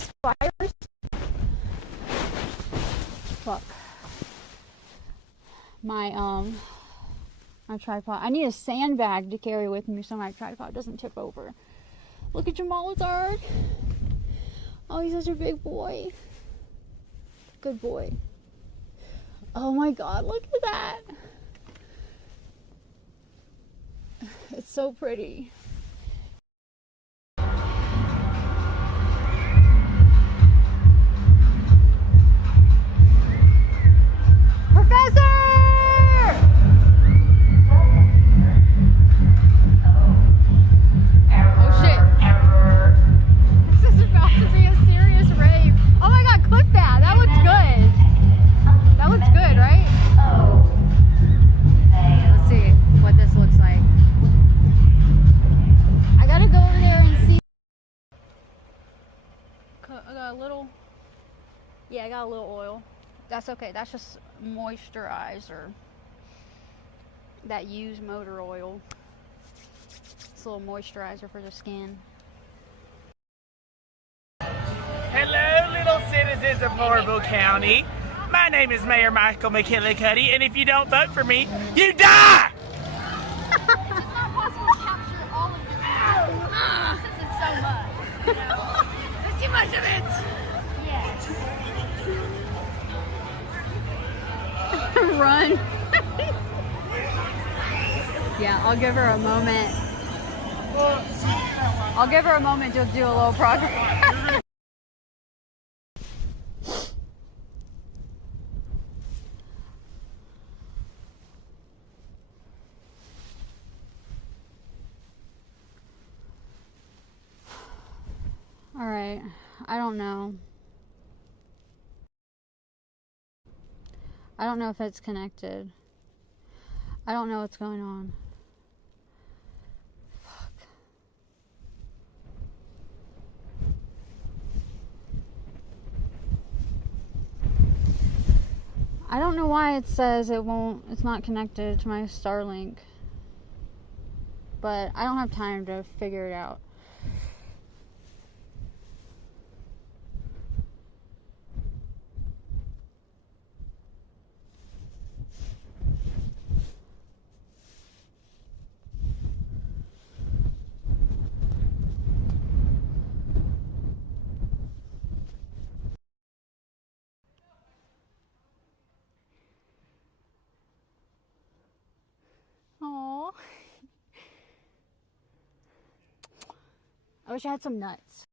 spiders. Fuck. My tripod. I need a sandbag to carry with me so my tripod doesn't tip over. Look at Jamal Lazard. Oh, he's such a big boy. Good boy. Oh my god, look at that. It's so pretty. Professor! Oh shit. This is about to be a serious rave. Oh my god, clip that. That looks good. That looks good, right? Let's see what this looks like. I gotta go over there and see. I got a little. Yeah, I got a little oil. That's okay. That's just moisturizer. That used motor oil. It's a little moisturizer for the skin. Hello, little citizens of Harville County. My name is Mayor Michael McKinley-Cuddy, and if you don't vote for me, you die! It's not possible to capture all of this since it's so much. You know? There's too much of it! Yeah. Run. Yeah, I'll give her a moment. I'll give her a moment to do a little progress. All right, I don't know. I don't know if it's connected. I don't know what's going on. Fuck. I don't know why it says it's not connected to my Starlink. But I don't have time to figure it out. Aww. I wish I had some nuts.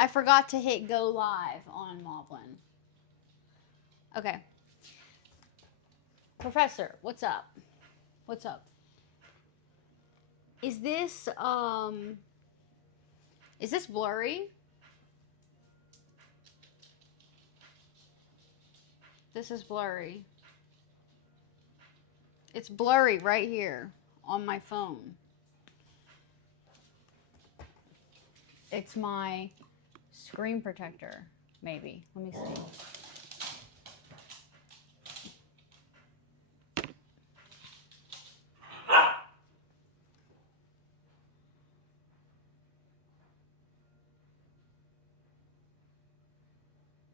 I forgot to hit go live on Moblin. Okay. Professor, what's up? What's up? Is this blurry? This is blurry. It's blurry right here on my phone. It's my screen protector, maybe. Let me see.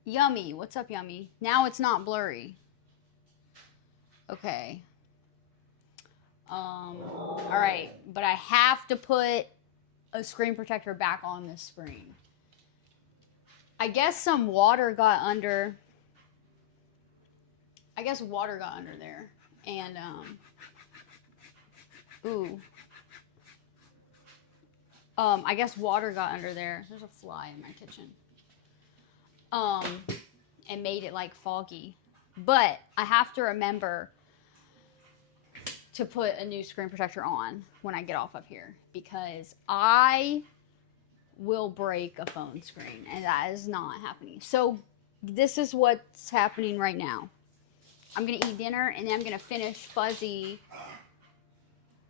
Yummy. What's up, Yummy? Now it's not blurry. Okay. All right. But I have to put a screen protector back on this screen. I guess some water got under. I guess water got under there. And, ooh. I guess water got under there. There's a fly in my kitchen. And made it like foggy. But I have to remember to put a new screen protector on when I get off of here, because I will break a phone screen, and that is not happening. So this is what's happening right now. I'm gonna eat dinner, and then I'm gonna finish Fuzzy,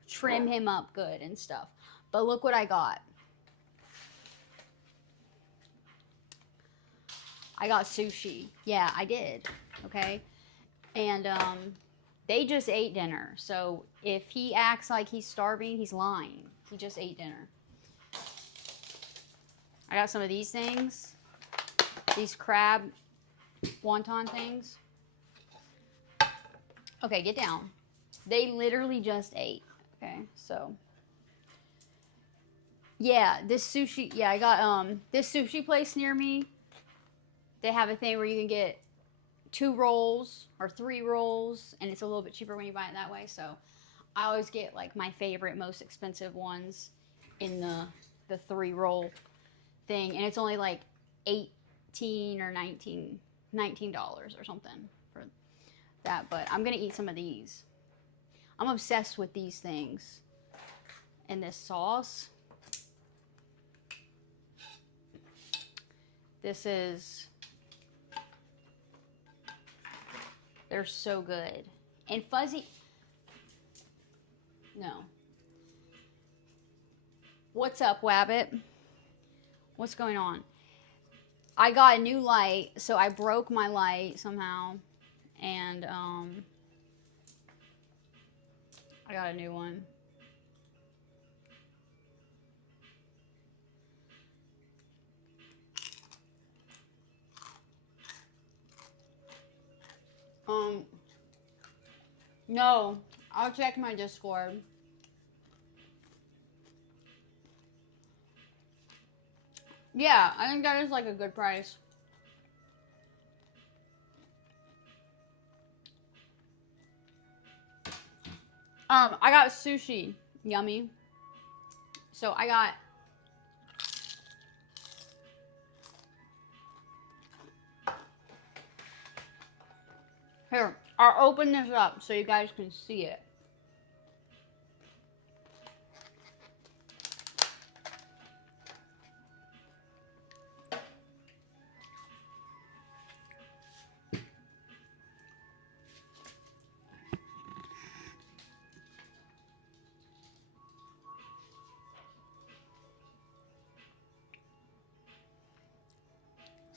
trim him up good and stuff. But look what I got. I got sushi. Yeah, I did. Okay. And they just ate dinner. So if he acts like he's starving, he's lying. He just ate dinner. I got some of these things. These crab wonton things. Okay, get down. They literally just ate. Okay, so yeah, this sushi. Yeah, I got this sushi place near me. They have a thing where you can get 2 rolls or 3 rolls, and it's a little bit cheaper when you buy it that way. So I always get like my favorite, most expensive ones in the 3 roll thing, and it's only like $18 or $19 or something for that. But I'm gonna eat some of these. I'm obsessed with these things and this sauce. This is, they're so good. And Fuzzy, no. What's up, Wabbit? What's going on? I got a new light, so I broke my light somehow, and I got a new one. No, I'll check my Discord. Yeah, I think that is like a good price. I got sushi. Yummy. So I got here, I'll open this up so you guys can see it.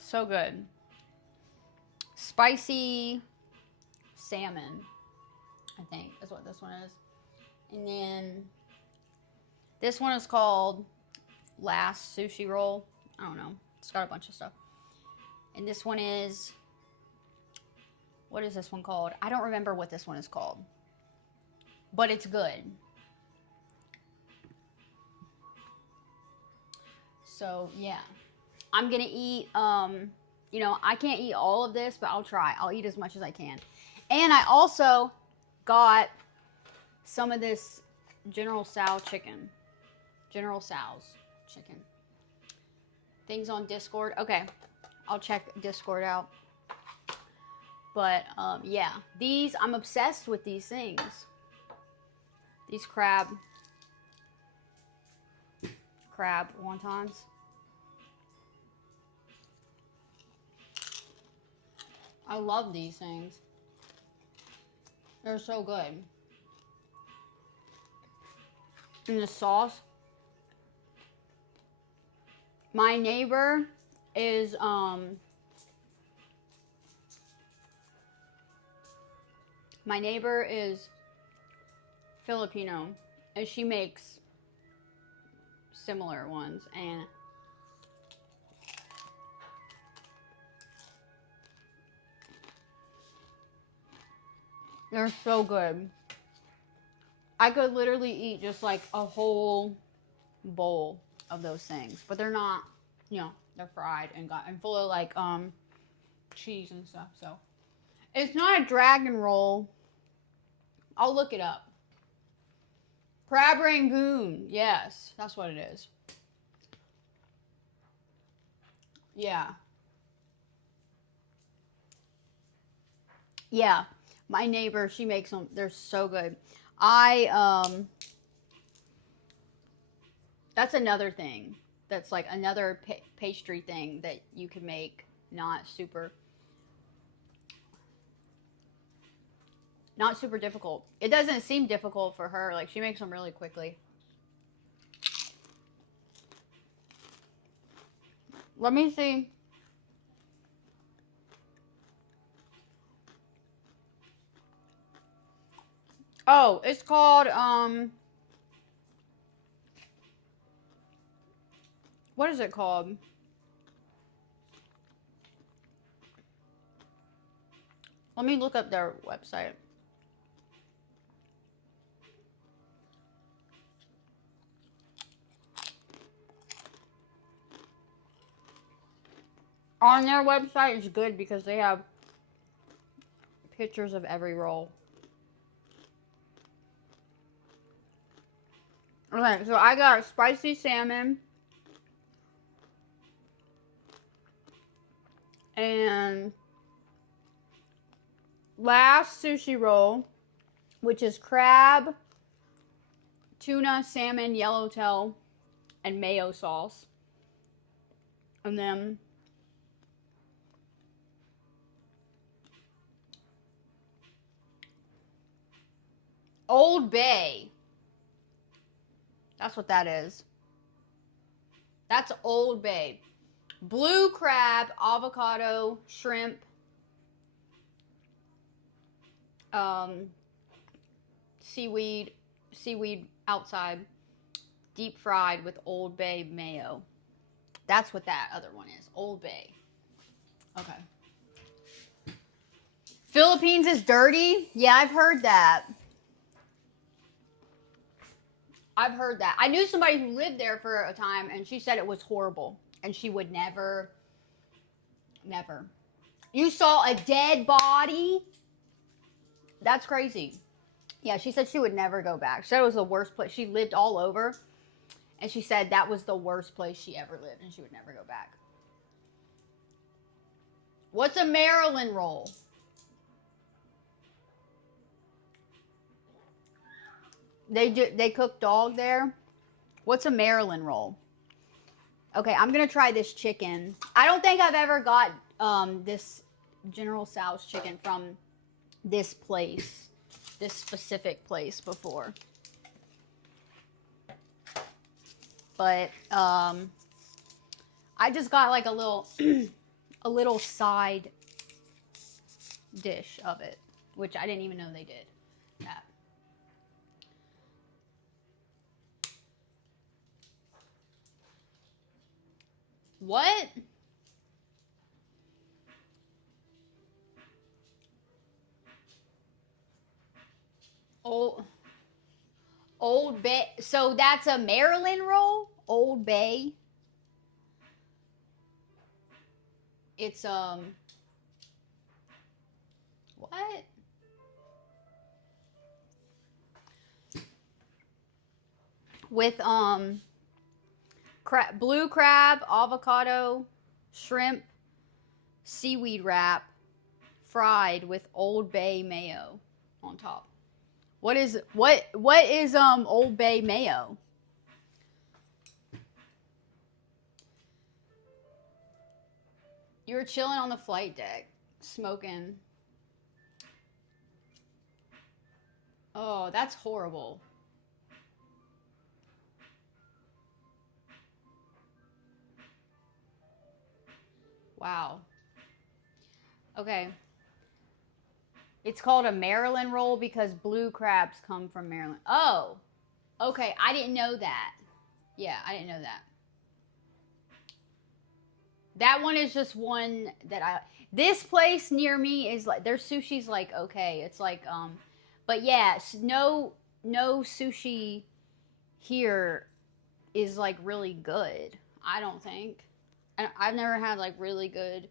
So good. Spicy salmon, I think is what this one is. And then this one is called Last Sushi Roll. I don't know. It's got a bunch of stuff. And this one is, what is this one called? I don't remember what this one is called. But it's good. So, yeah. I'm gonna eat, you know, I can't eat all of this, but I'll try. I'll eat as much as I can. And I also got some of this General Tso's chicken. Things on Discord. Okay, I'll check Discord out. But, yeah. These, I'm obsessed with these things. These crab wontons. I love these things. They're so good. And the sauce. My neighbor is Filipino, and she makes similar ones, and they're so good. I could literally eat just like a whole bowl of those things, but they're not, you know, they're fried and full of like cheese and stuff. So it's not a dragon roll. I'll look it up. Crab Rangoon. Yes, that's what it is. Yeah. Yeah. My neighbor, she makes them. They're so good. That's another thing. That's like another pastry thing that you can make. Not super difficult. It doesn't seem difficult for her. Like, she makes them really quickly. Let me see. Oh, it's called, what is it called? Let me look up their website. On their website, it's good because they have pictures of every roll. Okay, so I got spicy salmon and last sushi roll, which is crab, tuna, salmon, yellowtail, and mayo sauce. And then Old Bay. That's what that is. That's Old Bay. Blue crab, avocado, shrimp, seaweed outside, deep fried with Old Bay mayo. That's what that other one is. Old Bay. Okay. Philippines is dirty? Yeah, I've heard that. I've heard that. I knew somebody who lived there for a time, and she said it was horrible. And she would never. You saw a dead body? That's crazy. Yeah, she said she would never go back. She said it was the worst place. She lived all over. And she said that was the worst place she ever lived, and she would never go back. What's a Maryland roll? They cook dog there? What's a Maryland roll? Okay, I'm going to try this chicken. I don't think I've ever got this General Tso's chicken from this place, this specific place before. But I just got like a little side dish of it, which I didn't even know they did that. What? Old Bay. So that's a Maryland roll? Old Bay. It's what? With blue crab, avocado, shrimp, seaweed wrap, fried with Old Bay mayo on top. What is Old Bay mayo? You were chilling on the flight deck, smoking. Oh, that's horrible. Wow. Okay. It's called a Maryland roll because blue crabs come from Maryland. Oh. Okay, I didn't know that. Yeah, I didn't know that. That one is just one that this place near me is like, their sushi's like, okay. It's like, but yeah, no sushi here is like really good. I don't think. I've never had like really good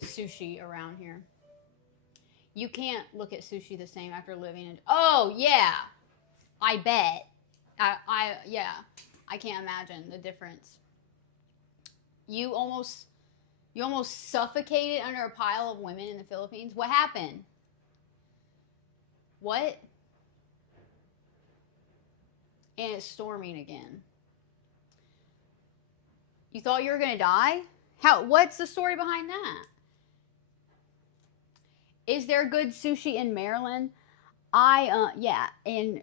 sushi around here. You can't look at sushi the same after living in. Oh yeah, I bet. Yeah, I can't imagine the difference. You almost You almost suffocated under a pile of women in the Philippines. What happened? What? And it's storming again. You thought you were gonna die? How? What's the story behind that? Is there good sushi in Maryland? Yeah, I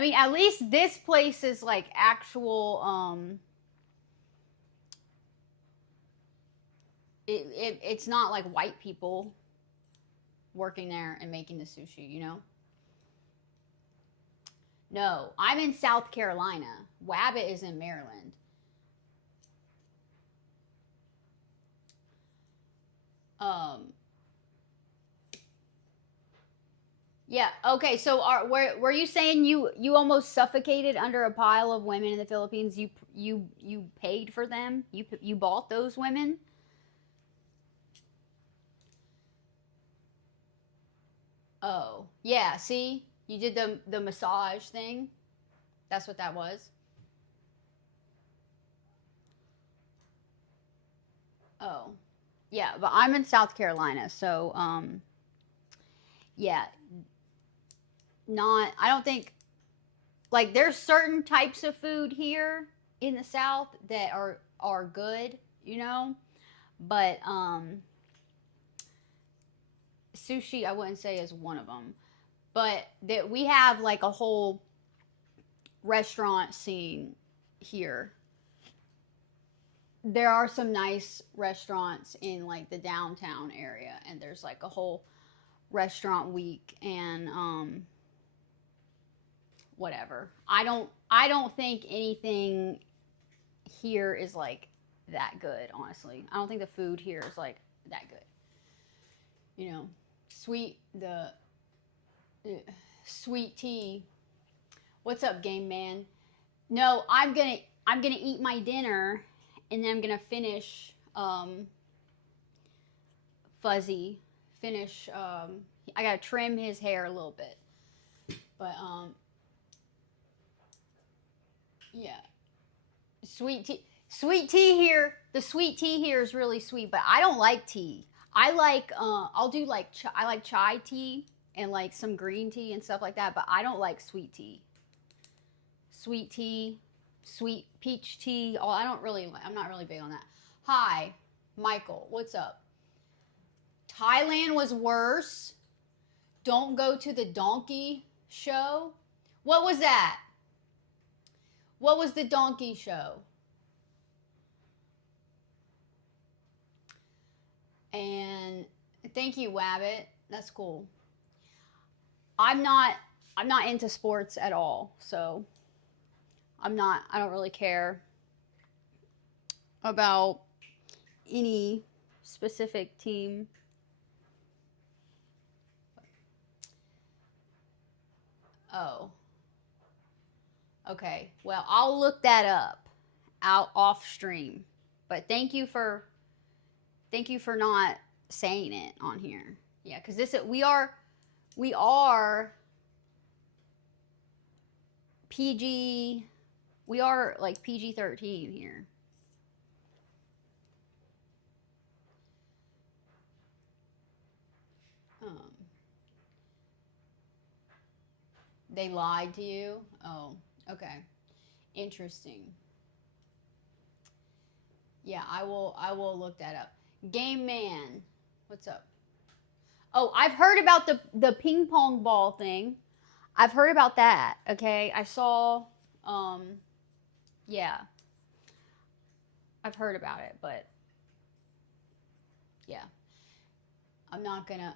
mean, at least this place is like actual, it's not like white people working there and making the sushi, you know? No, I'm in South Carolina. Wabbit is in Maryland. Yeah, okay, so were you saying you almost suffocated under a pile of women in the Philippines? You paid for them? You bought those women? Oh, yeah, see? You did the massage thing? That's what that was? Oh. Yeah, but I'm in South Carolina, so yeah, not I don't think like there's certain types of food here in the South that are good, you know? But sushi I wouldn't say is one of them. But that we have like a whole restaurant scene here. There are some nice restaurants in like the downtown area, and there's like a whole restaurant week and whatever. I don't think anything here is like that good, honestly. I don't think the food here is like that good. You know, sweet tea. What's up, game man? No, I'm gonna eat my dinner, and then I'm gonna finish Fuzzy. Finish. I gotta trim his hair a little bit, but yeah. Sweet tea here. The sweet tea here is really sweet, but I don't like tea. I like I'll do like I like chai tea and like some green tea and stuff like that, but I don't like sweet tea. Sweet tea, sweet peach tea. Oh, I'm not really big on that. Hi, Michael. What's up? Thailand was worse. Don't go to the donkey show. What was that? What was the donkey show? And thank you, Wabbit. That's cool. I'm not into sports at all, so I don't really care about any specific team. Oh. Okay. Well, I'll look that up out off stream. But thank you for not saying it on here. Yeah, cuz we are PG, we are like PG-13 here. They lied to you? Oh, okay. Interesting. Yeah, I will look that up. Game Man, what's up? Oh, I've heard about the ping pong ball thing. I've heard about that. Okay, I saw. Yeah, I've heard about it, but yeah, I'm not gonna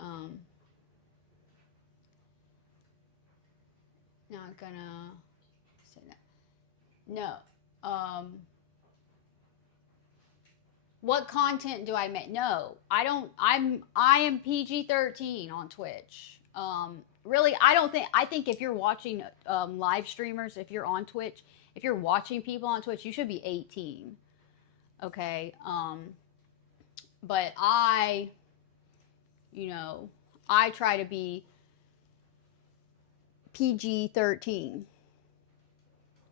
say that. No. What content do I make? No, I don't. I am PG-13 on Twitch. Really, I think if you're watching live streamers, if you're on Twitch, if you're watching people on Twitch, you should be 18. Okay. But I try to be PG-13.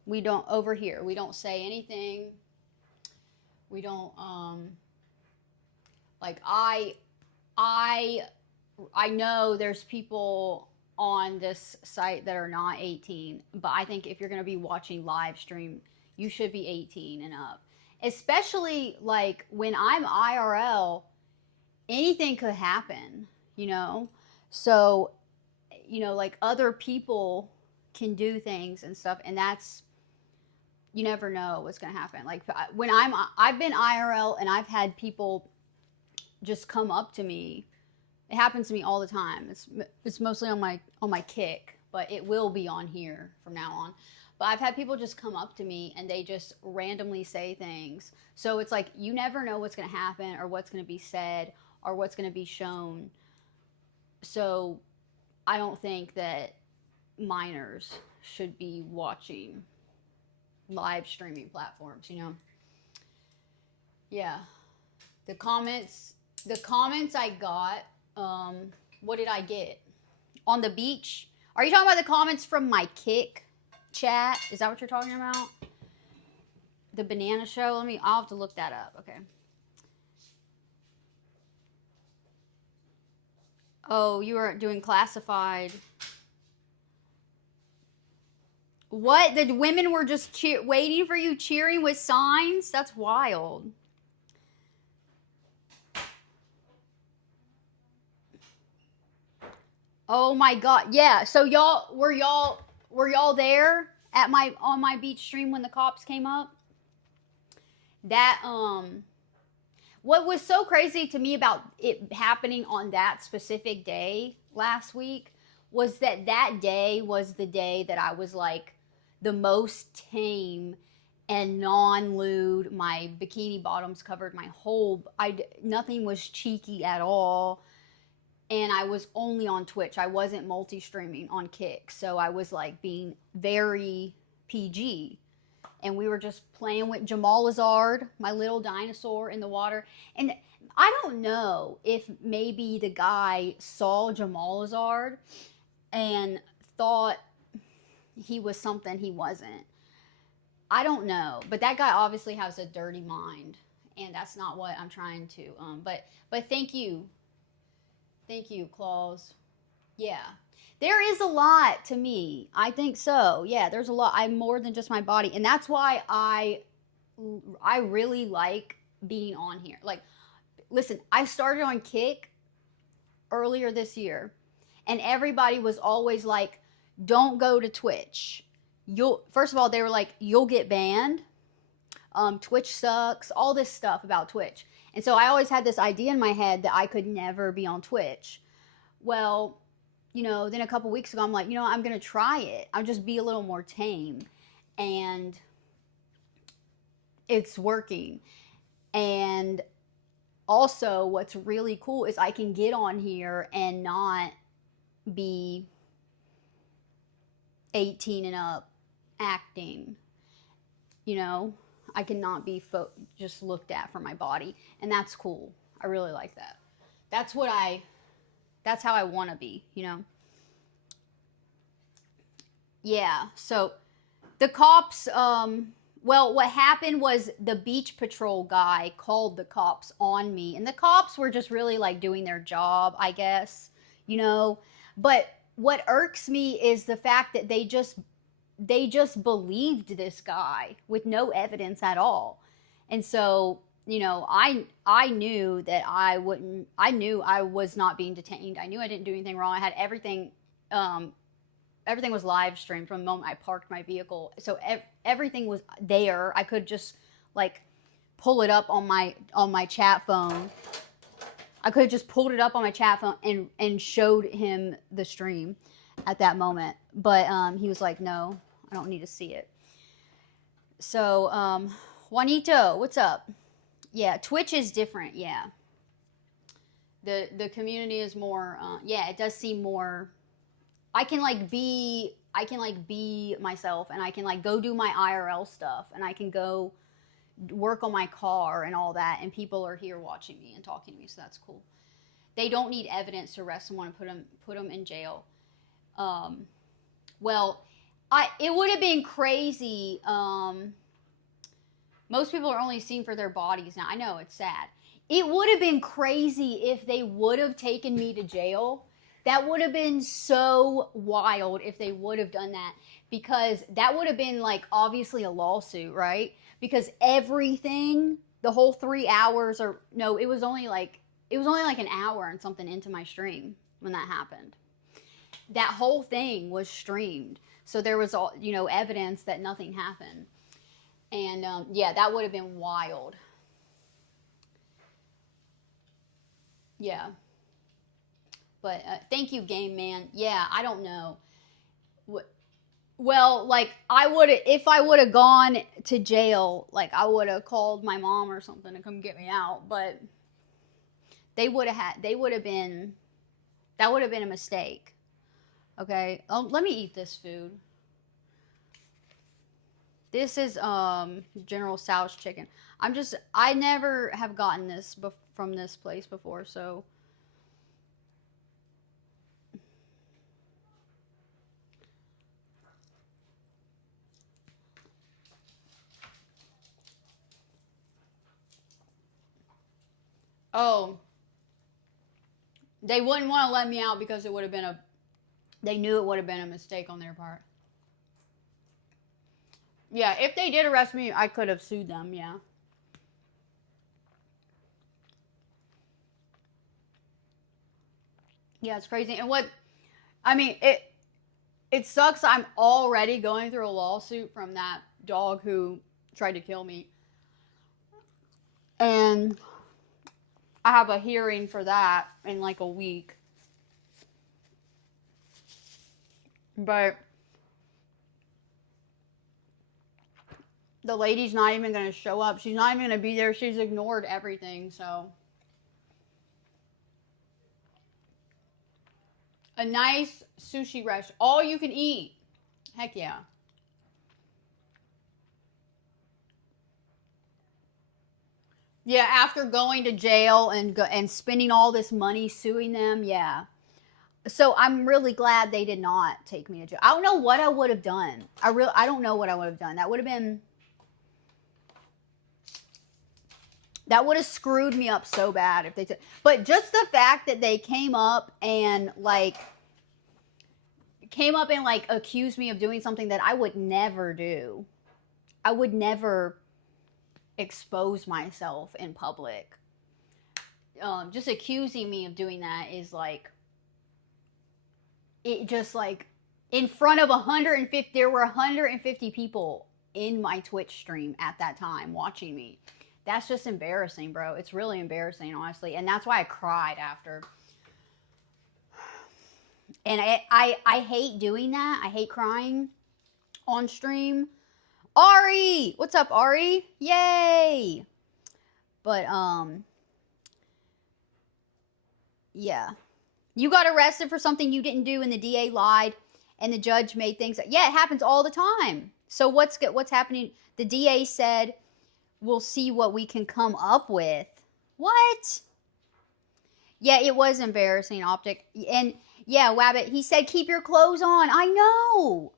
We don't say anything We don't, like, I know there's people on this site that are not 18, but I think if you're going to be watching live stream, you should be 18 and up. Especially, like, when I'm IRL, anything could happen, you know? So, you know, like, other people can do things and stuff, and that's, you never know what's going to happen. Like, when I've been IRL and I've had people just come up to me. It happens to me all the time. It's mostly on my kick, but it will be on here from now on. But I've had people just come up to me and they just randomly say things. So it's like, you never know what's going to happen or what's going to be said or what's going to be shown. So I don't think that minors should be watching live streaming platforms, you know? Yeah. The comments I got, what did I get? On the beach? Are you talking about the comments from my kick chat? Is that what you're talking about? The banana show? I'll have to look that up. Okay. Oh, you were doing classified. What? The women were just waiting for you, cheering with signs? That's wild. Oh my god. Yeah. So were y'all there at on my beach stream when the cops came up? That what was so crazy to me about it happening on that specific day last week was that day was the day that I was like the most tame and non-lewd. My bikini bottoms covered my whole, nothing was cheeky at all. And I was only on Twitch. I wasn't multi-streaming on Kick. So I was like being very PG. And we were just playing with Jamal Lazard, my little dinosaur in the water. And I don't know if maybe the guy saw Jamal Lazard and thought he was something he wasn't. I don't know. But that guy obviously has a dirty mind. And that's not what I'm trying to. But thank you. Thank you, Claus. Yeah. There is a lot to me. I think so. Yeah, there's a lot. I'm more than just my body. And that's why I really like being on here. Like, listen, I started on Kick earlier this year. And everybody was always like, don't go to Twitch. First of all, they were like, you'll get banned. Twitch sucks. All this stuff about Twitch. And so I always had this idea in my head that I could never be on Twitch. Well, you know, then a couple weeks ago, I'm like, you know, I'm going to try it. I'll just be a little more tame. And it's working. And also, what's really cool is I can get on here and not be 18 and up acting, you know? I cannot be just looked at for my body. And that's cool. I really like that. That's how I want to be, you know? Yeah. So the cops, well, what happened was the beach patrol guy called the cops on me. And the cops were just really like doing their job, I guess, you know? But what irks me is the fact that they just believed this guy with no evidence at all. And so, you know, I knew that I knew I was not being detained. I knew I didn't do anything wrong. I had everything was live streamed from the moment I parked my vehicle. So everything was there. I could just like pull it up on my chat phone. I could have just pulled it up on my chat phone and showed him the stream at that moment. But he was like, no, I don't need to see it. So, Juanito, what's up? Yeah, Twitch is different, yeah. The community is more, yeah, it does seem more, I can be myself, and I can like go do my IRL stuff, and I can go work on my car and all that, and people are here watching me and talking to me, so that's cool. They don't need evidence to arrest someone and put them in jail. Well, it would have been crazy. Most people are only seen for their bodies now. I know, it's sad. It would have been crazy if they would have taken me to jail. That would have been so wild if they would have done that, because that would have been like obviously a lawsuit, right? Because everything, the whole 3 hours, or no, it was only like an hour and something into my stream when that happened. That whole thing was streamed, so there was all, you know, evidence that nothing happened. And yeah, that would have been wild. Yeah. But thank you, Game Man. Yeah, I don't know. Well, like, if I would have gone to jail, like, I would have called my mom or something to come get me out. But that would have been a mistake. Okay. Let me eat this food. This is General Tso's chicken. I never have gotten this from this place before, so. Oh, they wouldn't want to let me out because they knew it would have been a mistake on their part. Yeah, if they did arrest me, I could have sued them, yeah. Yeah, it's crazy. And it sucks. I'm already going through a lawsuit from that dog who tried to kill me. And I have a hearing for that in like a week. But the lady's not even going to show up. She's not even going to be there. She's ignored everything, so. A nice sushi restaurant. All you can eat. Heck yeah. Yeah, after going to jail and spending all this money suing them, yeah. So I'm really glad they did not take me to jail. I don't know what I would have done. I don't know what I would have done. That would have screwed me up so bad if they took. But just the fact that they came up and accused me of doing something that I would never do. I would never expose myself in public. Just accusing me of doing that is like, it just like, in front of 150, there were 150 people in my Twitch stream at that time watching me. That's just embarrassing, bro. It's really embarrassing, honestly. And that's why I cried after. And I hate doing that. I hate crying on stream. Ari! What's up, Ari? Yay! But, yeah. You got arrested for something you didn't do and the DA lied and the judge made things. Yeah, it happens all the time. So what's happening? The DA said, we'll see what we can come up with. What? Yeah, it was embarrassing, Optic. And yeah, Wabbit, he said, keep your clothes on. I know.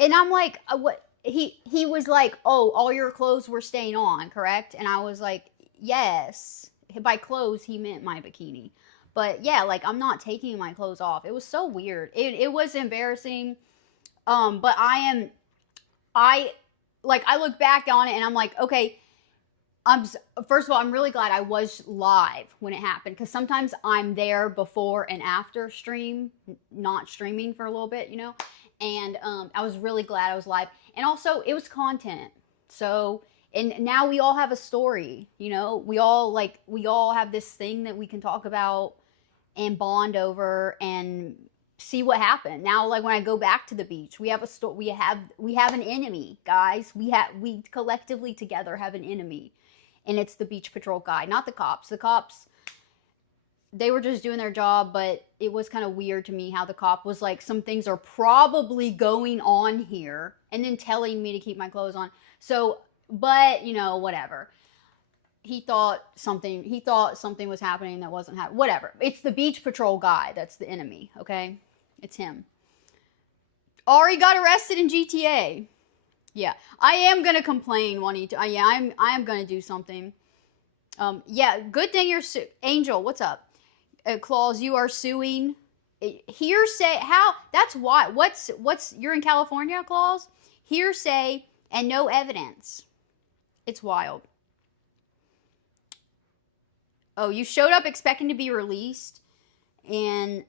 And I'm like, what? He was like, oh, all your clothes were staying on, correct? And I was like, yes. By clothes, he meant my bikini. But yeah, like, I'm not taking my clothes off. It was so weird. It was embarrassing. But I look back on it and I'm like, okay, first of all, I'm really glad I was live when it happened. Because sometimes I'm there before and after stream, not streaming for a little bit, you know. And I was really glad I was live. And also, it was content. So, and now we all have a story, you know. We all have this thing that we can talk about and bond over and see what happened. Now, like, when I go back to the beach, we have a we have an enemy, guys. We collectively together have an enemy. And it's the beach patrol guy, not the cops. The cops, they were just doing their job, but it was kind of weird to me how the cop was like, some things are probably going on here, and then telling me to keep my clothes on. So, but, you know, whatever. He thought something was happening that wasn't happening. Whatever. It's the beach patrol guy that's the enemy, okay? It's him. Ari got arrested in GTA. Yeah, I am gonna complain, Juanita. Yeah, I'm gonna do something. Yeah, good thing you're Angel. What's up, Claus? You are suing. Hearsay. How? That's why. What's? You're in California, Claus. Hearsay and no evidence. It's wild. Oh, you showed up expecting to be released, and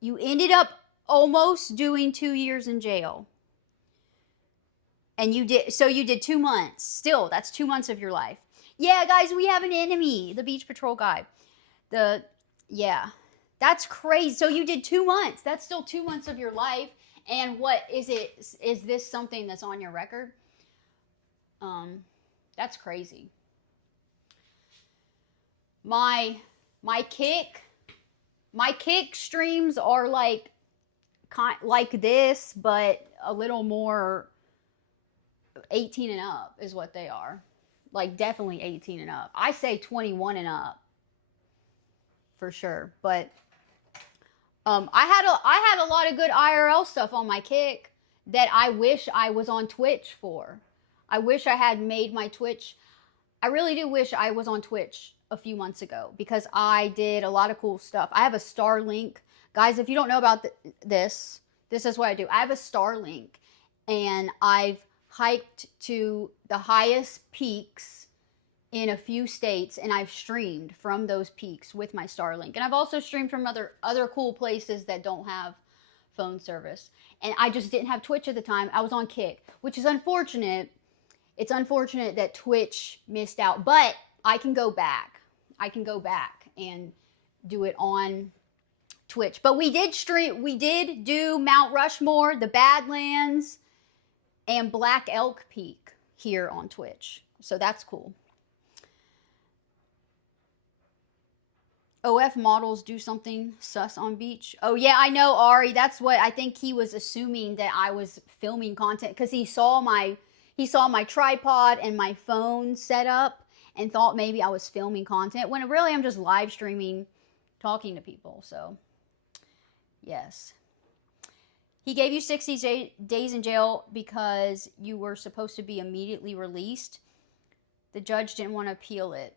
you ended up almost doing 2 years in jail. And you did 2 months. Still, that's 2 months of your life. Yeah, guys, we have an enemy. The Beach Patrol guy. Yeah. That's crazy. So you did 2 months. That's still 2 months of your life. And what is it? Is this something that's on your record? That's crazy. My kick streams are like this, but a little more 18 and up is what they are. Like definitely 18 and up. I say 21 and up for sure. But I had a lot of good IRL stuff on my kick that I wish I was on Twitch for. I wish I had made my Twitch. I really do wish I was on Twitch a few months ago because I did a lot of cool stuff. I have a Starlink. Guys, if you don't know about this is what I do. I have a Starlink and I've hiked to the highest peaks in a few states and I've streamed from those peaks with my Starlink. And I've also streamed from other cool places that don't have phone service. And I just didn't have Twitch at the time. I was on Kick, which is unfortunate. It's unfortunate that Twitch missed out, but I can go back. I can go back and do it on Twitch. But we did do Mount Rushmore, the Badlands, and Black Elk Peak here on Twitch. So that's cool. OF models do something sus on beach. Oh yeah, I know, Ari. That's what I think he was assuming, that I was filming content because he saw my tripod and my phone set up and thought maybe I was filming content when really I'm just live streaming, talking to people. So yes. He gave you 60 days in jail because you were supposed to be immediately released. The judge didn't want to appeal it.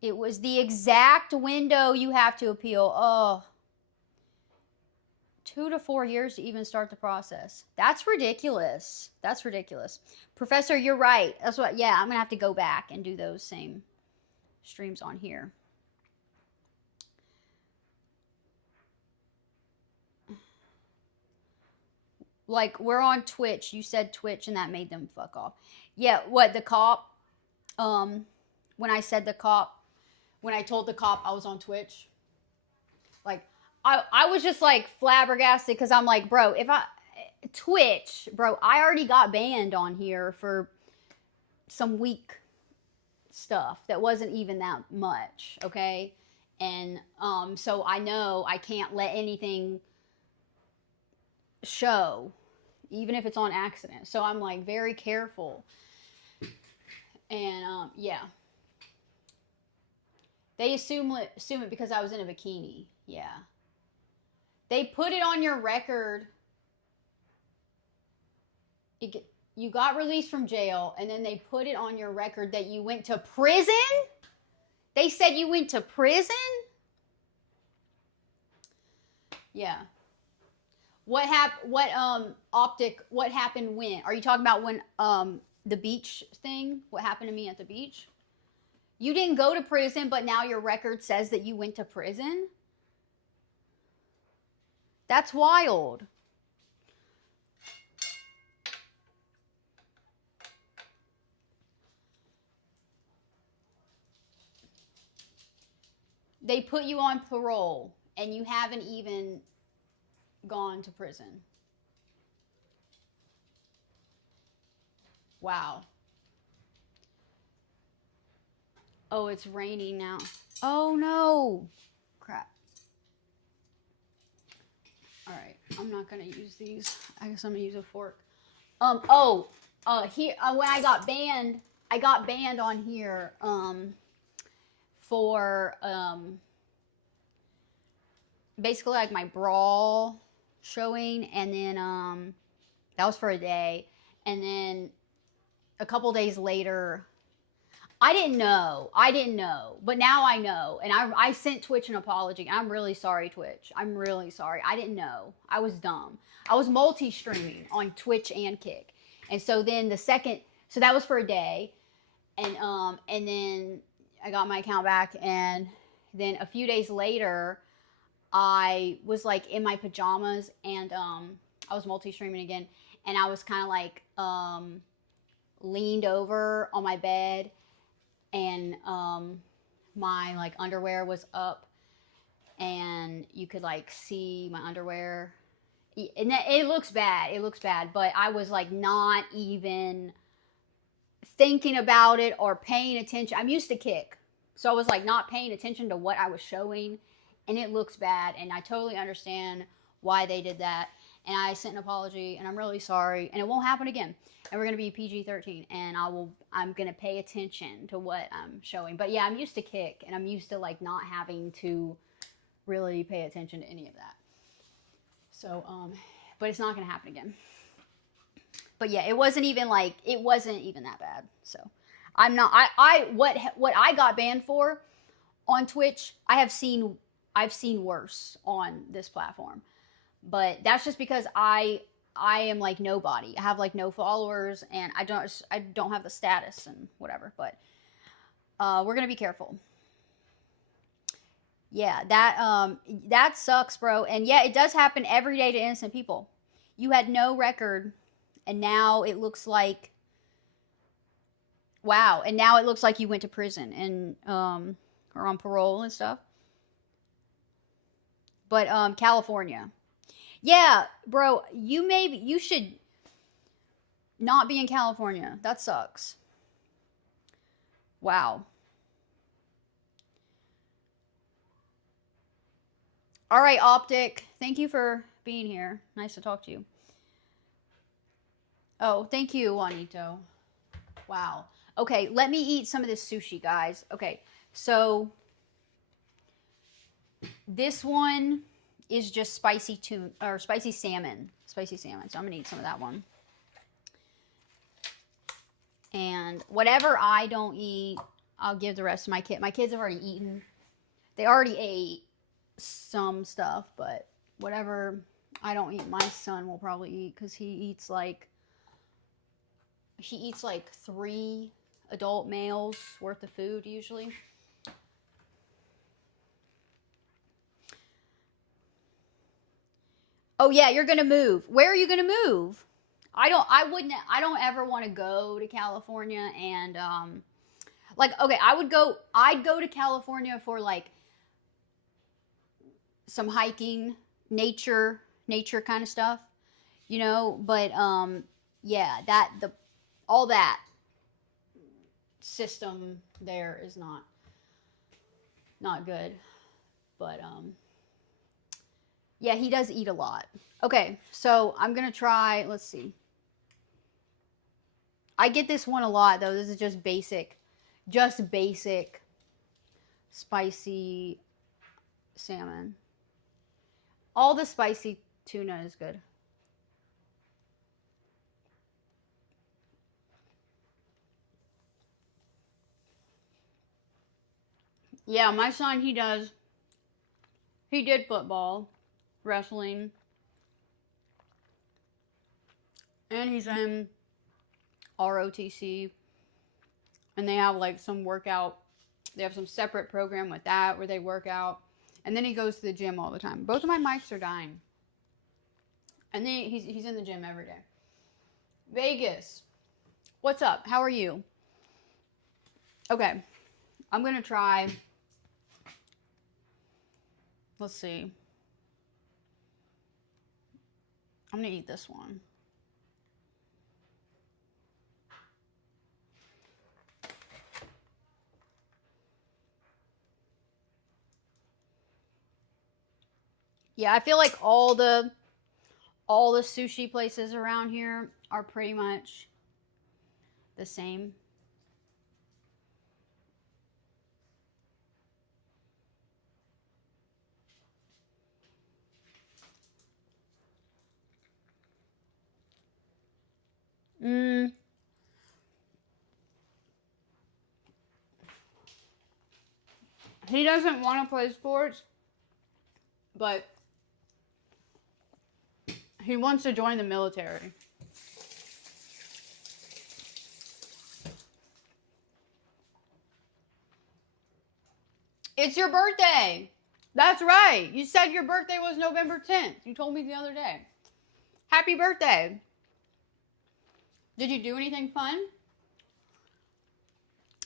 It was the exact window you have to appeal. Oh, 2 to 4 years to even start the process. That's ridiculous. That's ridiculous. Professor, you're right. That's what, yeah, I'm going to have to go back and do those same streams on here. Like, we're on Twitch. You said Twitch, and that made them fuck off. Yeah, what, the cop? When I said the cop, when I told the cop I was on Twitch, like, I was just, like, flabbergasted, because I'm like, bro, Twitch, bro, I already got banned on here for some weak stuff that wasn't even that much, okay? And, so I know I can't let anything show, even if it's on accident. So I'm like very careful. And yeah, they assume it because I was in a bikini. Yeah, they put it on your record. You got released from jail, and then they put it on your record that you went to prison. They said you went to prison. Yeah. What happened when? Are you talking about when the beach thing? What happened to me at the beach? You didn't go to prison, but now your record says that you went to prison? That's wild. They put you on parole and you haven't even gone to prison. Wow. Oh, it's raining now. Oh no. Crap. All right, I'm not gonna use these. I guess I'm gonna use a fork. Here when I got banned on here for basically like my brawl showing, and then that was for a day, and then a couple days later, I didn't know, but now I know, and I sent Twitch an apology. I'm really sorry, Twitch. I'm really sorry. I didn't know. I was dumb. I was multi-streaming on Twitch and Kick, and so then so that was for a day, and then I got my account back, and then a few days later, I was like in my pajamas, and I was multi-streaming again, and I was kind of like leaned over on my bed, and my like underwear was up, and you could like see my underwear, and it looks bad, but I was like not even thinking about it or paying attention. I'm used to Kick, so I was like not paying attention to what I was showing, and it looks bad, and I totally understand why they did that, and I sent an apology, and I'm really sorry, and it won't happen again, and we're going to be PG-13, and I'm going to pay attention to what I'm showing. But yeah, I'm used to Kick, and I'm used to like not having to really pay attention to any of that. So, but it's not going to happen again. But yeah, it wasn't even that bad. So what I got banned for on Twitch, I've seen worse on this platform. But that's just because I am like nobody. I have like no followers, and I don't have the status and whatever. But we're gonna be careful. Yeah, that sucks, bro. And yeah, it does happen every day to innocent people. You had no record, and now it looks like, wow. And now it looks like you went to prison and or on parole and stuff. But California. Yeah, bro, you should not be in California. That sucks. Wow. All right, Optic. Thank you for being here. Nice to talk to you. Oh, thank you, Juanito. Wow. Okay, let me eat some of this sushi, guys. Okay, so this one is just spicy salmon. Spicy salmon. So I'm gonna eat some of that one. And whatever I don't eat, I'll give the rest to my kid. My kids have already eaten. They already ate some stuff, but whatever I don't eat, my son will probably eat, because he eats like 3 adult males worth of food usually. Oh yeah, you're gonna move. Where are you gonna move? I don't ever want to go to California, and like, okay, I'd go to California for like some hiking, nature kind of stuff, you know, but yeah, all that system there is not good. But yeah, he does eat a lot. Okay, so I'm gonna try, let's see. I get this one a lot though. This is just basic spicy salmon. All the spicy tuna is good. Yeah, my son, he did football, wrestling, and he's in ROTC, and they have like some workout, they have some separate program with that where they work out, and then he goes to the gym all the time. Both of my mics are dying, and then he's in the gym every day. Vegas, what's up? How are you? Okay, I'm gonna try, let's see, I'm gonna eat this one. Yeah, I feel like all the sushi places around here are pretty much the same. He doesn't want to play sports, but he wants to join the military. It's your birthday. That's right. You said your birthday was November 10th. You told me the other day. Happy birthday. Did you do anything fun?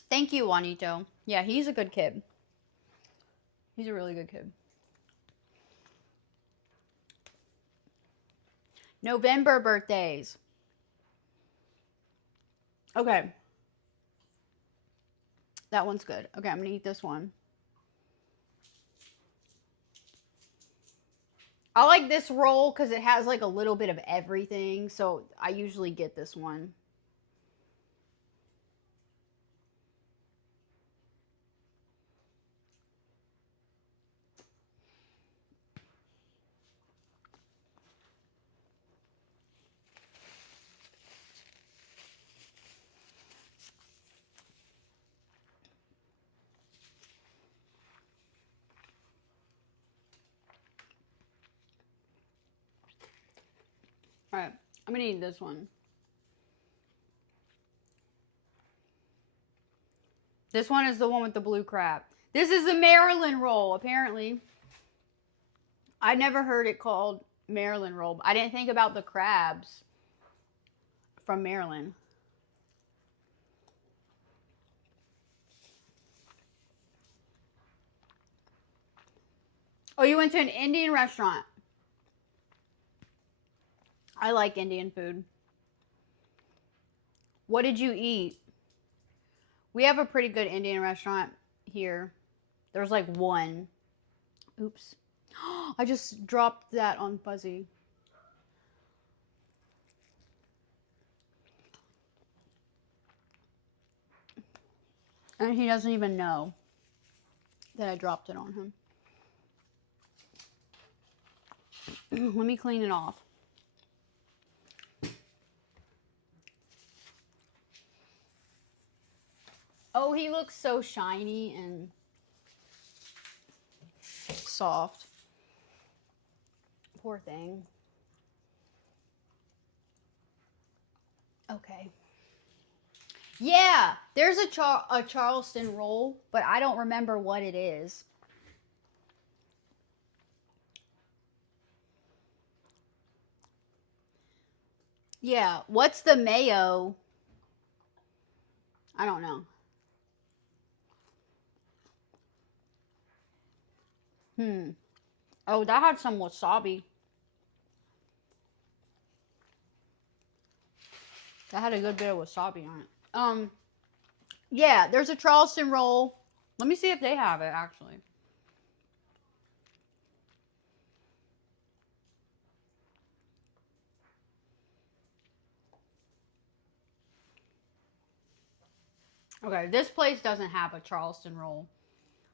Thank you, Juanito. Yeah, he's a good kid. He's a really good kid. November birthdays. Okay. That one's good. Okay, I'm going to eat this one. I like this roll because it has like a little bit of everything. So I usually get this one. Alright, I'm gonna eat this one. This one is the one with the blue crab. This is the Maryland roll, apparently. I never heard it called Maryland roll. I didn't think about the crabs from Maryland. Oh, you went to an Indian restaurant. I like Indian food. What did you eat? We have a pretty good Indian restaurant here. There's like one. Oops. I just dropped that on Fuzzy. And he doesn't even know that I dropped it on him. Let me clean it off. Oh, he looks so shiny and soft. Poor thing. Okay. Yeah, there's a Charleston roll, but I don't remember what it is. Yeah, what's the mayo? I don't know. Oh, that had some wasabi. That had a good bit of wasabi on it. Yeah, there's a Charleston roll. Let me see if they have it, actually. Okay, this place doesn't have a Charleston roll,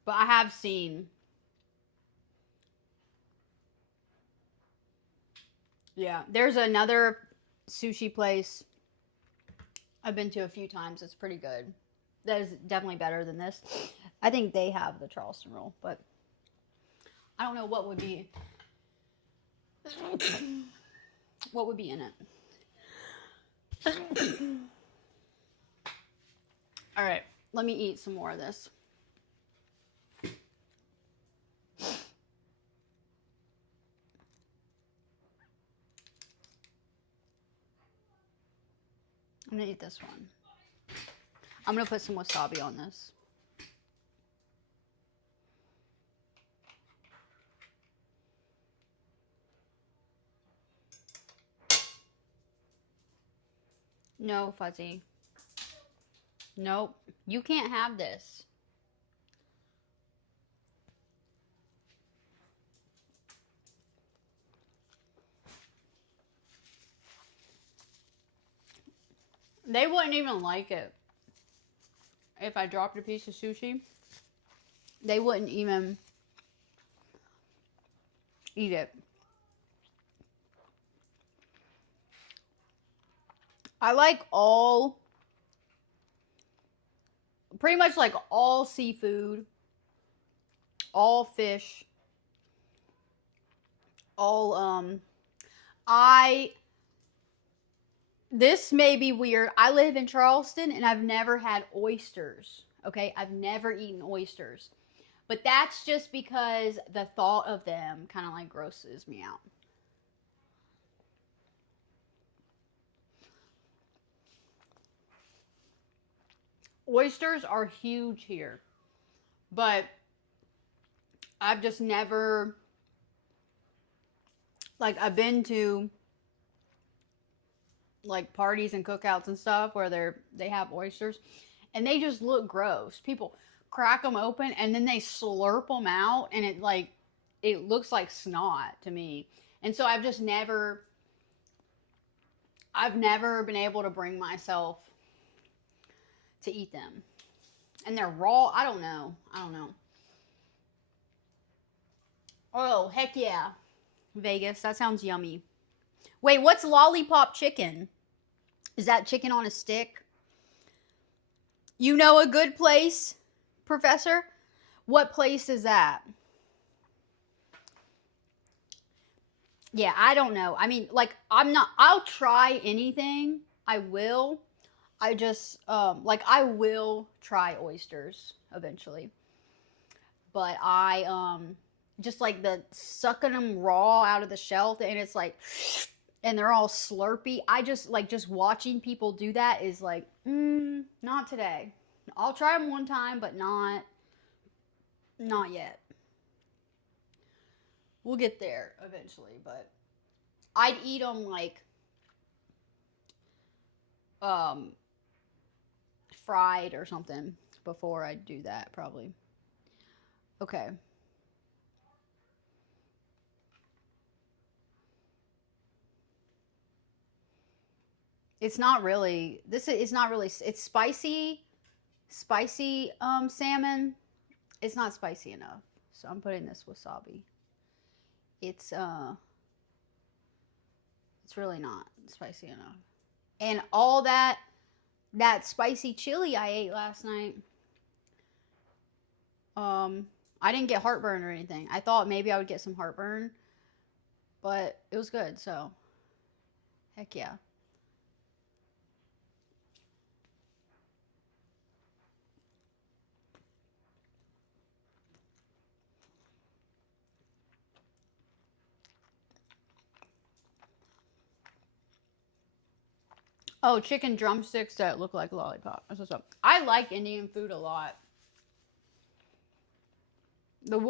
but I have seen. Yeah, there's another sushi place I've been to a few times. It's pretty good. That is definitely better than this. I think they have the Charleston roll, but I don't know what would be in it. All right, let me eat some more of this. I'm gonna eat this one. I'm gonna put some wasabi on this. No, Fuzzy. Nope. You can't have this. They wouldn't even like it. If I dropped a piece of sushi, they wouldn't even eat it. I like pretty much like all seafood. all fish, all, this may be weird. I live in Charleston and I've never had oysters. Okay, I've never eaten oysters. But that's just because the thought of them kind of like grosses me out. Oysters are huge here. But I've just never, like, I've been to like parties and cookouts and stuff where they have oysters and they just look gross. People crack them open and then they slurp them out and it looks like snot to me. And so I've never been able to bring myself to eat them. And they're raw. I don't know. Oh, heck yeah. Vegas, that sounds yummy. Wait, what's lollipop chicken? Is that chicken on a stick? You know a good place, Professor? What place is that? Yeah, I don't know. I mean, like, I'll try anything. I will. I just, I will try oysters eventually. But just like the sucking them raw out of the shell, and it's like, and they're all slurpy. I just watching people do that is like, not today. I'll try them one time, but not yet. We'll get there eventually, but I'd eat them like, fried or something before I do that, probably. Okay. It's not really, it's spicy salmon. It's not spicy enough. So I'm putting this wasabi. It's really not spicy enough. And all that spicy chili I ate last night, I didn't get heartburn or anything. I thought maybe I would get some heartburn, but it was good, so heck yeah. Oh, chicken drumsticks that look like a lollipop. That's what's up. I like Indian food a lot. That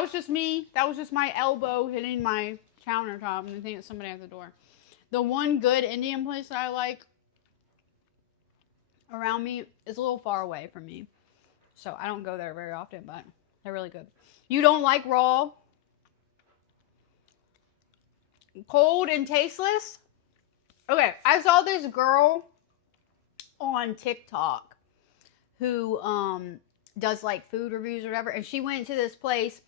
was just me. That was just my elbow hitting my countertop, and I think it's somebody at the door. The one good Indian place that I like around me is a little far away from me, so I don't go there very often, but they're really good. You don't like raw? Cold and tasteless? Okay, I saw this girl on TikTok who does like food reviews or whatever, and she went to this place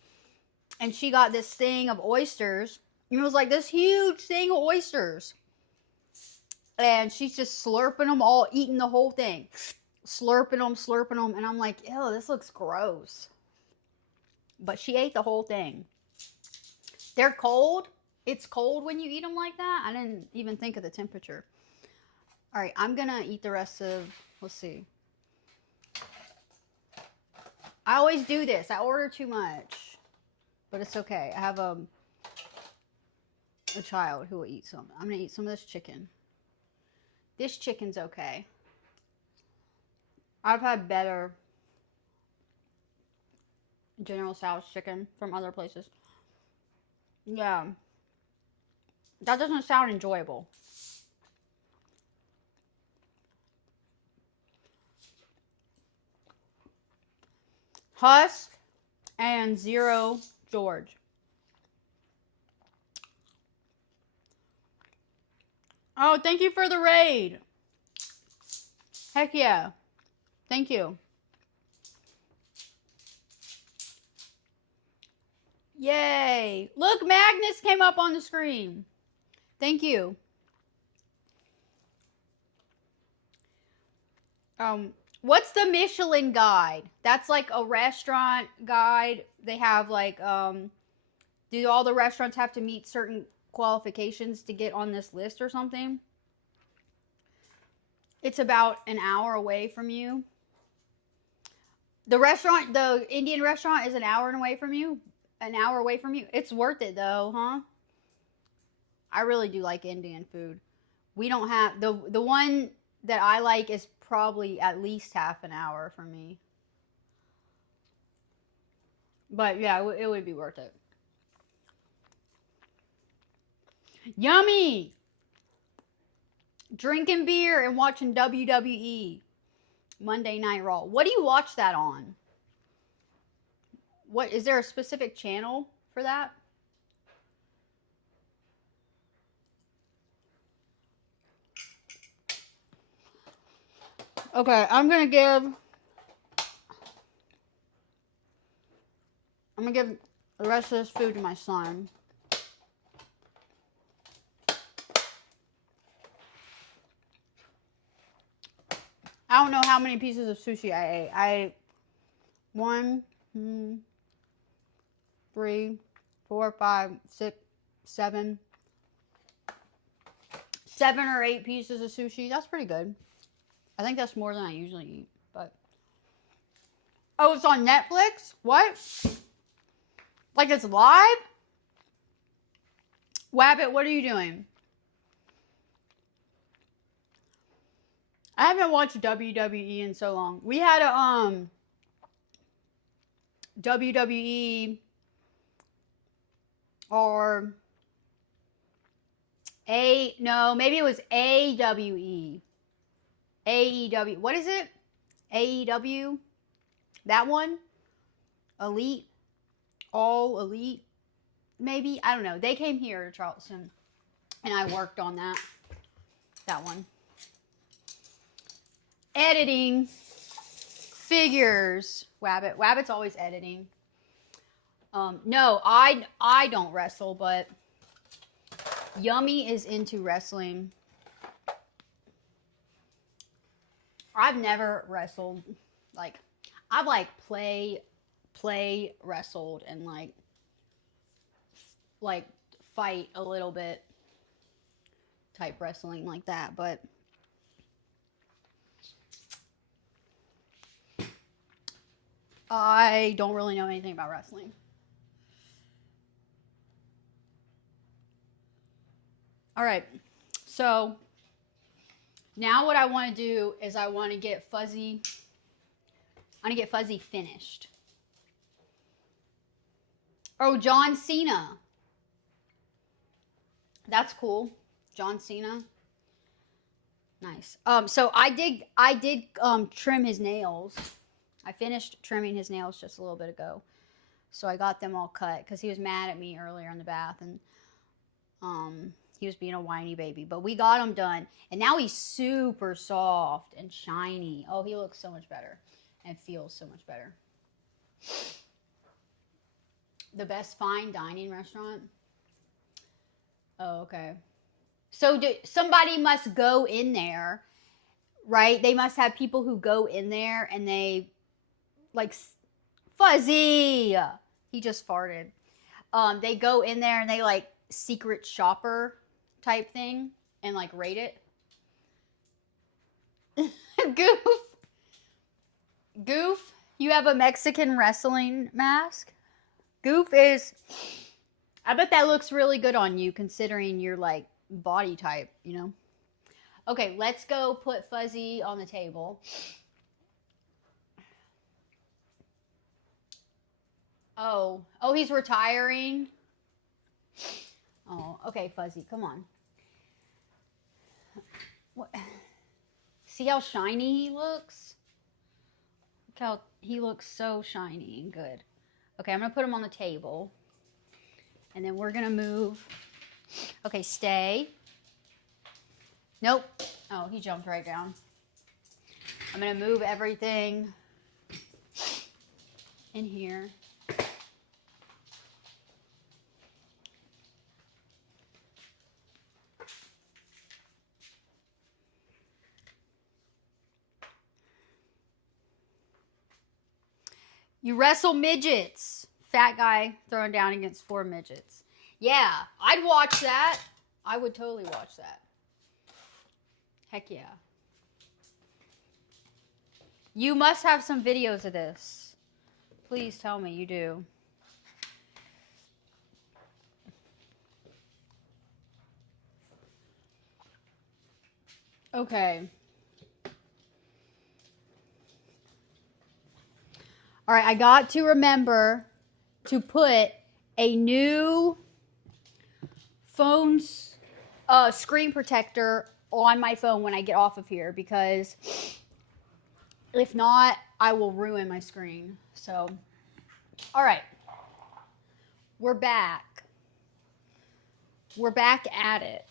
and she got this thing of oysters, and it was like this huge thing of oysters, and she's just slurping them all, eating the whole thing, slurping them, and I'm like, ew, this looks gross. But she ate the whole thing. They're cold. It's cold when you eat them like that. I didn't even think of the temperature. All right, I'm gonna eat the rest of, let's see. I always do this. I order too much, but it's okay. I have a child who will eat some. I'm gonna eat some of this chicken. This chicken's okay. I've had better General Tso's chicken from other places. Yeah. That doesn't sound enjoyable. Husk and Zero George. Oh, thank you for the raid. Heck yeah. Thank you. Yay. Look, Magnus came up on the screen. Thank you. What's the Michelin guide? That's like a restaurant guide. They have like, do all the restaurants have to meet certain qualifications to get on this list or something? It's about an hour away from you. The restaurant, the Indian restaurant is an hour away from you. An hour away from you. It's worth it though, huh? I really do like Indian food. We don't have, the one that I like is probably at least half an hour from me. But yeah, it would be worth it. Yummy! Drinking beer and watching WWE. Monday Night Raw. What do you watch that on? What, is there a specific channel for that? Okay, I'm gonna give the rest of this food to my son. I don't know how many pieces of sushi I ate. I ate 1, 2, 3, 4, 5, 6, 7. 7 or 8 pieces of sushi. That's pretty good. I think that's more than I usually eat, but. Oh, it's on Netflix? What? Like it's live? Wabbit, what are you doing? I haven't watched WWE in so long. We had a WWE or maybe it was AWE. AEW. What is it? AEW? That one? Elite? All Elite? Maybe? I don't know. They came here to Charleston. And I worked on that. That one. Editing. Figures. Wabbit. Wabbit's always editing. No, I don't wrestle, but Yummy is into wrestling. I've never wrestled. Like, I've like play wrestled and like fight a little bit type wrestling like that, but I don't really know anything about wrestling. All right, so now what I want to do is I want to get Fuzzy finished. Oh, John Cena. That's cool. John Cena. Nice. So I did trim his nails. I finished trimming his nails just a little bit ago. So I got them all cut because he was mad at me earlier in the bath and he was being a whiny baby. But we got him done. And now he's super soft and shiny. Oh, he looks so much better and feels so much better. The best fine dining restaurant? Oh, okay. So somebody must go in there, right? They must have people who go in there and they, like, Fuzzy! He just farted. They go in there and they, like, secret shopper type thing and, like, rate it. Goof, you have a Mexican wrestling mask? Goof is, I bet that looks really good on you considering your, like, body type, you know? Okay, let's go put Fuzzy on the table. Oh, he's retiring? Oh, okay, Fuzzy, come on. What? See how shiny he looks? Look how he looks so shiny and good. Okay, I'm going to put him on the table. And then we're going to move. Okay, stay. Nope. Oh, he jumped right down. I'm going to move everything in here. You wrestle midgets. Fat guy throwing down against 4 midgets. Yeah, I'd watch that. I would totally watch that. Heck yeah. You must have some videos of this. Please tell me you do. Okay. All right, I got to remember to put a new phone's screen protector on my phone when I get off of here, because if not, I will ruin my screen. So, all right. We're back. We're back at it.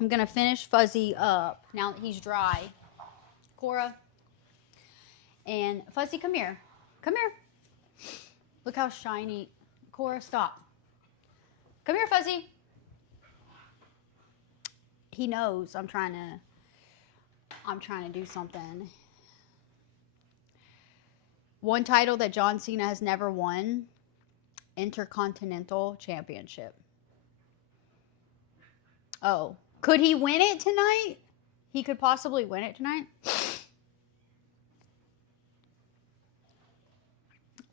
I'm going to finish Fuzzy up now that he's dry. Cora. And Fuzzy, come here. Come here. Look how shiny. Cora, stop. Come here, Fuzzy. He knows I'm trying to do something. One title that John Cena has never won, Intercontinental Championship. Oh, could he win it tonight? He could possibly win it tonight.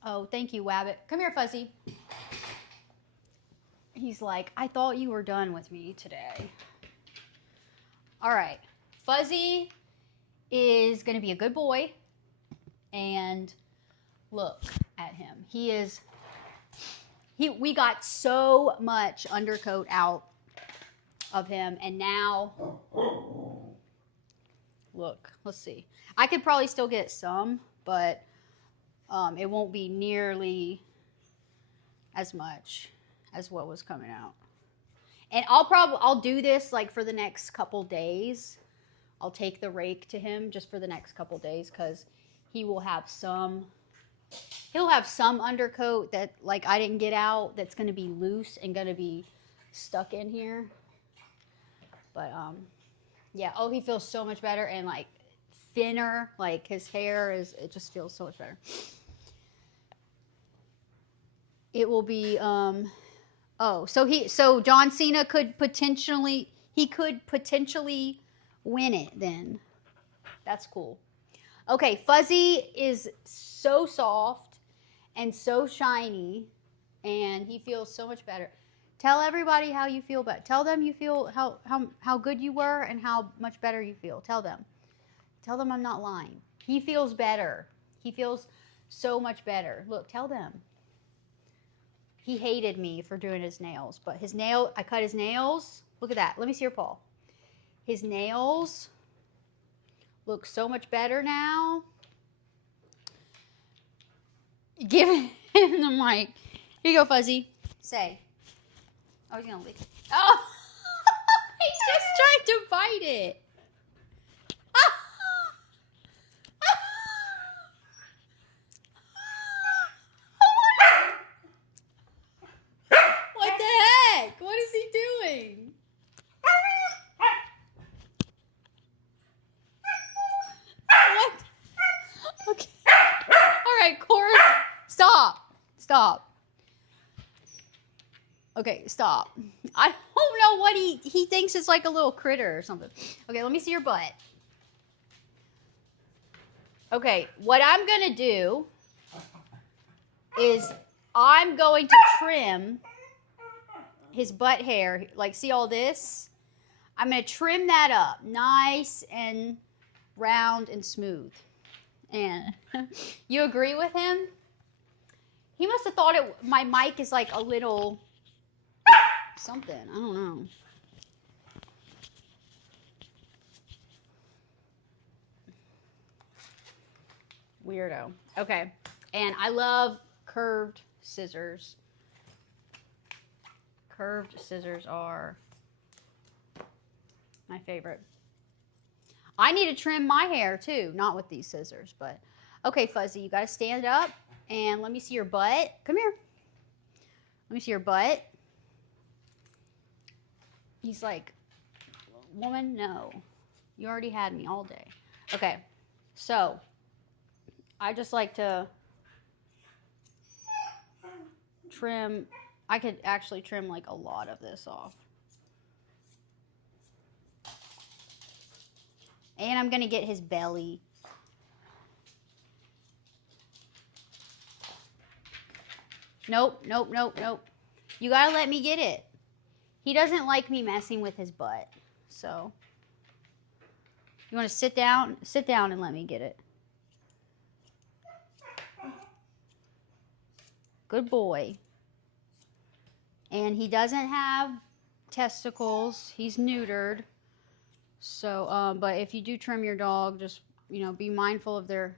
Oh, thank you, Wabbit. Come here, Fuzzy. He's like, I thought you were done with me today. All right. Fuzzy is going to be a good boy. And look at him. We got so much undercoat out of him. And now, look, let's see. I could probably still get some, but it won't be nearly as much as what was coming out. And I'll do this like for the next couple days. I'll take the rake to him just for the next couple days, because he'll have some undercoat that like I didn't get out that's going to be loose and going to be stuck in here. But yeah, oh, he feels so much better and like thinner, like his hair it just feels so much better. It will be so John Cena could potentially win it then. That's cool. Okay, Fuzzy is so soft and so shiny, and he feels so much better. Tell everybody how you feel about. Tell them you feel how good you were and how much better you feel. Tell them I'm not lying. He feels better. He feels so much better. Look, tell them. He hated me for doing his nails, but I cut his nails. Look at that. Let me see your paw. His nails look so much better now. Give him the mic. Here you go, Fuzzy. Say. Oh, he's gonna lick it. Oh! He's just trying to bite it. What the heck? What is he doing? What? Okay. All right, Cora. Stop. Okay, stop. I don't know what he thinks it's like a little critter or something. Okay, let me see your butt. Okay, what I'm going to do is I'm going to trim his butt hair. Like, see all this? I'm going to trim that up nice and round and smooth. And you agree with him? He must have thought my mic is like a little something. I don't know. Weirdo. Okay. And I love curved scissors. Curved scissors are my favorite. I need to trim my hair too, not with these scissors, but okay, Fuzzy, you got to stand up and let me see your butt. Come here. Let me see your butt. He's like, woman, no. You already had me all day. Okay, so I just like to trim, I could actually trim like a lot of this off. And I'm gonna get his belly. Nope, nope, nope, nope. You gotta let me get it. He doesn't like me messing with his butt. So, you wanna sit down? Sit down and let me get it. Good boy. And he doesn't have testicles. He's neutered. So, but if you do trim your dog, just, you know, be mindful of their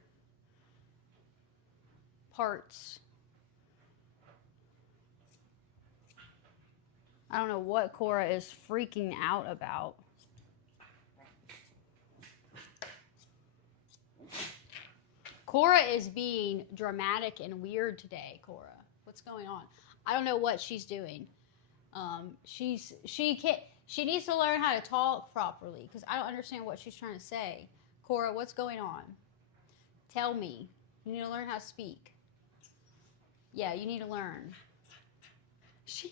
parts. I don't know what Cora is freaking out about. Cora is being dramatic and weird today, Cora. What's going on? I don't know what she's doing. She needs to learn how to talk properly because I don't understand what she's trying to say. Cora, what's going on? Tell me. You need to learn how to speak. Yeah, you need to learn. She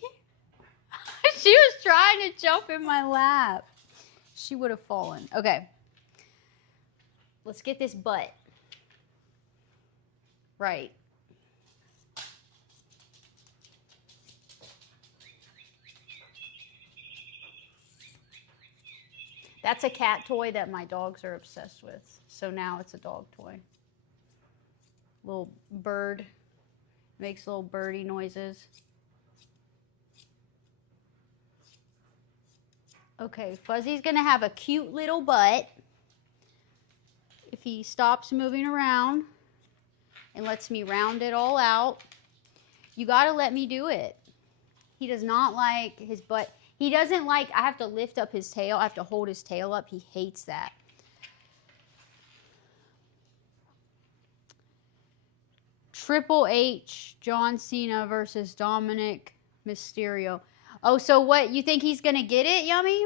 was trying to jump in my lap. She would have fallen. Okay. Let's get this butt right. That's a cat toy that my dogs are obsessed with. So now it's a dog toy. Little bird. Makes little birdie noises. Okay, Fuzzy's going to have a cute little butt if he stops moving around and lets me round it all out. You got to let me do it. He does not like his butt. He doesn't like, I have to lift up his tail. I have to hold his tail up. He hates that. Triple H, John Cena versus Dominic Mysterio. Oh, so what? You think he's going to get it, Yummy?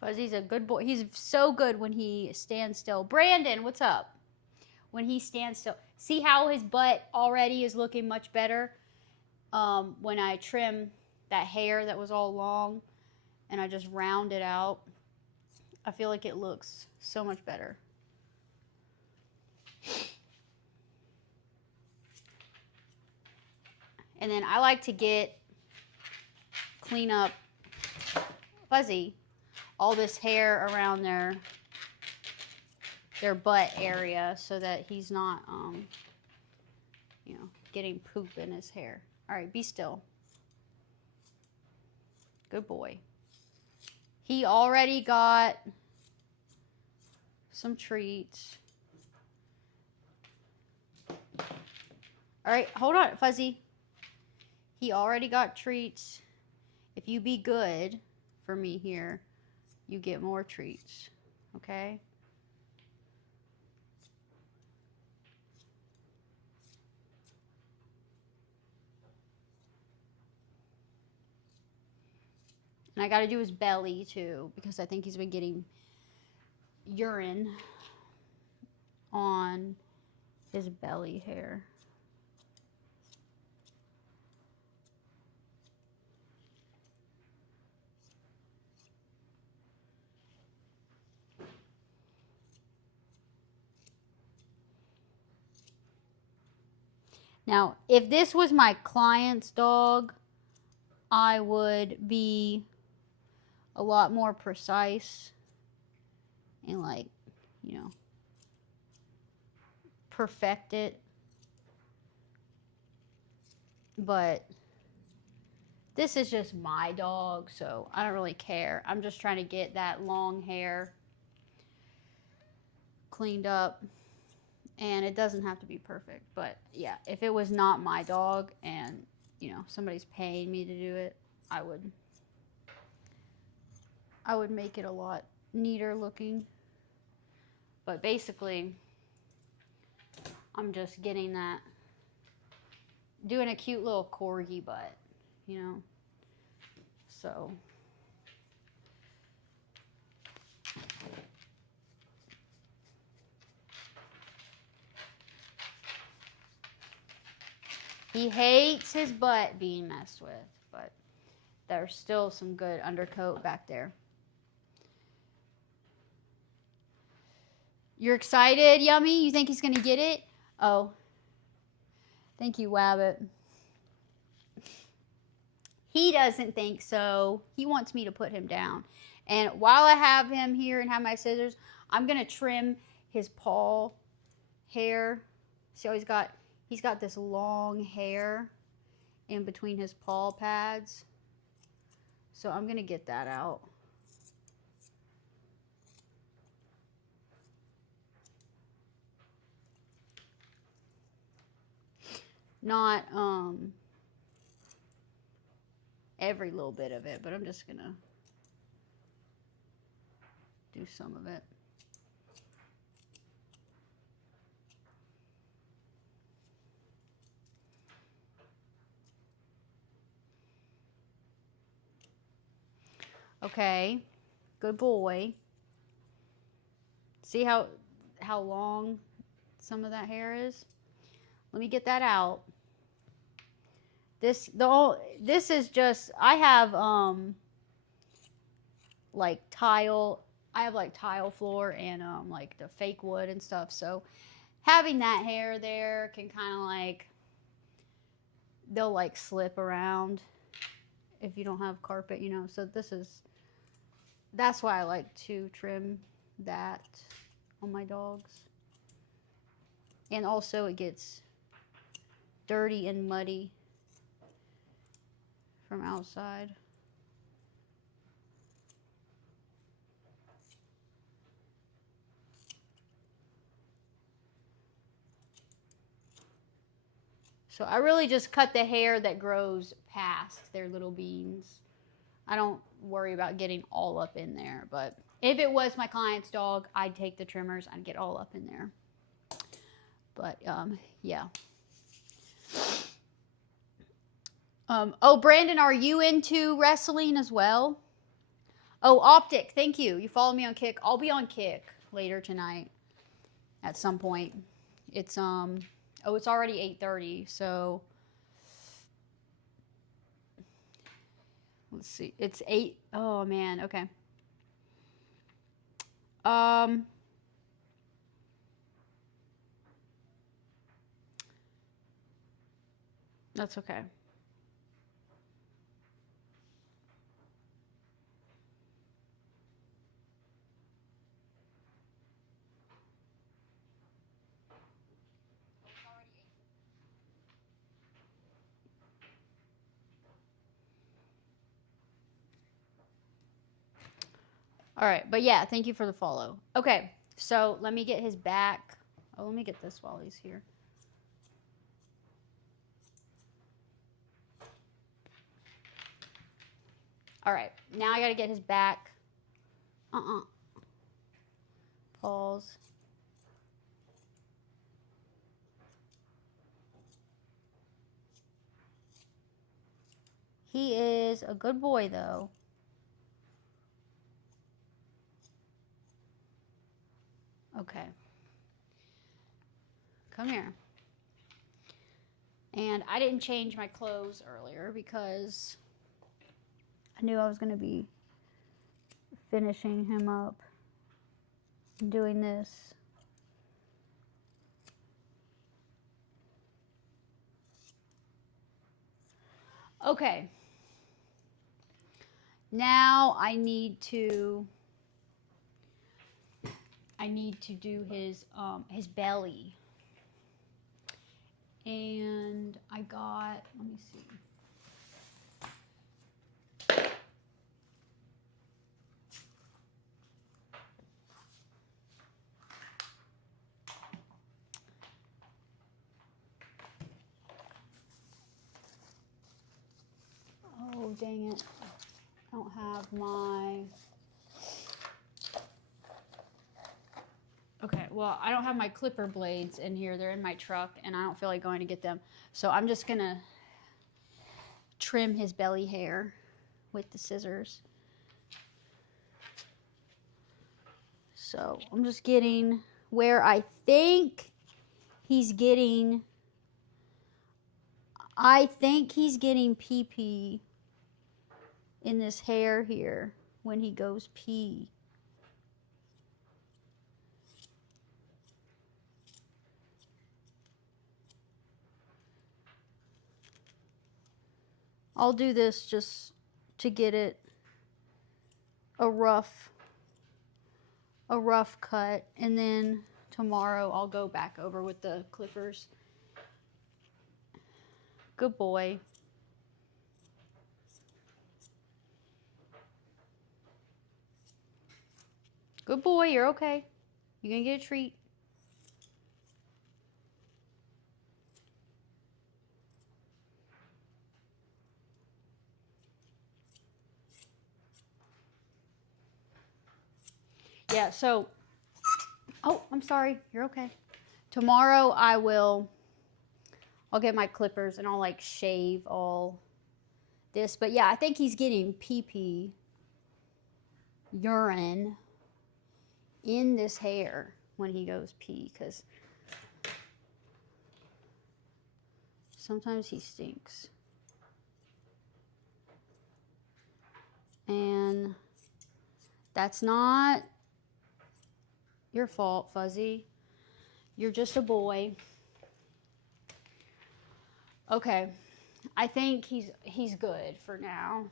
Fuzzy's a good boy. He's so good when he stands still. Brandon, what's up? When he stands still. See how his butt already is looking much better? When I trim that hair that was all long and I just round it out, I feel like it looks so much better. And then I like to clean up Fuzzy, all this hair around their butt area so that he's not, you know, getting poop in his hair. All right, be still. Good boy. He already got some treats. All right, hold on, Fuzzy. He already got treats. If you be good for me here, you get more treats, okay? And I got to do his belly too because I think he's been getting urine on his belly hair. Now, if this was my client's dog, I would be a lot more precise and, like, you know, perfect it. But this is just my dog, so I don't really care. I'm just trying to get that long hair cleaned up. And it doesn't have to be perfect. But yeah, if it was not my dog and, you know, somebody's paying me to do it, I would make it a lot neater looking. But basically, I'm just getting that, doing a cute little corgi butt, you know. So he hates his butt being messed with, but there's still some good undercoat back there. You're excited, Yummy? You think he's going to get it? Oh. Thank you, Wabbit. He doesn't think so. He wants me to put him down. And while I have him here and have my scissors, I'm going to trim his paw hair. See how he's got this long hair in between his paw pads. So I'm going to get that out. Not every little bit of it, but I'm just gonna do some of it. Okay, good boy. See how long some of that hair is? Let me get that out. This is just, I have like tile floor and like the fake wood and stuff. So having that hair there can kind of like, they'll like slip around if you don't have carpet, you know. So that's why I like to trim that on my dogs. And also it gets dirty and muddy from outside. So I really just cut the hair that grows past their little beans. I don't worry about getting all up in there, but if it was my client's dog, I'd take the trimmers, I'd get all up in there. But yeah. Oh, Brandon, are you into wrestling as well? Oh, Optic, thank you. You follow me on Kick. I'll be on Kick later tonight at some point. It's it's already 8:30, so let's see. It's 8. Oh man, okay. That's okay. All right, but yeah, thank you for the follow. Okay, so let me get his back. Oh, let me get this while he's here. All right, now I got to get his back. Pause. He is a good boy, though. Okay. Come here. And I didn't change my clothes earlier because I knew I was going to be finishing him up and doing this. Okay. Now I need to do his belly. And I got, let me see. dang it. I don't have my... Okay, well, I don't have my clipper blades in here. They're in my truck, and I don't feel like going to get them. So I'm just going to trim his belly hair with the scissors. So I'm just getting where I think he's getting... I think he's getting pee-pee in this hair here when he goes pee. I'll do this just to get it a rough cut, and then tomorrow I'll go back over with the clippers. Good boy. Good boy, you're okay. You're gonna get a treat. Yeah, so, oh, I'm sorry. You're okay. Tomorrow I'll get my clippers and I'll like shave all this. But yeah, I think he's getting pee-pee, urine in this hair when he goes pee, because sometimes he stinks. And that's not your fault, Fuzzy. You're just a boy. Okay, I think he's good for now.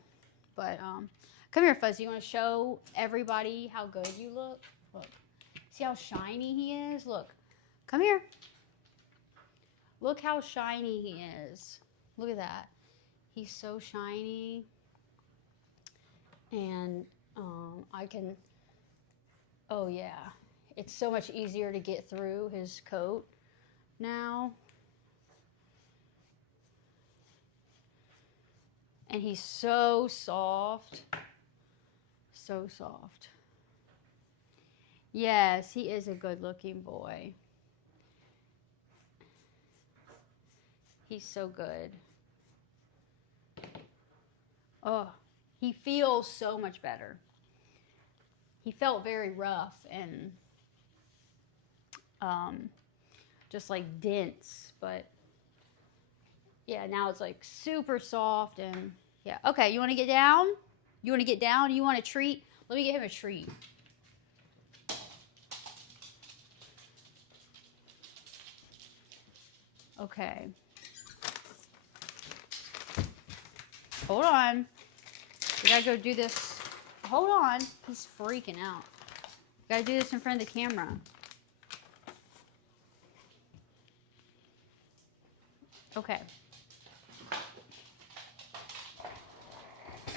But come here, Fuzzy. You want to show everybody how good you look? Look, see how shiny he is? Look, come here. Look how shiny he is. Look at that. He's so shiny. And I can, oh yeah, it's so much easier to get through his coat now. And he's so soft. So soft. Yes, he is a good looking boy. He's so good. Oh, he feels so much better. He felt very rough and just like dense, but yeah, now it's like super soft and yeah. Okay, you want to get down? You want to get down? You want a treat? Let me get him a treat. Okay. Hold on. We gotta go do this. Hold on. He's freaking out. We gotta do this in front of the camera. Okay.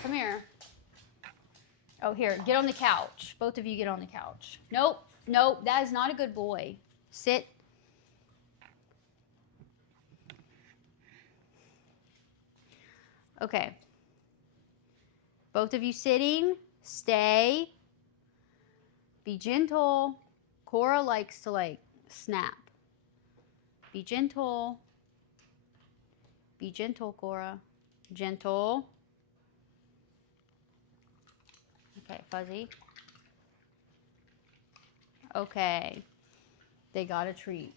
Come here. Oh, here. Get on the couch. Both of you get on the couch. Nope. Nope. That is not a good boy. Sit. Okay. Both of you sitting. Stay. Be gentle. Cora likes to like snap. Be gentle. Be gentle, Cora. Gentle. Okay, Fuzzy. Okay. They got a treat.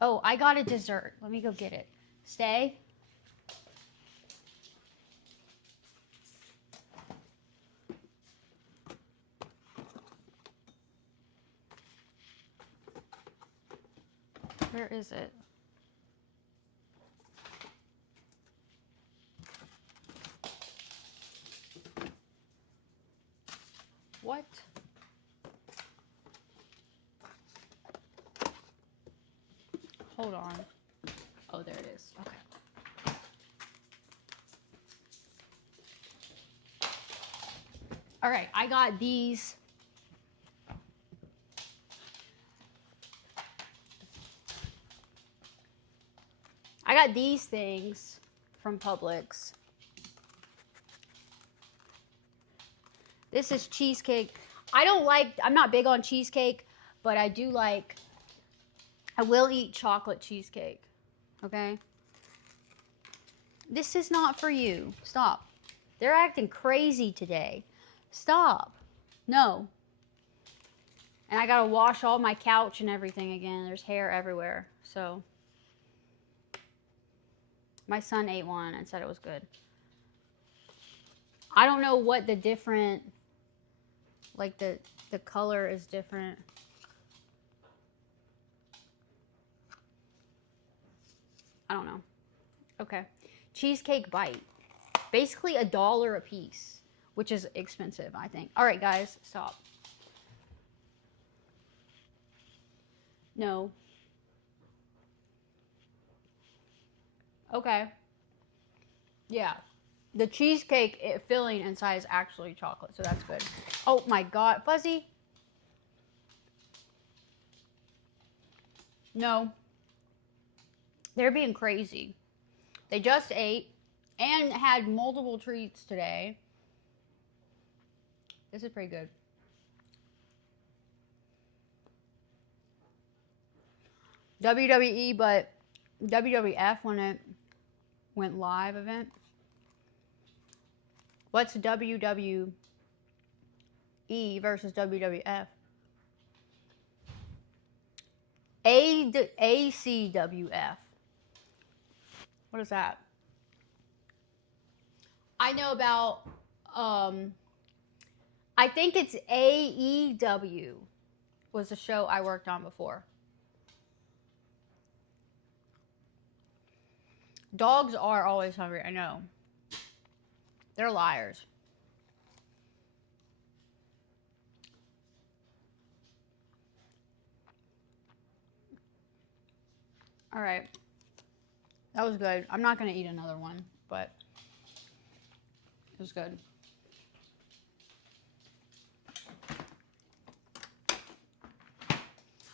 Oh, I got a dessert. Let me go get it. Stay. Where is it? What? Hold on. Oh, there it is. Okay. All right, I got these. got these things from Publix. This is cheesecake. I'm not big on cheesecake, but I will eat chocolate cheesecake. Okay? This is not for you. Stop. They're acting crazy today. Stop. No. And I gotta wash all my couch and everything again. There's hair everywhere. So, my son ate one and said it was good. I don't know what the different, like the color is different. I don't know. Okay. Cheesecake bite. Basically $1 a piece, which is expensive, I think. All right, guys, stop. No. Okay. Yeah. The cheesecake filling inside is actually chocolate, so that's good. Oh my God, Fuzzy. No. They're being crazy. They just ate and had multiple treats today. This is pretty good. WWE, but WWF when it went live event. What's WWE versus WWF? ACWF. What is that? I know about, I think it's AEW was a show I worked on before. Dogs are always hungry, I know. They're liars. All right. That was good. I'm not going to eat another one, but it was good.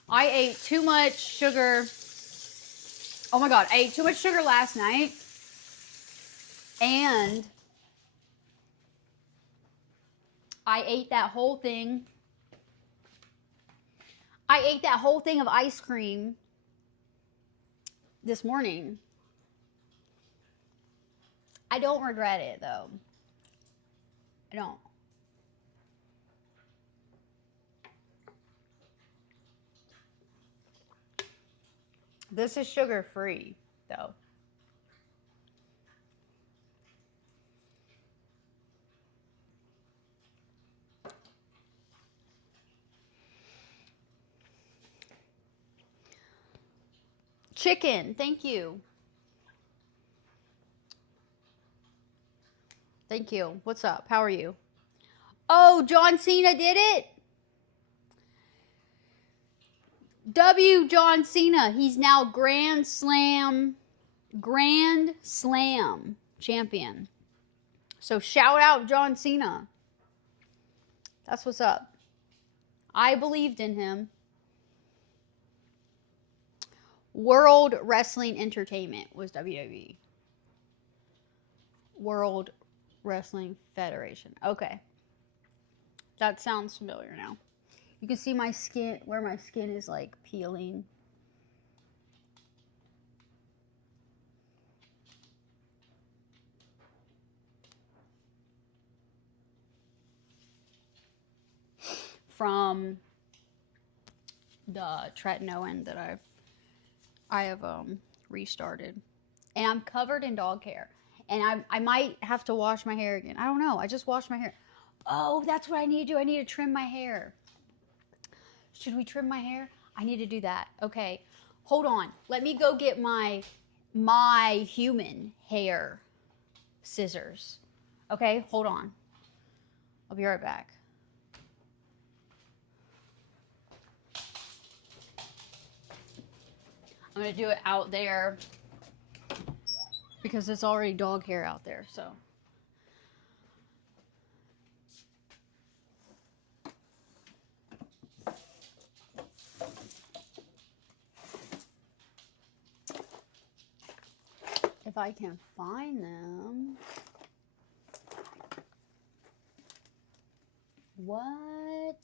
I ate too much sugar. Oh my God, I ate too much sugar last night. And I ate that whole thing. I ate that whole thing of ice cream this morning. I don't regret it though. I don't. This is sugar free though. Chicken, thank you. Thank you. What's up? How are you? Oh, John Cena did it? John Cena. He's now Grand Slam champion. So shout out John Cena. That's what's up. I believed in him. World Wrestling Entertainment was WWE. World Wrestling Federation. Okay. That sounds familiar now. You can see my skin, where my skin is like peeling. From the tretinoin that I have restarted. And I'm covered in dog hair. And I might have to wash my hair again. I don't know. I just washed my hair. Oh, that's what I need to do. I need to trim my hair. Should we trim my hair? I need to do that. Okay. Hold on. Let me go get my human hair scissors. Okay? Hold on. I'll be right back. I'm going to do it out there because it's already dog hair out there, so. if I can find them. What?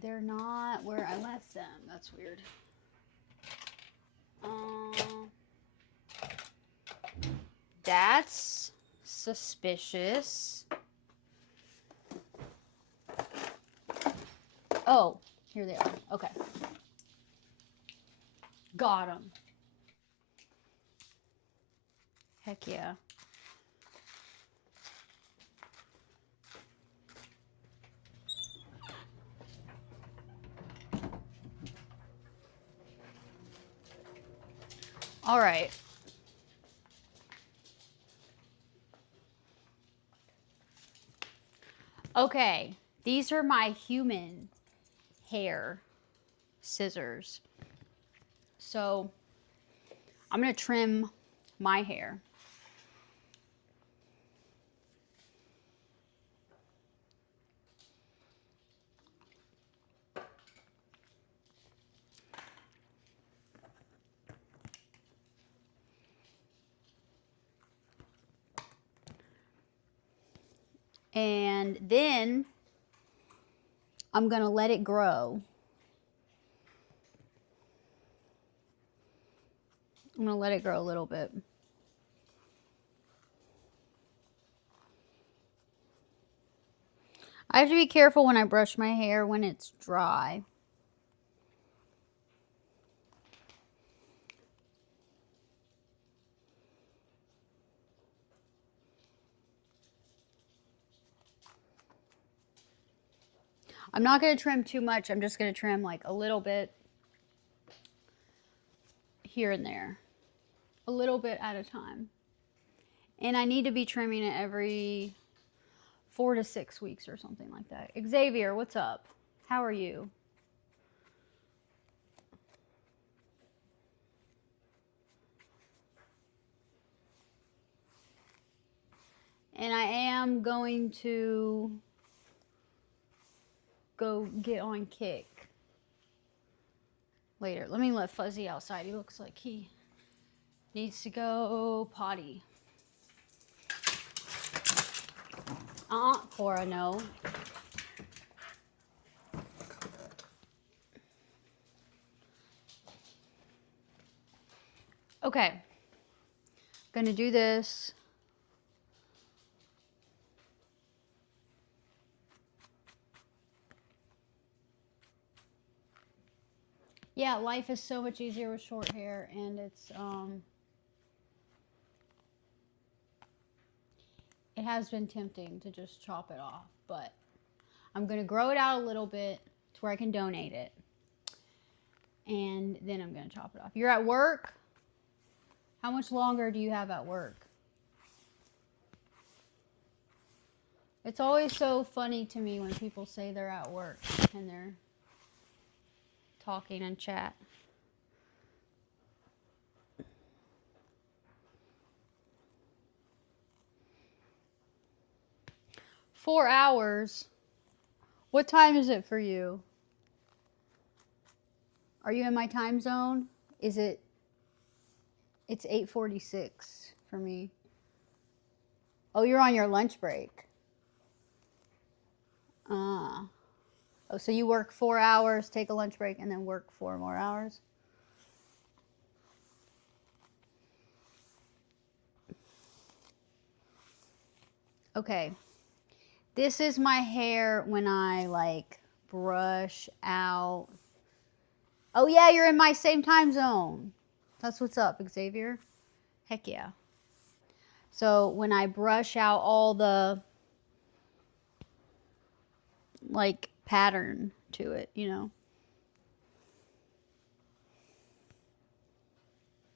They're not where I left them. That's weird. That's suspicious. Oh, here they are. Okay. Got them. Heck yeah. All right. Okay, these are my human hair scissors. So I'm going to trim my hair. And then I'm going to let it grow. I'm going to let it grow a little bit. I have to be careful when I brush my hair when it's dry. I'm not going to trim too much. I'm just going to trim like a little bit here and there. A little bit at a time. And I need to be trimming it every 4 to 6 weeks or something like that. Xavier, what's up? How are you? And I am going to go get on Kick later. Let me let Fuzzy outside. He looks like he needs to go potty. Cora, no. Okay. Gonna do this. Yeah, life is so much easier with short hair, and it's it has been tempting to just chop it off, but I'm gonna grow it out a little bit to where I can donate it, and then I'm gonna chop it off. You're at work? How much longer do you have at work? It's always so funny to me when people say they're at work and they're talking in chat. "4 hours? What time is it for you? Are you in my time zone? Is it? It's 8:46 for me. Oh, you're on your lunch break. Oh, so you work 4 hours, take a lunch break, and then work 4 more hours? Okay. This is my hair when I like brush out. Oh yeah, you're in my same time zone. That's what's up, Xavier. Heck yeah. So when I brush out all the like pattern to it, you know.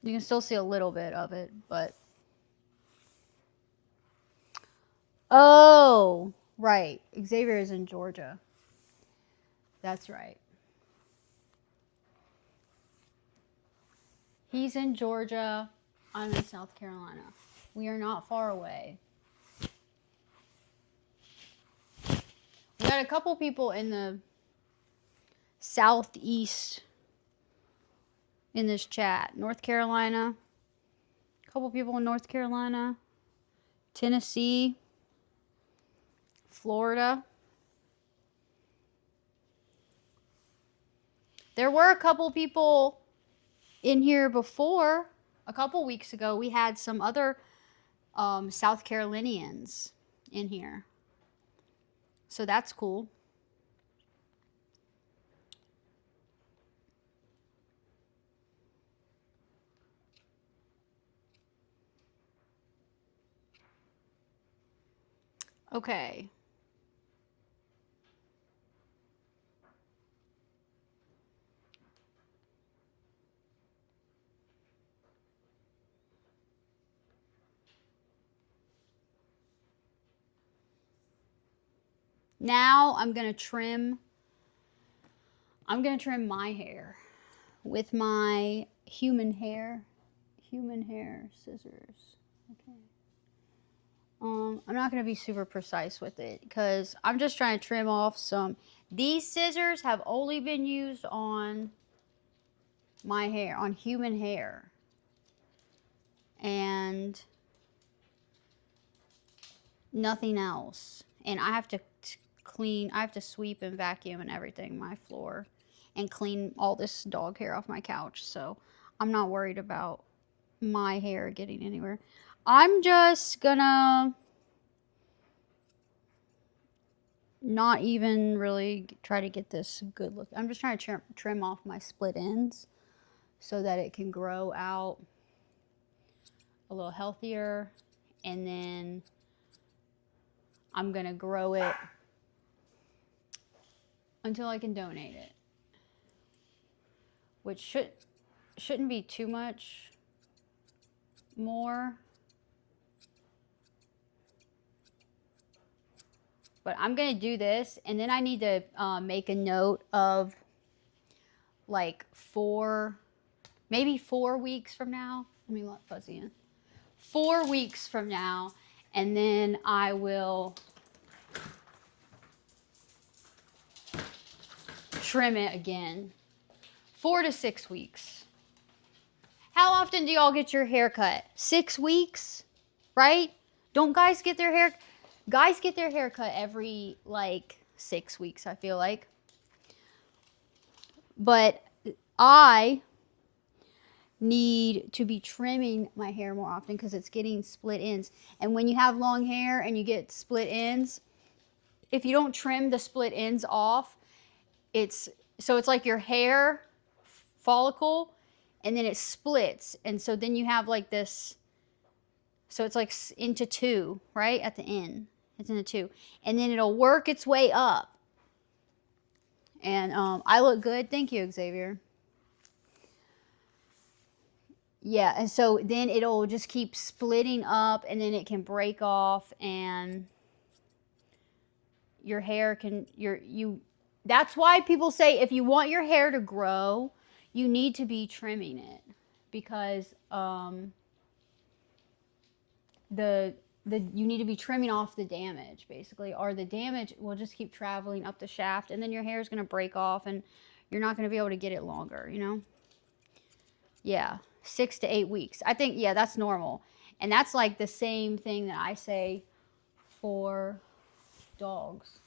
You can still see a little bit of it, but oh, right. Xavier is in Georgia. That's right. He's in Georgia. I'm in South Carolina. We are not far away. We got a couple people in the southeast in this chat. North Carolina. A couple people in North Carolina. Tennessee. Florida. There were a couple people in here before. A couple weeks ago, we had some other South Carolinians in here. So that's cool. Okay. Now I'm going to trim my hair with my human hair scissors. Okay. I'm not going to be super precise with it because I'm just trying to trim off some. These scissors have only been used on my hair, on human hair. And nothing else. And I have to clean, I have to sweep and vacuum and everything, my floor, and clean all this dog hair off my couch. So I'm not worried about my hair getting anywhere. I'm just gonna not even really try to get this good look. I'm just trying to trim off my split ends so that it can grow out a little healthier. And then I'm gonna grow it until I can donate it, which shouldn't be too much more. But I'm gonna do this, and then I need to make a note of like maybe 4 weeks from now. Let me let Fuzzy in. 4 weeks from now, and then I will trim it again. 4 to 6 weeks. How often do y'all get your hair cut? 6 weeks, right? Don't guys get their hair? Guys get their hair cut every like 6 weeks, I feel like. But I need to be trimming my hair more often because it's getting split ends. And when you have long hair and you get split ends, if you don't trim the split ends off, it's like your hair follicle and then it splits, and so then you have like this, so it's like into two, right at the end. It's into two, and then it'll work its way up. And I look good, thank you, Xavier. Yeah, and so then it'll just keep splitting up, and then it can break off, and your hair can that's why people say if you want your hair to grow, you need to be trimming it, because you need to be trimming off the damage, basically, or the damage will just keep traveling up the shaft, and then your hair is going to break off, and you're not going to be able to get it longer, you know? Yeah, 6 to 8 weeks. I think, yeah, that's normal. And that's like the same thing that I say for dogs.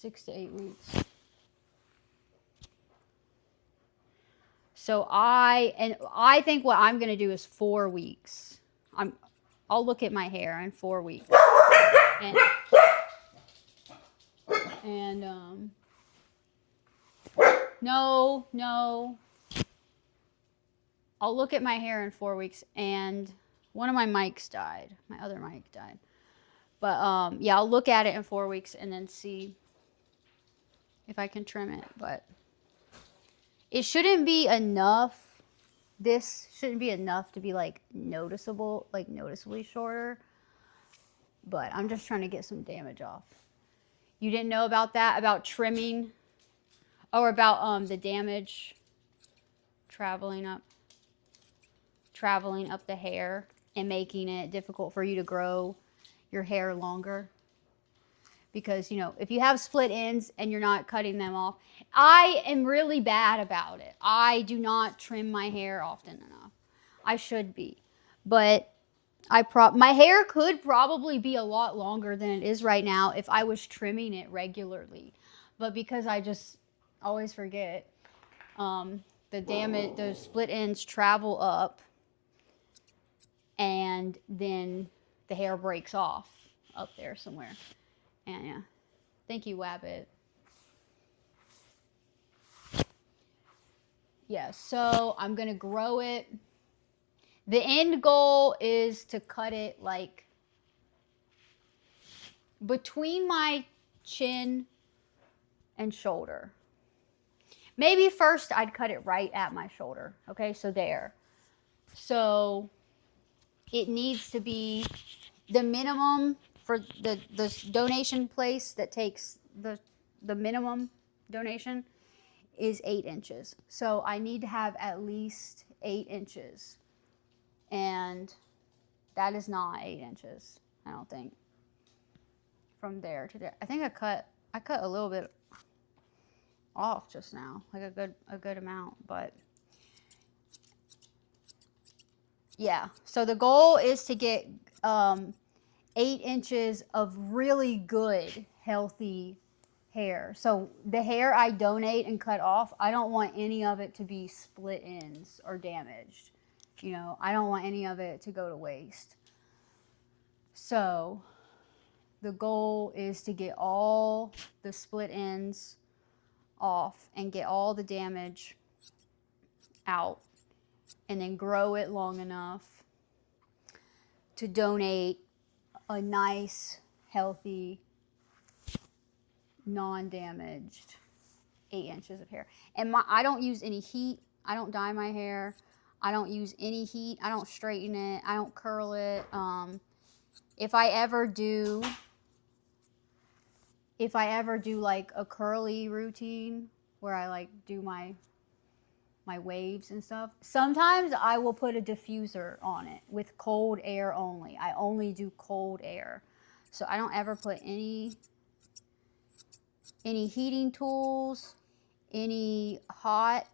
6 to 8 weeks. So I think what I'm going to do is 4 weeks. I'll look at my hair in 4 weeks. And no. I'll look at my hair in 4 weeks, and one of my mics died. My other mic died. But yeah, I'll look at it in 4 weeks and then see if I can trim it. But it shouldn't be enough. This shouldn't be enough to be like noticeably shorter. But I'm just trying to get some damage off. You didn't know about that? About trimming? Or about the damage traveling up the hair and making it difficult for you to grow your hair longer? because, you know, if you have split ends and you're not cutting them off, I am really bad about it. I do not trim my hair often enough. I should be, but my hair could probably be a lot longer than it is right now if I was trimming it regularly, but because I just always forget, the split ends travel up, and then the hair breaks off up there somewhere. And yeah, thank you, Wabbit. Yeah, so I'm gonna grow it. The end goal is to cut it like between my chin and shoulder. Maybe first I'd cut it right at my shoulder. Okay, so there. So it needs to be the minimum for the donation place that takes the minimum donation is 8 inches. So I need to have at least 8 inches. And that is not 8 inches, I don't think. From there to there. I think I cut a little bit off just now, like a good amount, but yeah. So the goal is to get 8 inches of really good, healthy hair. So the hair I donate and cut off, I don't want any of it to be split ends or damaged. You know, I don't want any of it to go to waste. So the goal is to get all the split ends off and get all the damage out, and then grow it long enough to donate a nice, healthy, non-damaged 8 inches of hair. And I don't use any heat. I don't dye my hair. I don't use any heat. I don't straighten it. I don't curl it. If I ever do like a curly routine where I like do my waves and stuff, sometimes I will put a diffuser on it with cold air only. I only do cold air. So I don't ever put any heating tools, any hot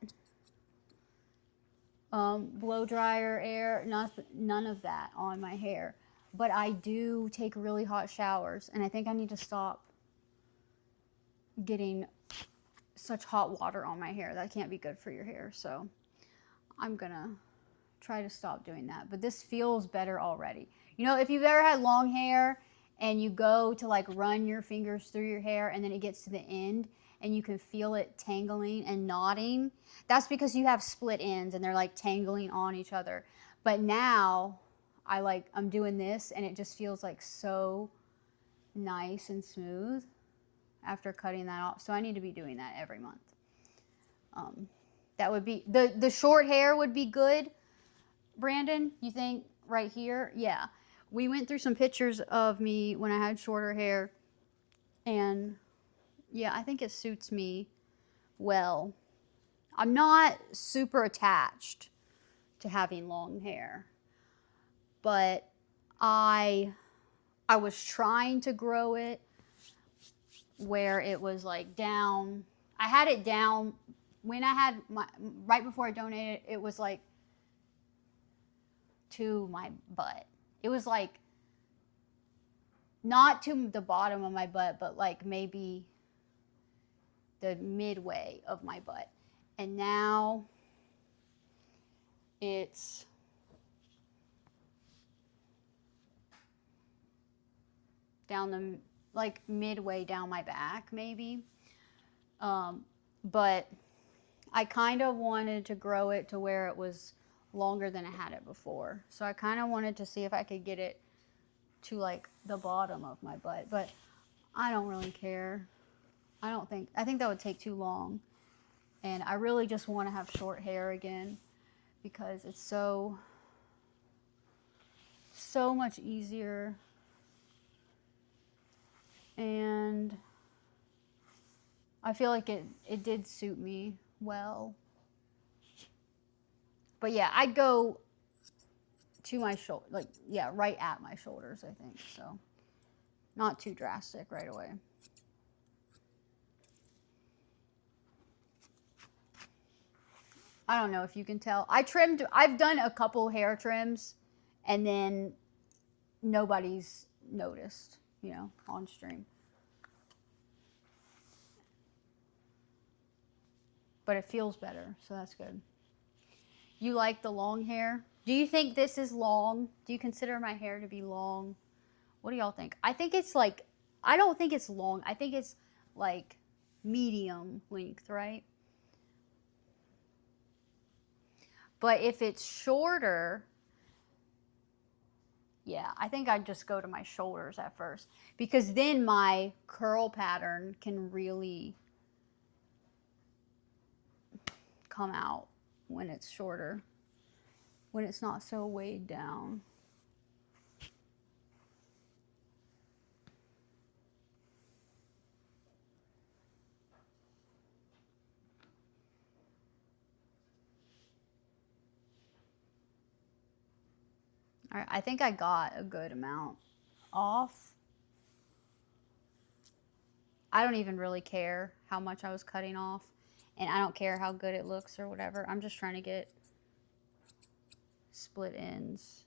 blow dryer air, none of that on my hair. But I do take really hot showers, and I think I need to stop getting such hot water on my hair. That can't be good for your hair. So I'm gonna try to stop doing that. But this feels better already. You know, if you've ever had long hair and you go to like run your fingers through your hair and then it gets to the end and you can feel it tangling and knotting, that's because you have split ends and they're like tangling on each other. But now I'm doing this and it just feels like so nice and smooth after cutting that off. So I need to be doing that every month. That would be, the short hair would be good. Brandon, you think right here? Yeah. We went through some pictures of me when I had shorter hair, and yeah, I think it suits me well. I'm not super attached to having long hair, but I was trying to grow it where it was like down. I had it down when I had right before I donated, it was like to my butt. It was like not to the bottom of my butt, but like maybe the midway of my butt. And now it's down the, like midway down my back maybe. But I kind of wanted to grow it to where it was longer than I had it before. So I kind of wanted to see if I could get it to like the bottom of my butt, but I don't really care. I think that would take too long. And I really just want to have short hair again because it's so much easier. And I feel like it did suit me well. But yeah, I'd go to my shoulder, like, yeah, right at my shoulders, I think. So not too drastic right away. I don't know if you can tell. I've done a couple hair trims and then nobody's noticed, you know, on stream. But it feels better, so that's good. You like the long hair? Do you think this is long? Do you consider my hair to be long? What do y'all think? I think it's like, I don't think it's long. I think it's like medium length, right? But if it's shorter, yeah, I think I'd just go to my shoulders at first because then my curl pattern can really come out when it's shorter, when it's not so weighed down. All right, I think I got a good amount off. I don't even really care how much I was cutting off, and I don't care how good it looks or whatever. I'm just trying to get split ends.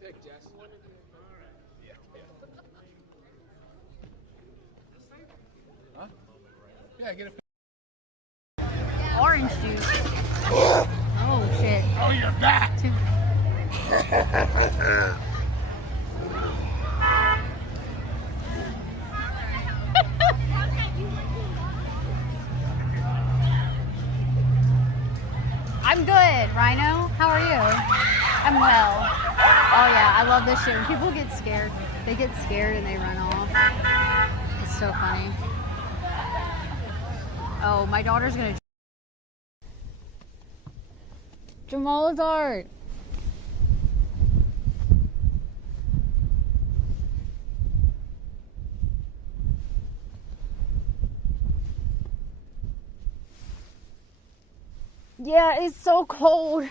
pick, Jess. Huh? Yeah, get a pick. Orange juice. Oh shit. Oh, you're back! I'm good, Rhino. How are you? I'm well. Oh yeah, I love this shit. When people get scared, they get scared and they run off. It's so funny. Oh, my daughter's gonna. Jamal Art. Yeah, it's so cold.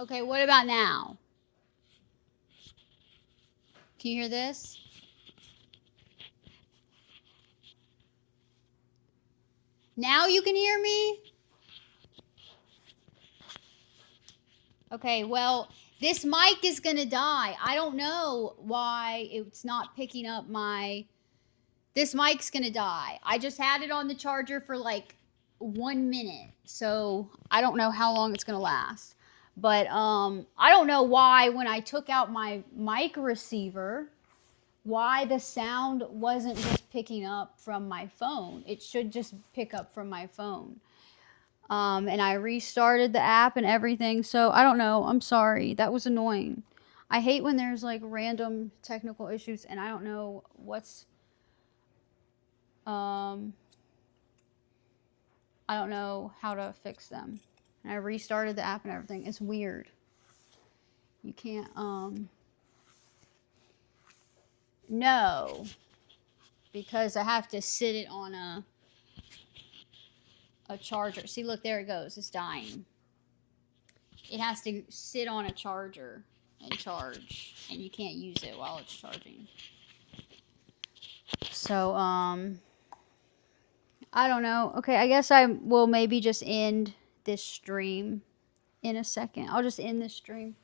Okay, what about now? Can you hear this? Now you can hear me? Okay, well, this mic is gonna die. I don't know why it's not picking up my... This mic's gonna die. I just had it on the charger for like 1 minute, so I don't know how long it's gonna last. But I don't know why when I took out my mic receiver, why the sound wasn't just picking up from my phone. It should just pick up from my phone. And I restarted the app and everything, so I don't know. I'm sorry. That was annoying. I hate when there's like random technical issues and I don't know what's I don't know how to fix them. And I restarted the app and everything. It's weird. You can't no, because I have to sit it on a charger. See, look, there it goes. It's dying. It has to sit on a charger and charge, and you can't use it while it's charging. So, I don't know. Okay, I guess I will maybe just end this stream in a second. I'll just end this stream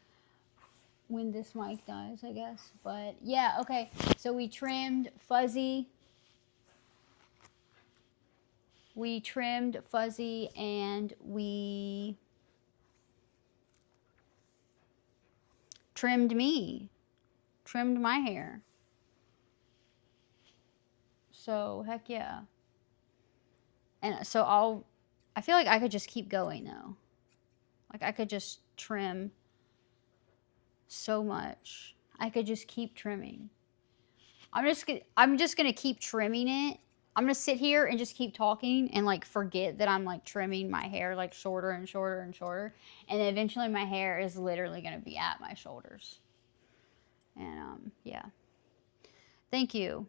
when this mic dies, I guess. But, yeah, okay. So we trimmed Fuzzy. We trimmed Fuzzy, and we trimmed me. Trimmed my hair. So, heck yeah. And so I feel like I could just keep going though. Like I could just trim so much. I could just keep trimming. I'm just gonna keep trimming it. I'm gonna sit here and just keep talking and like forget that I'm like trimming my hair like shorter and shorter and shorter. And then eventually my hair is literally gonna be at my shoulders. And yeah. Thank you.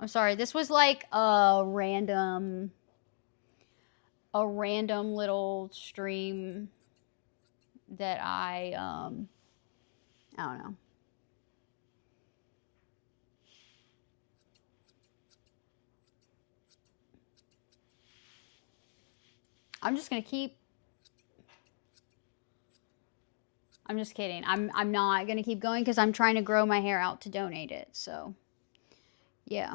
I'm sorry, this was like a random little stream that I don't know. I'm just kidding. I'm not gonna keep going because I'm trying to grow my hair out to donate it. So yeah.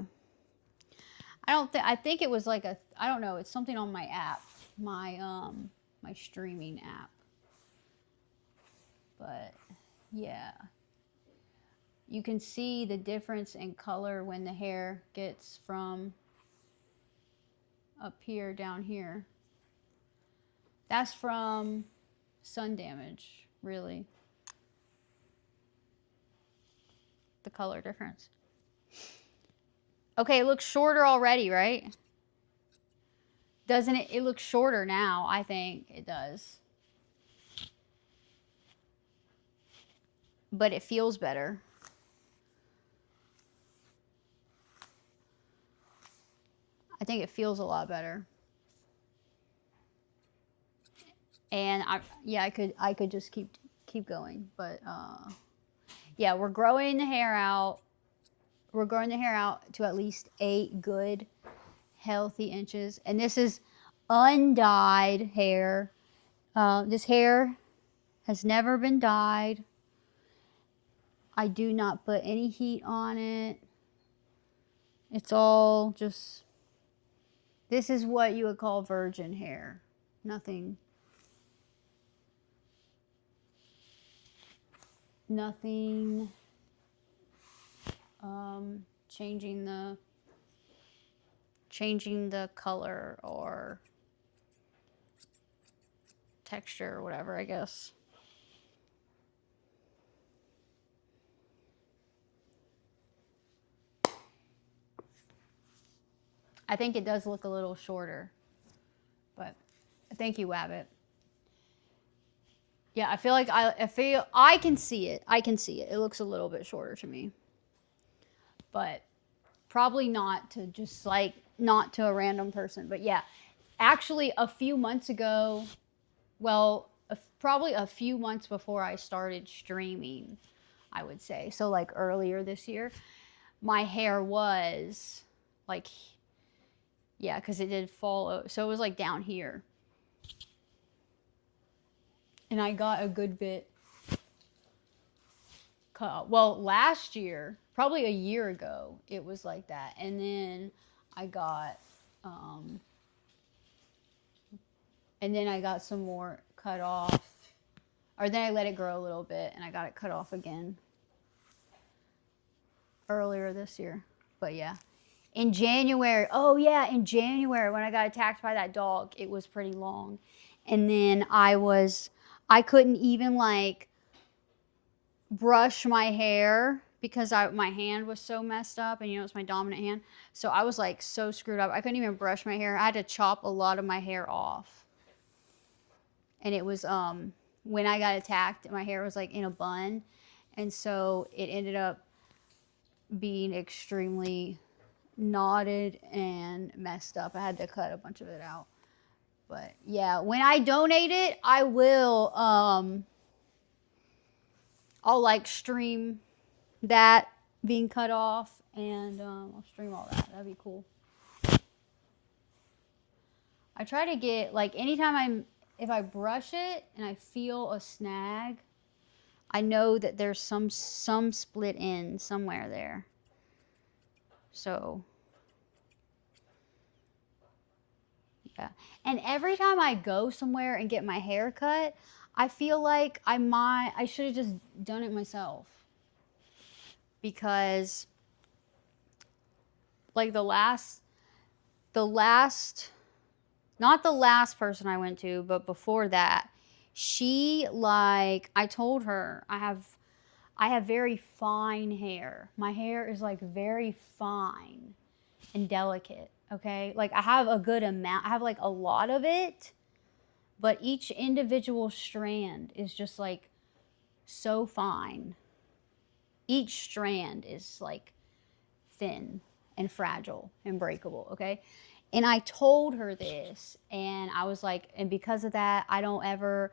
I think it was like I don't know, it's something on my app. My streaming app. But yeah. You can see the difference in color when the hair gets from up here down here. That's from sun damage, really. The color difference. Okay, it looks shorter already, right? Doesn't it? It looks shorter now, I think it does. But it feels better. I think it feels a lot better. And I could just keep going, but yeah, we're growing the hair out. We're growing the hair out to at least 8 good healthy inches. And this is undyed hair. This hair has never been dyed. I do not put any heat on it. It's all just, this is what you would call virgin hair. Nothing changing the color or texture or whatever, I guess. I think it does look a little shorter, but thank you, Wabbit. Yeah, I feel like I can see it. I can see it. It looks a little bit shorter to me. But probably not to a random person. But yeah, actually a few months ago, well, probably a few months before I started streaming, I would say. So like earlier this year, my hair was like Yeah, because it did fall. So it was like down here. And I got a good bit cut. Well, last year, probably a year ago, it was like that. And then I got, some more cut off. Or then I let it grow a little bit and I got it cut off again earlier this year. But yeah. In January, in January when I got attacked by that dog, it was pretty long. And then I couldn't even like brush my hair because my hand was so messed up, and it's my dominant hand. So I was like so screwed up. I couldn't even brush my hair. I had to chop a lot of my hair off. And it was when I got attacked, my hair was like in a bun, and so it ended up being extremely knotted and messed up. I had to cut a bunch of it out. But yeah, when I donate it, I will I'll like stream that being cut off, and I'll stream all that. That'd be cool. I try to get like anytime if I brush it and I feel a snag, I know that there's some split end somewhere there. So yeah. And every time I go somewhere and get my hair cut, I feel like I should have just done it myself. Because like the last not the last person I went to, but before that, she like I told her I have very fine hair. My hair is like very fine and delicate, okay? Like I have a good amount. I have like a lot of it, but each individual strand is just like so fine. Each strand is like thin and fragile and breakable, okay? And I told her this, and I was like, and because of that, I don't ever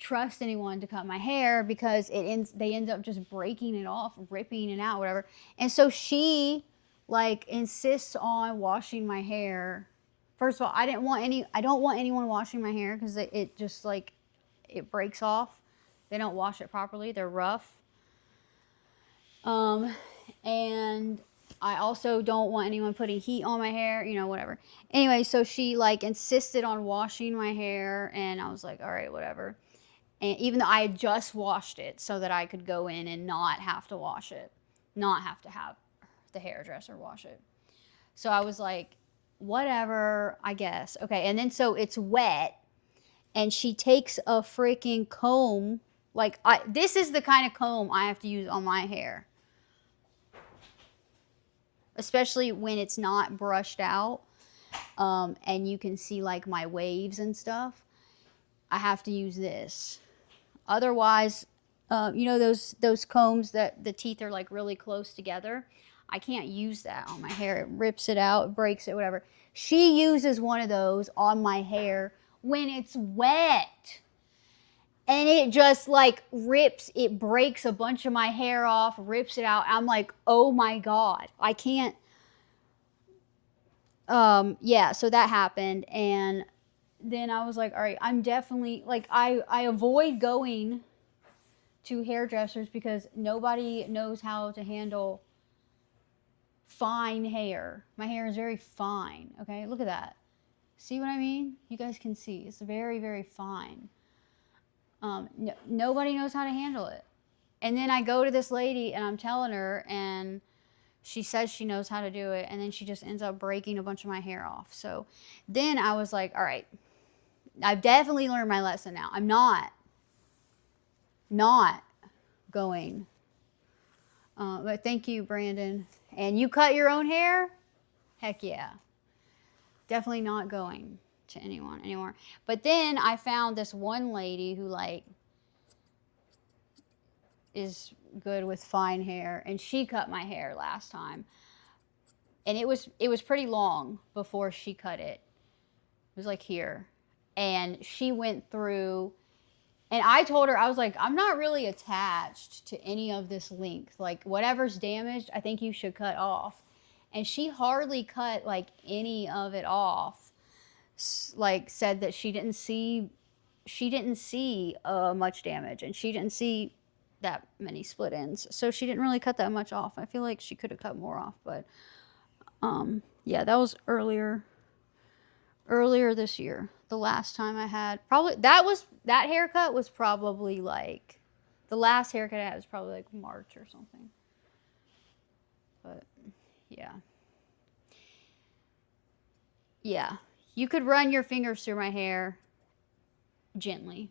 trust anyone to cut my hair because they end up just breaking it off, ripping it out, whatever. And so she like insists on washing my hair. First of all, I don't want anyone washing my hair because it just like it breaks off. They don't wash it properly. They're rough. And I also don't want anyone putting heat on my hair, whatever. Anyway, so she like insisted on washing my hair, and I was like, all right, whatever. And even though I had just washed it so that I could go in and not have to wash it, not have to have the hairdresser wash it. So I was like, whatever, I guess. Okay, and then so it's wet, and she takes a freaking comb. Like, this is the kind of comb I have to use on my hair. Especially when it's not brushed out, and you can see like my waves and stuff. I have to use this. Otherwise, those combs that the teeth are like really close together, I can't use that on my hair. It rips it out, breaks it, whatever. She uses one of those on my hair when it's wet. And it just like it breaks a bunch of my hair off, rips it out. I'm like, oh my God, I can't. Yeah, so that happened. And then I was like, all right, I'm definitely, like, I avoid going to hairdressers because nobody knows how to handle fine hair. My hair is very fine, okay? Look at that. See what I mean? You guys can see. It's very, very fine. Nobody knows how to handle it. And then I go to this lady and I'm telling her, and she says she knows how to do it, and then she just ends up breaking a bunch of my hair off. So then I was like, all right, I've definitely learned my lesson now. I'm not going. But thank you, Brandon. And you cut your own hair? Heck yeah. Definitely not going to anyone anymore. But then I found this one lady who like is good with fine hair, and she cut my hair last time. And it was pretty long before she cut it. It was like here. And she went through, and I told her, I was like, I'm not really attached to any of this length. Like, whatever's damaged, I think you should cut off. and she hardly cut like any of it off. Like said that she didn't see much damage, and she didn't see that many split ends, so she didn't really cut that much off. I feel like she could have cut more off, but yeah, that was earlier this year. The last time I had, probably that haircut was probably like, the last haircut I had was probably like March or something. But yeah. Yeah. You could run your fingers through my hair gently.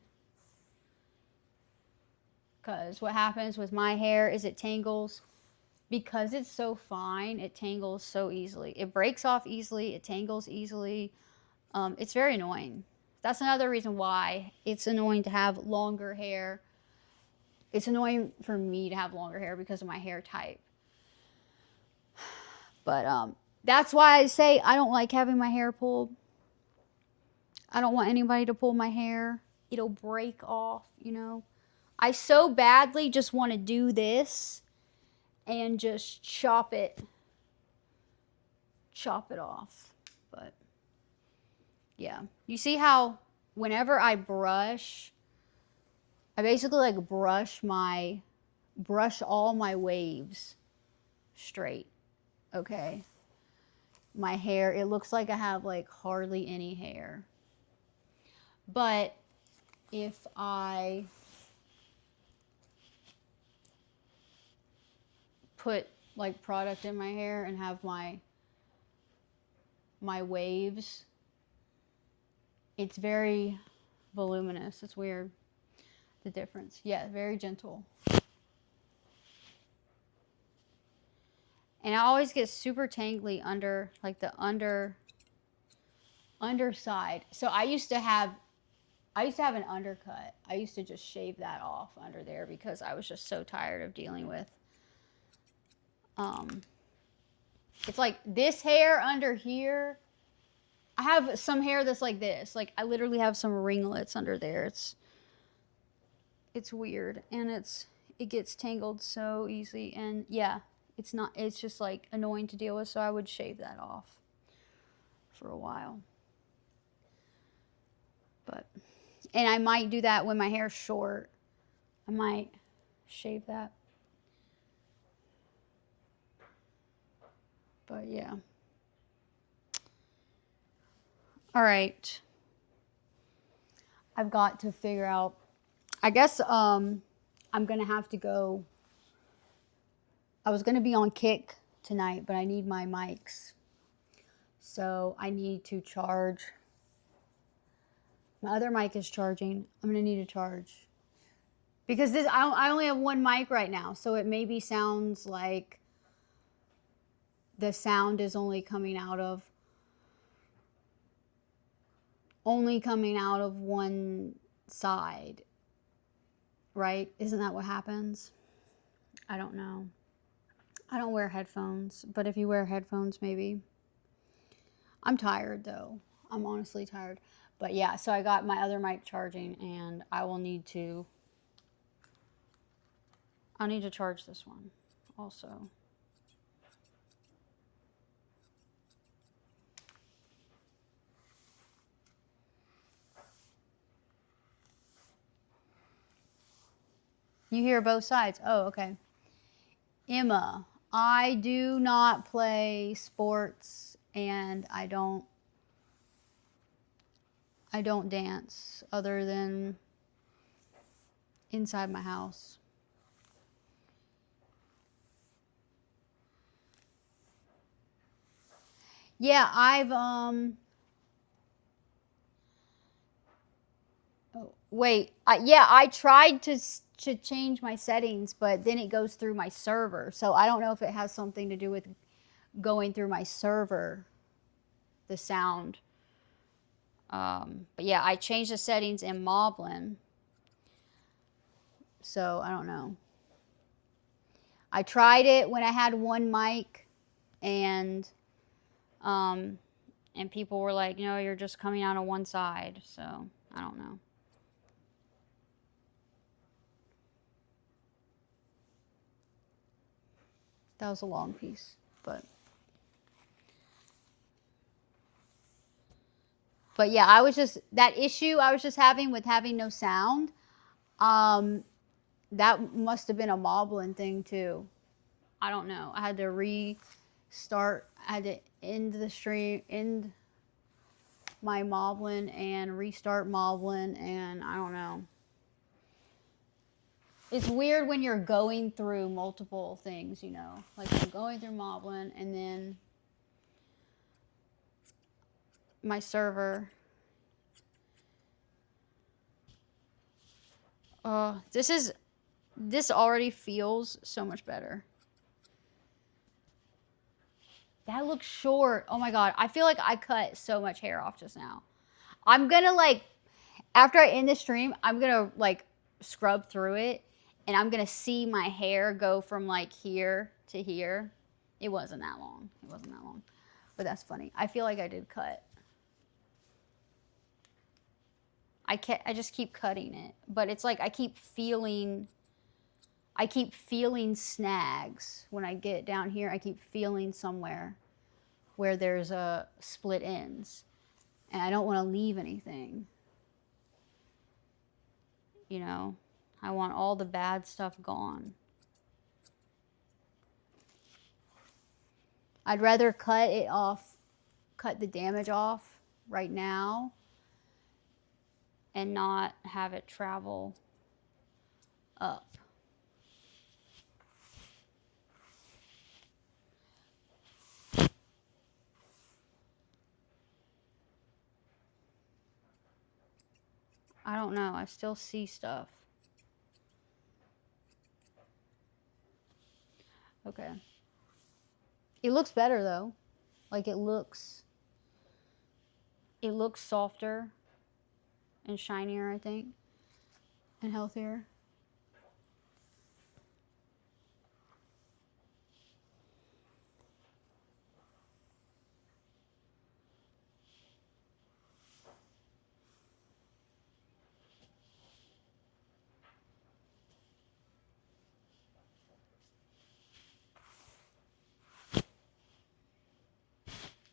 Because what happens with my hair is it tangles. Because it's so fine, it tangles so easily. It breaks off easily. It tangles easily. It's very annoying. That's another reason why it's annoying to have longer hair. It's annoying for me to have longer hair because of my hair type. But that's why I say I don't like having my hair pulled. I don't want anybody to pull my hair. It'll break off, you know. I so badly just want to do this and just chop it off. But yeah, you see how whenever I brush, I basically like brush all my waves straight. Okay, my hair, it looks like I have like hardly any hair. But if I put like product in my hair and have my waves, it's very voluminous. It's weird, the difference. Yeah, very gentle. And I always get super tangly under, like the underside. So I used to have an undercut. I used to just shave that off under there because I was just so tired of dealing with it's like this hair under here. I have some hair that's like this. Like I literally have some ringlets under there. It's weird, and it gets tangled so easy, and yeah, it's just like annoying to deal with, so I would shave that off for a while. And I might do that when my hair's short. I might shave that. But yeah. All right. I've got to figure out, I guess I'm going to have to go. I was going to be on Kick tonight, but I need my mics. So I need to charge. My other mic is charging. I'm going to need to charge. Because I only have one mic right now, so it maybe sounds like the sound is only coming out of one side, right? Isn't that what happens? I don't know. I don't wear headphones, but if you wear headphones, maybe. I'm tired though. I'm honestly tired. But yeah, so I got my other mic charging, and I'll need to charge this one also. You hear both sides. Oh, okay. Emma, I do not play sports, and I don't dance other than inside my house. Yeah, I've I tried to change my settings, but then it goes through my server. So I don't know if it has something to do with going through my server, the sound. But yeah, I changed the settings in Moblin. So I don't know. I tried it when I had one mic, and people were like, no, you're just coming out on one side. So I don't know. That was a long piece, but But yeah, I was just, that issue I was just having with having no sound, that must have been a Moblin thing too. I don't know. I had to restart, I had to end the stream, end my Moblin and restart Moblin, and I don't know. It's weird when you're going through multiple things, you know. Like I'm going through Moblin and then my server. This already feels so much better. That looks short. Oh my god. I feel like I cut so much hair off just now. I'm gonna like, after I end the stream, I'm gonna like scrub through it and I'm gonna see my hair go from like here to here. It wasn't that long. It wasn't that long. But that's funny. I feel like I did cut. I just keep cutting it. But it's like I keep feeling snags. When I get down here, I keep feeling somewhere where there's a split ends. And I don't want to leave anything. You know, I want all the bad stuff gone. I'd rather cut it off, cut the damage off right now and not have it travel up. I don't know. I still see stuff. Okay. It looks better though. Like it looks softer and shinier, I think, and healthier.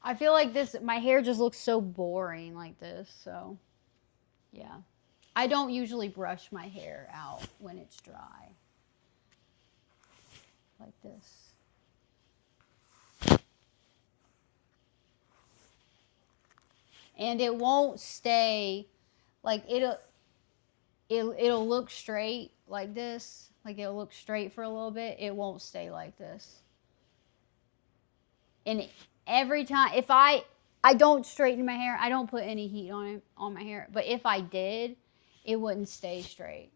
I feel like my hair just looks so boring like this, so yeah. I don't usually brush my hair out when it's dry. Like this. And it won't stay, like it'll look straight like this. Like it'll look straight for a little bit. It won't stay like this. And every time, if I don't straighten my hair, I don't put any heat on my hair, but if I did, it wouldn't stay straight.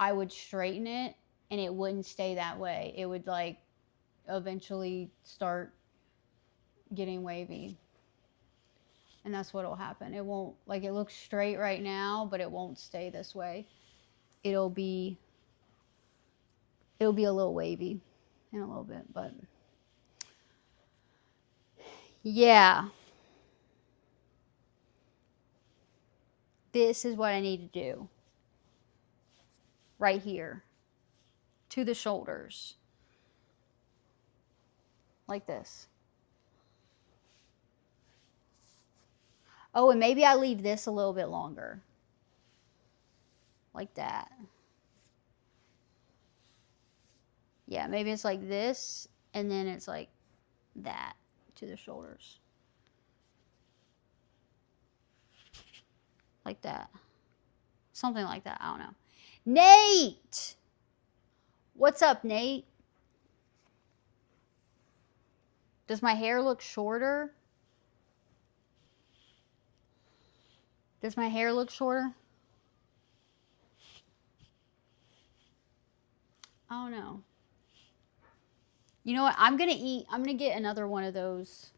I would straighten it and it wouldn't stay that way. It would like eventually start getting wavy. And that's what'll happen. It won't, like it looks straight right now, but it won't stay this way. It'll be a little wavy in a little bit, but yeah. This is what I need to do. Right here. To the shoulders. Like this. Oh, and maybe I leave this a little bit longer. Like that. Yeah, maybe it's like this, and then it's like that to the shoulders. Like that. Something like that. I don't know. Nate! What's up, Nate? Does my hair look shorter? Does my hair look shorter? I don't know. You know what? I'm going to get another one of those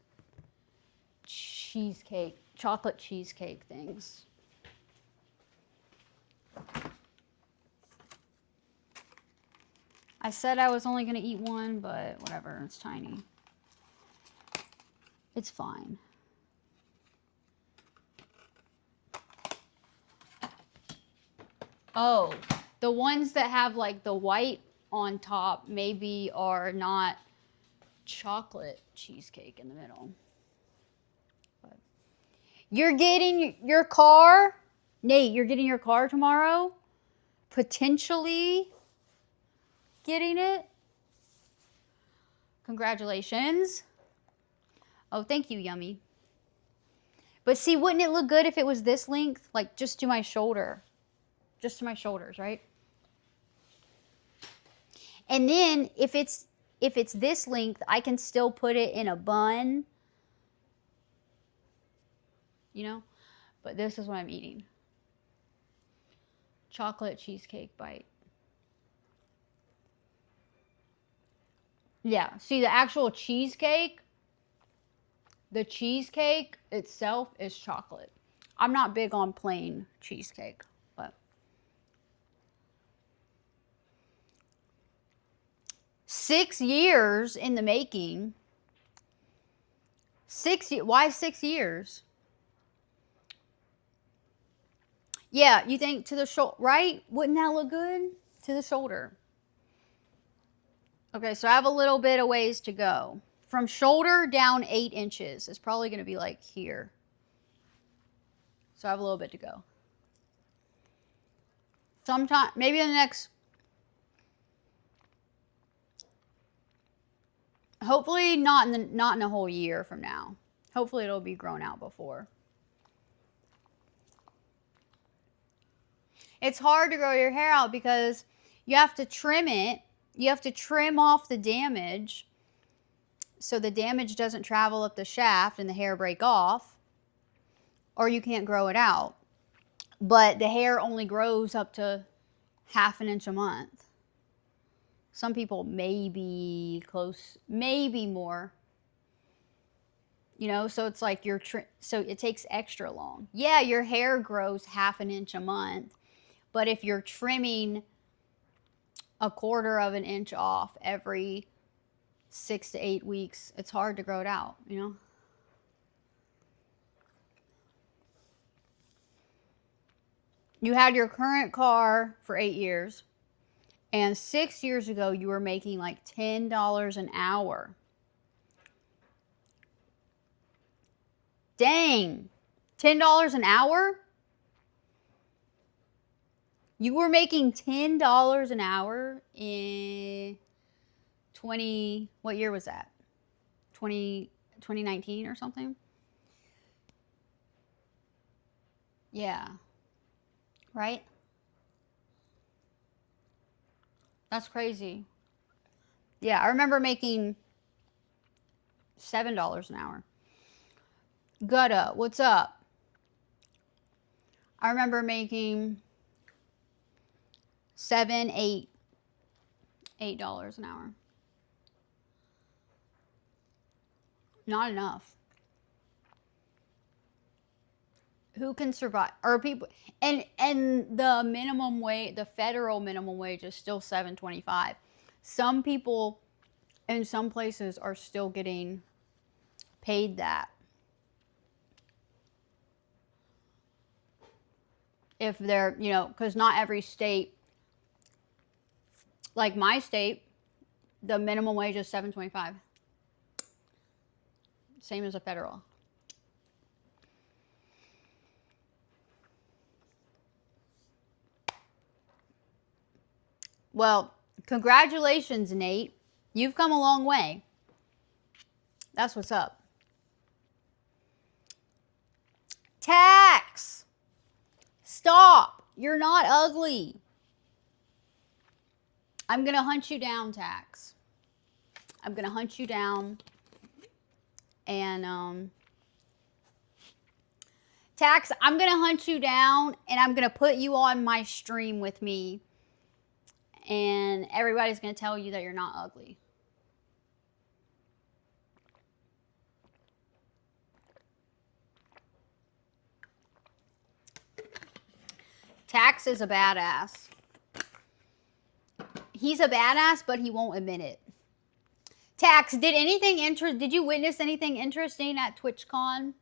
chocolate cheesecake things. I said I was only going to eat one, but whatever. It's tiny. It's fine. Oh, the ones that have like the white on top maybe are not chocolate cheesecake in the middle. But You're getting your car, Nate, you're getting your car tomorrow? Potentially getting it? Congratulations. Oh, thank you, Yummy. But see, wouldn't it look good if it was this length? Like just to my shoulder. Just to my shoulders, right? And then if it's this length, I can still put it in a bun. You know? But this is what I'm eating. Chocolate cheesecake bite. Yeah, see the actual cheesecake, the cheesecake itself is chocolate. I'm not big on plain cheesecake, but 6 years in the making. Why 6 years? Yeah, you think to the shoulder, right? Wouldn't that look good? To the shoulder. Okay, so I have a little bit of ways to go. From shoulder down 8 inches. It's probably going to be like here. So I have a little bit to go. Sometime, maybe in the next, hopefully not in a whole year from now. Hopefully it'll be grown out before. It's hard to grow your hair out because you have to trim it. You have to trim off the damage so the damage doesn't travel up the shaft and the hair break off, or you can't grow it out. But the hair only grows up to ½ an inch a month. Some people maybe close, maybe more. You know, so it's like so it takes extra long. Yeah, your hair grows ½ an inch a month, but if you're trimming ¼ of an inch off every 6 to 8 weeks, it's hard to grow it out, you know? You had your current car for 8 years, and 6 years ago you were making like $10 an hour. Dang, $10 an hour? You were making $10 an hour in what year was that? 2019 or something? Yeah. Right? That's crazy. Yeah, I remember making $7 an hour. Gutta, what's up? I remember making $7, $8 an hour. Not enough. Who can survive? Or people, and the minimum wage, the federal minimum wage is still $7.25. Some people in some places are still getting paid that. If they're, you know, because not every state, like my state, the minimum wage is $7.25. Same as a federal. Well, congratulations, Nate. You've come a long way. That's what's up. Tax! Stop! You're not ugly. I'm going to hunt you down, Tax. I'm going to hunt you down. And, Tax, I'm going to hunt you down, and I'm going to put you on my stream with me. And everybody's going to tell you that you're not ugly. Tax is a badass. He's a badass, but he won't admit it. Tax, did you witness anything interesting at TwitchCon?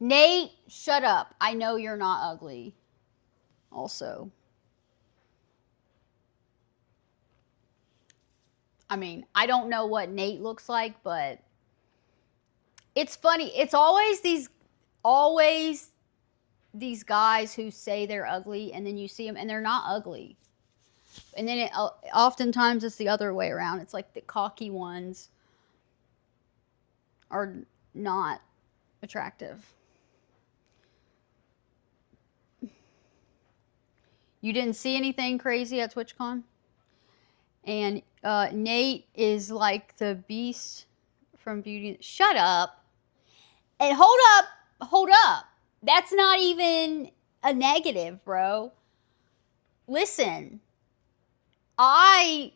Nate, shut up. I know you're not ugly. Also, I mean, I don't know what Nate looks like, but it's funny. It's always these guys who say they're ugly, and then you see them and they're not ugly. And then oftentimes it's the other way around. It's like the cocky ones are not attractive. You didn't see anything crazy at TwitchCon? And Nate is like the beast from Beauty. Shut up. And hold up. That's not even a negative, bro. Listen. Listen,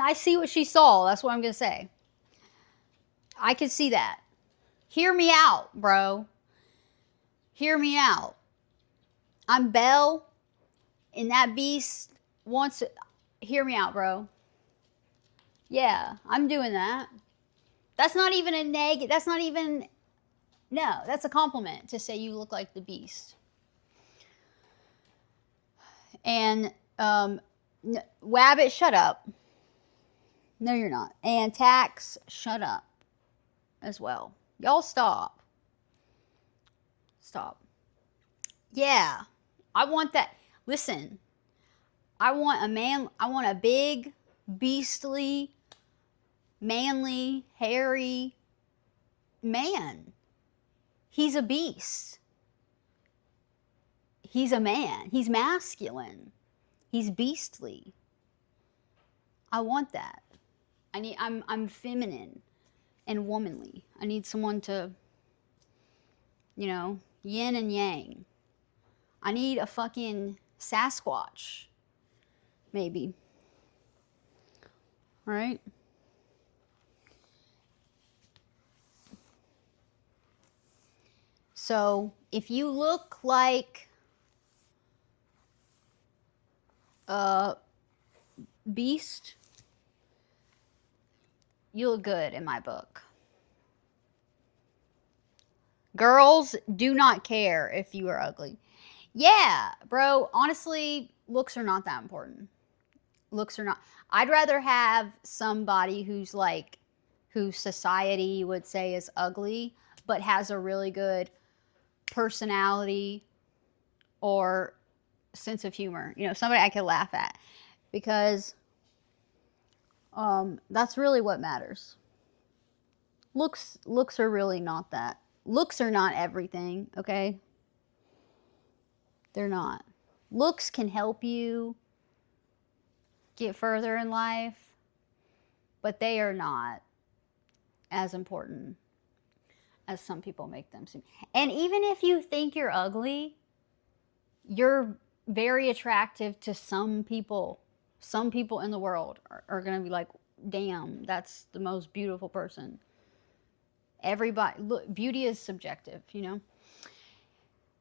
I see what she saw. That's what I'm going to say. I can see that. Hear me out, bro. Hear me out. I'm Belle, and that beast wants to... Hear me out, bro. Yeah, I'm doing that. That's not even a negative. That's not even... No, that's a compliment to say you look like the beast. And Wabbit, shut up. No, you're not. And Tax, shut up as well. Y'all stop. Stop. Yeah, I want that. Listen, I want a big, beastly, manly, hairy man. He's a beast. He's a man. He's masculine. He's beastly. I want that. I'm feminine and womanly. I need someone to, yin and yang. I need a fucking Sasquatch. Maybe. All right? So, if you look like a beast, you look good in my book. Girls do not care if you are ugly. Yeah, bro, honestly, looks are not that important. Looks are not. I'd rather have somebody who society would say is ugly, but has a really good personality or sense of humor. Somebody I could laugh at, because that's really what matters. Looks are really not that. Looks are not everything, okay? They're not. Looks can help you get further in life, but they are not as important as some people make them seem. And even if you think you're ugly, you're very attractive to some people. Some people in the world are going to be like, damn, that's the most beautiful person. Everybody, look, beauty is subjective,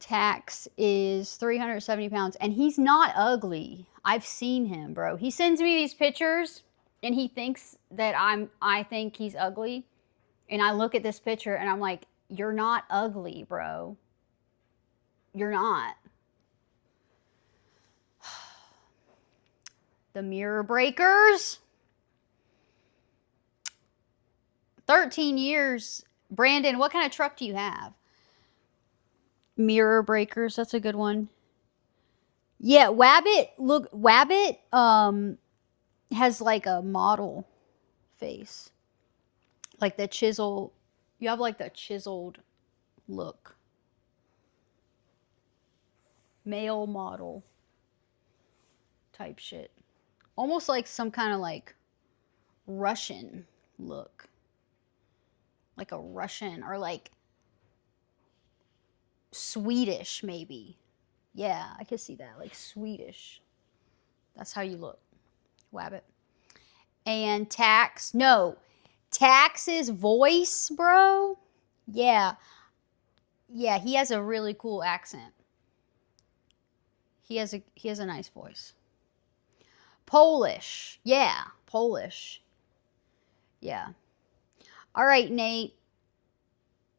Tax is 370 pounds, and he's not ugly. I've seen him, bro. He sends me these pictures, and he thinks that I think he's ugly. And I look at this picture, and I'm like, you're not ugly, bro. You're not. The Mirror Breakers. 13 years. Brandon, what kind of truck do you have? Mirror Breakers, that's a good one. Yeah, Wabbit has like a model face. Like the chisel. You have like the chiseled look. Male model type shit. Almost like some kind of like Russian look. Like a Russian or like Swedish maybe. Yeah, I could see that. Like Swedish. That's how you look. Wabbit. And Tax's voice, bro. Yeah. Yeah, he has a really cool accent. He has a nice voice. Polish. Yeah, Polish. Yeah. All right, Nate.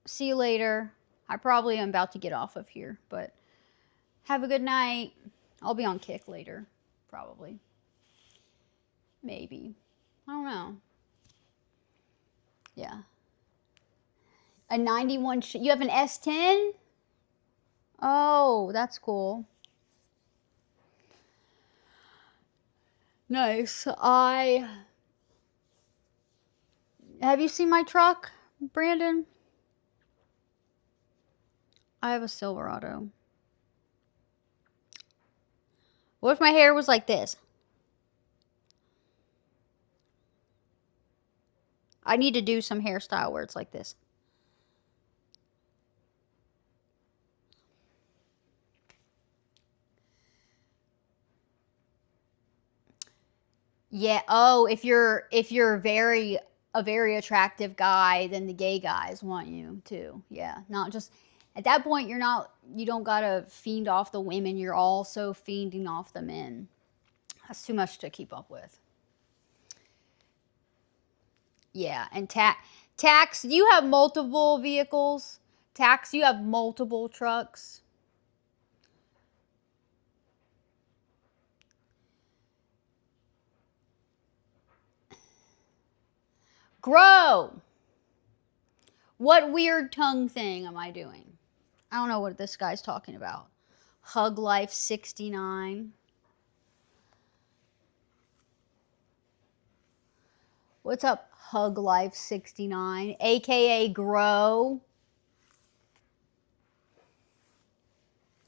See you later. I probably am about to get off of here, but have a good night. I'll be on Kick later, probably. Maybe. I don't know. Yeah. A 91, you have an S10? Oh, that's cool. Nice. Have you seen my truck, Brandon? I have a Silverado. What if my hair was like this? I need to do some hairstyle where it's like this. Yeah. Oh, if you're a very attractive guy, then the gay guys want you too. Yeah. Not just at that point you don't gotta fiend off the women, you're also fiending off the men. That's too much to keep up with. Yeah, and tax, you have multiple vehicles. Tax, you have multiple trucks. Grow. What weird tongue thing am I doing? I don't know what this guy's talking about. Hug Life 69. What's up, Hug Life 69? AKA Grow.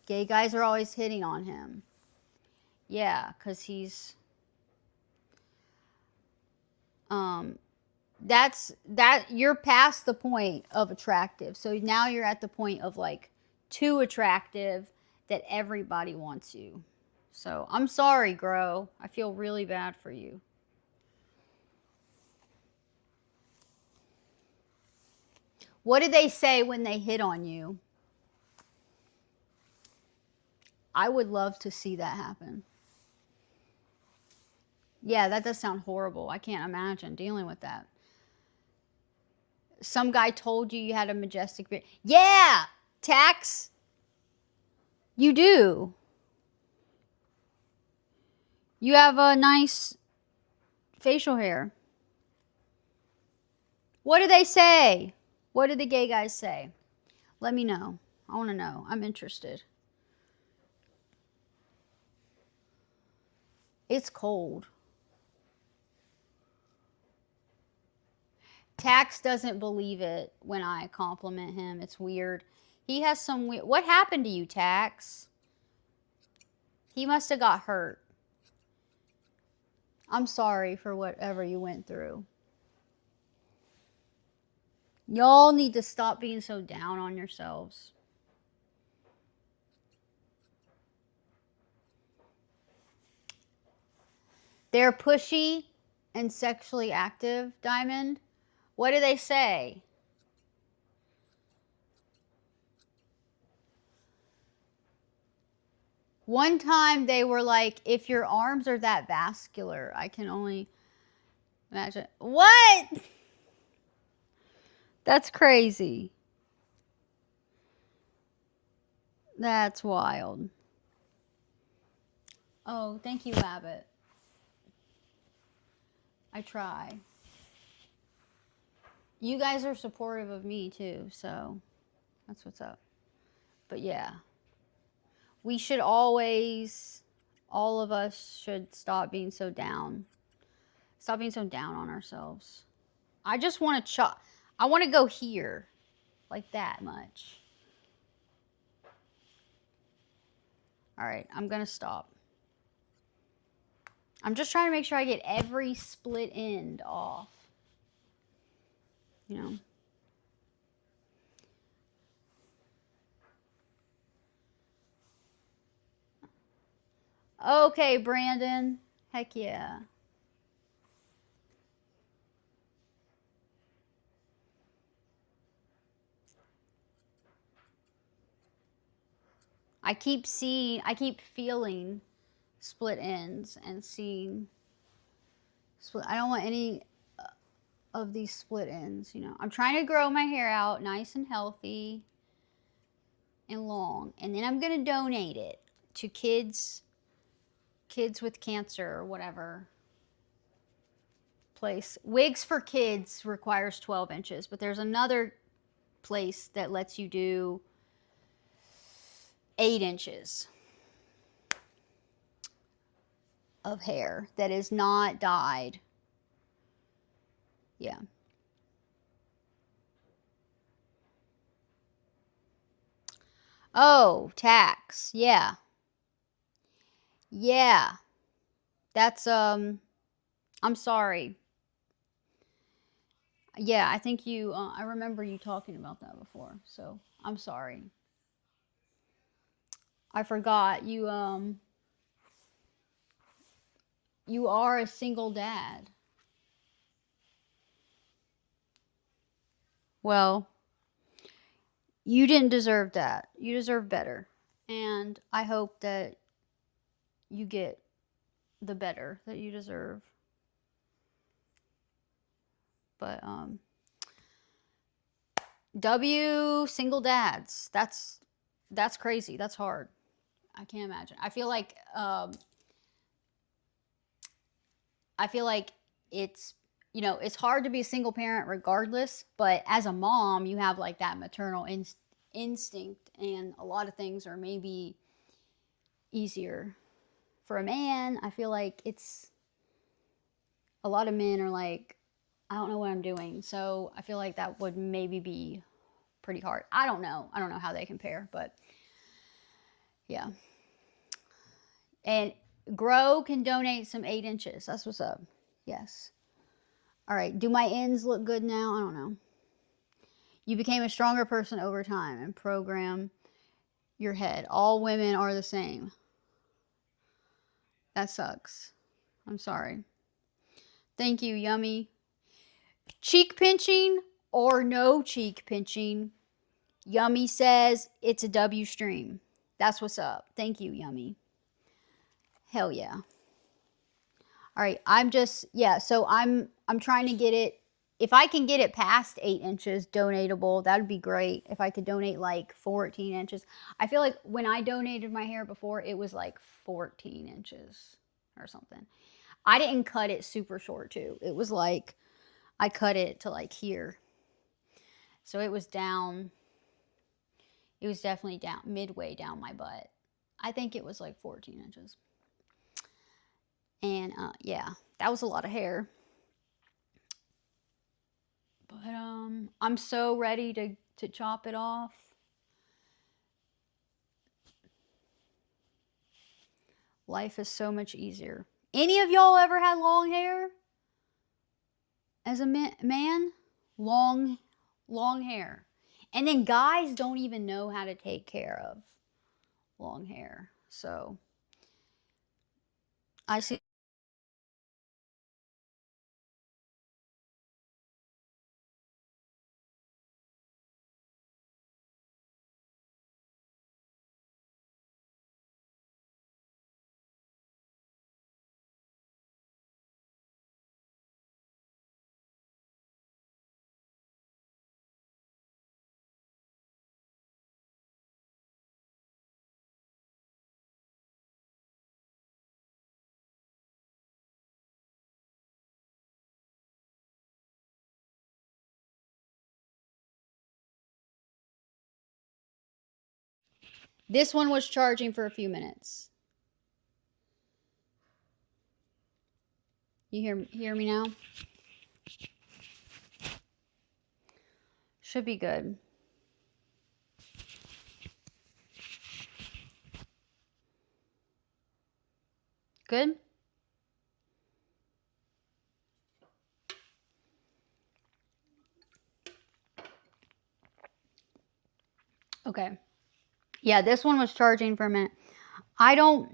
Gay guys are always hitting on him. Yeah, because he's you're past the point of attractive. So now you're at the point of like too attractive that everybody wants you. So I'm sorry, Grow. I feel really bad for you. What did they say when they hit on you? I would love to see that happen. Yeah, that does sound horrible. I can't imagine dealing with that. Some guy told you had a majestic beard. Yeah, Tax. You do. You have a nice facial hair. What do they say? What did the gay guys say? Let me know. I want to know. I'm interested. It's cold. Tax doesn't believe it when I compliment him. It's weird. He has some weird... What happened to you, Tax? He must have got hurt. I'm sorry for whatever you went through. Y'all need to stop being so down on yourselves. They're pushy and sexually active, Diamond. What do they say? One time they were like, if your arms are that vascular, I can only imagine. What? That's crazy. That's wild. Oh, thank you, Abbott. I try. You guys are supportive of me too, so that's what's up. But yeah, we should always, all of us should stop being so down. Stop being so down on ourselves. I just want to I want to go here, like that much. All right, I'm gonna stop. I'm just trying to make sure I get every split end off. You know. Okay, Brandon. Heck yeah. I keep feeling split ends and seeing split. I don't want any of these split ends, you know. I'm trying to grow my hair out nice and healthy and long, and then I'm going to donate it to kids Kids with cancer or whatever place. Wigs for kids requires 12 inches, but there's another place that lets you do 8 inches of hair that is not dyed. Yeah. Oh, tax. Yeah. Yeah. That's I'm sorry. Yeah, I think you I remember you talking about that before. So, I'm sorry. I forgot you are a single dad. Well, you didn't deserve that. You deserve better. And I hope that you get the better that you deserve. But single dads. That's crazy. That's hard. I can't imagine. I feel like it's it's hard to be a single parent regardless, but as a mom, you have like that maternal instinct, and a lot of things are maybe easier. For a man, I feel like it's a lot of men are like, I don't know what I'm doing. So I feel like that would maybe be pretty hard. I don't know. I don't know how they compare, but yeah. And Grow can donate some 8 inches. That's what's up. Yes. All right. Do my ends look good now? I don't know. You became a stronger person over time and program your head. All women are the same. That sucks. I'm sorry. Thank you, Yummy. Cheek pinching or no cheek pinching? Yummy says it's a W stream. That's what's up. Thank you, Yummy. Hell yeah. All right, so I'm trying to get it. If I can get it past 8 inches donatable, that'd be great. If I could donate like 14 inches. I feel like when I donated my hair before, it was like 14 inches or something. I didn't cut it super short too. It was like, I cut it to like here. So it was down, it was definitely down, midway down my butt. I think it was like 14 inches. And yeah, that was a lot of hair. But I'm so ready to chop it off. Life is so much easier. Any of y'all ever had long hair? As a man? Long hair. And then guys don't even know how to take care of long hair. So I see. This one was charging for a few minutes. You hear me now? Should be good. Good? Okay. Yeah, this one was charging for a minute. I don't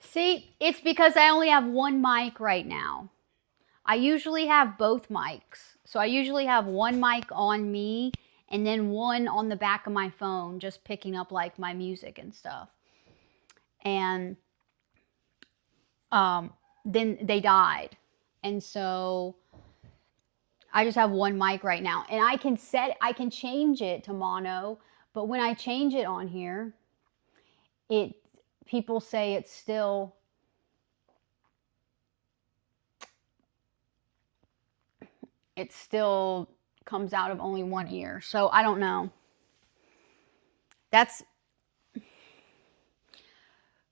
see, it's because I only have one mic right now. I usually have both mics. So I usually have one mic on me and then one on the back of my phone just picking up like my music and stuff. And then they died. And so I just have one mic right now. And I can change it to mono, but when I change it on here, it people say it still comes out of only one ear. So I don't know. That's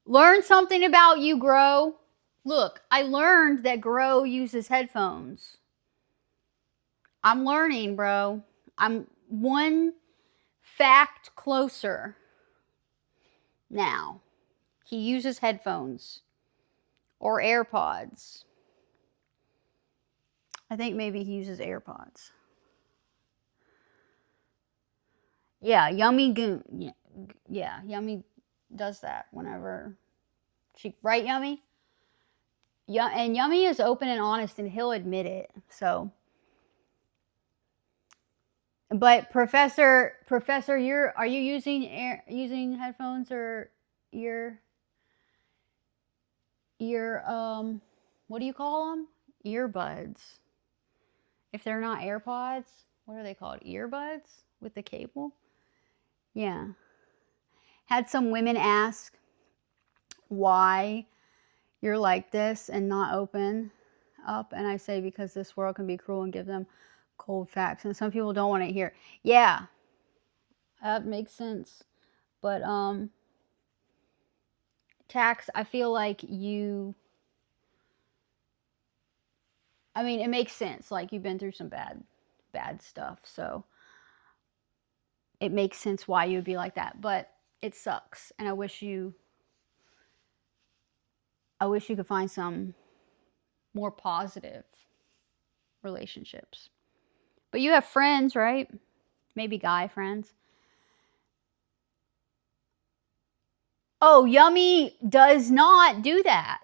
learn something about you, Grow. Look, I learned that Grow uses headphones. I'm learning, bro. I'm one fact closer now. He uses headphones or AirPods. I think maybe he uses AirPods. Yeah, Yummy Goon. Yeah, Yummy does that whenever she, right, Yummy? Yeah, and Yummy is open and honest, and he'll admit it. So, but Professor, are you using headphones or ear what do you call them? Earbuds. If they're not AirPods, what are they called? Earbuds with the cable? Yeah. Had some women ask why you're like this and not open up, and I say because this world can be cruel and give them cold facts, and some people don't want to hear. Yeah, that makes sense. But Tax, I feel like I mean, it makes sense. Like, you've been through some bad stuff, so it makes sense why you would be like that. But it sucks, and I wish you could find some more positive relationships. But you have friends, right? Maybe guy friends. Oh, Yummy does not do that.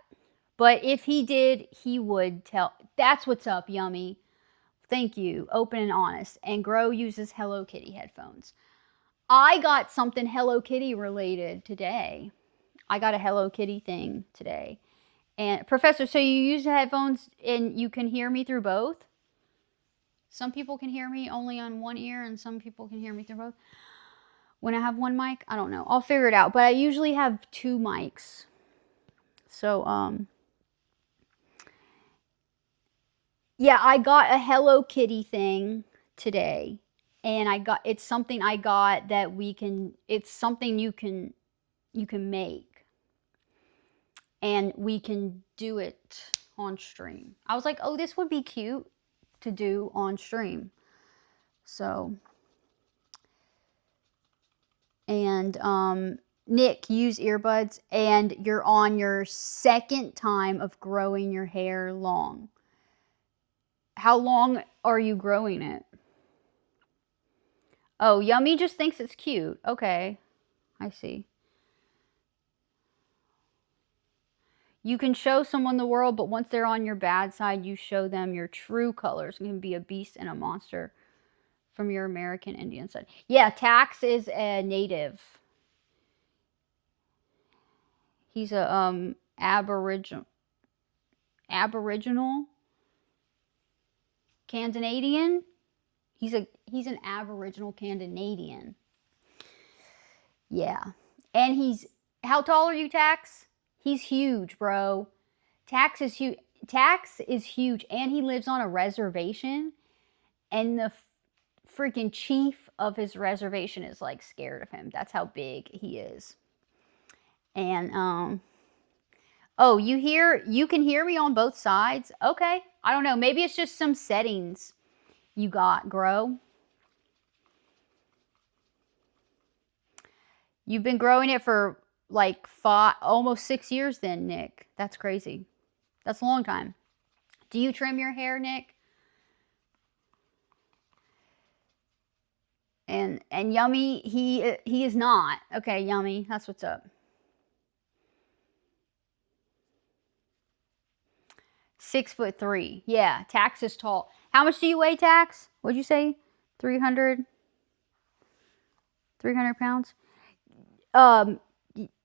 But if he did, he would tell. That's what's up, Yummy. Thank you. Open and honest. And Grow uses Hello Kitty headphones. I got something Hello Kitty related today. I got a Hello Kitty thing today. And Professor, so you use headphones and you can hear me through both? Some people can hear me only on one ear and some people can hear me through both. When I have one mic, I don't know. I'll figure it out. But I usually have two mics. So, yeah, I got a Hello Kitty thing today. And it's something I got that it's something you can make. And we can do it on stream. I was like, oh, this would be cute to do on stream. So, and Nick, use earbuds, and you're on your second time of growing your hair long. How long are you growing it? Oh, Yummy just thinks it's cute. Okay, I see. You can show someone the world, but once they're on your bad side, you show them your true colors. You can be a beast and a monster from your American Indian side. Yeah, Tax is a native. He's a aboriginal Canadian. He's an aboriginal Canadian. Yeah. And how tall are you, Tax? He's huge, bro. Tax is huge. Tax is huge, and he lives on a reservation, and the freaking chief of his reservation is like scared of him. That's how big he is. And oh, you can hear me on both sides? Okay. I don't know. Maybe it's just some settings you got, Grow. You've been growing it for like almost 6 years then, Nick. That's crazy. That's a long time. Do you trim your hair, Nick? And Yummy, he is not. Okay, Yummy, that's what's up. 6'3". Yeah, Tax is tall. How much do you weigh, Tax? What'd you say? 300 pounds?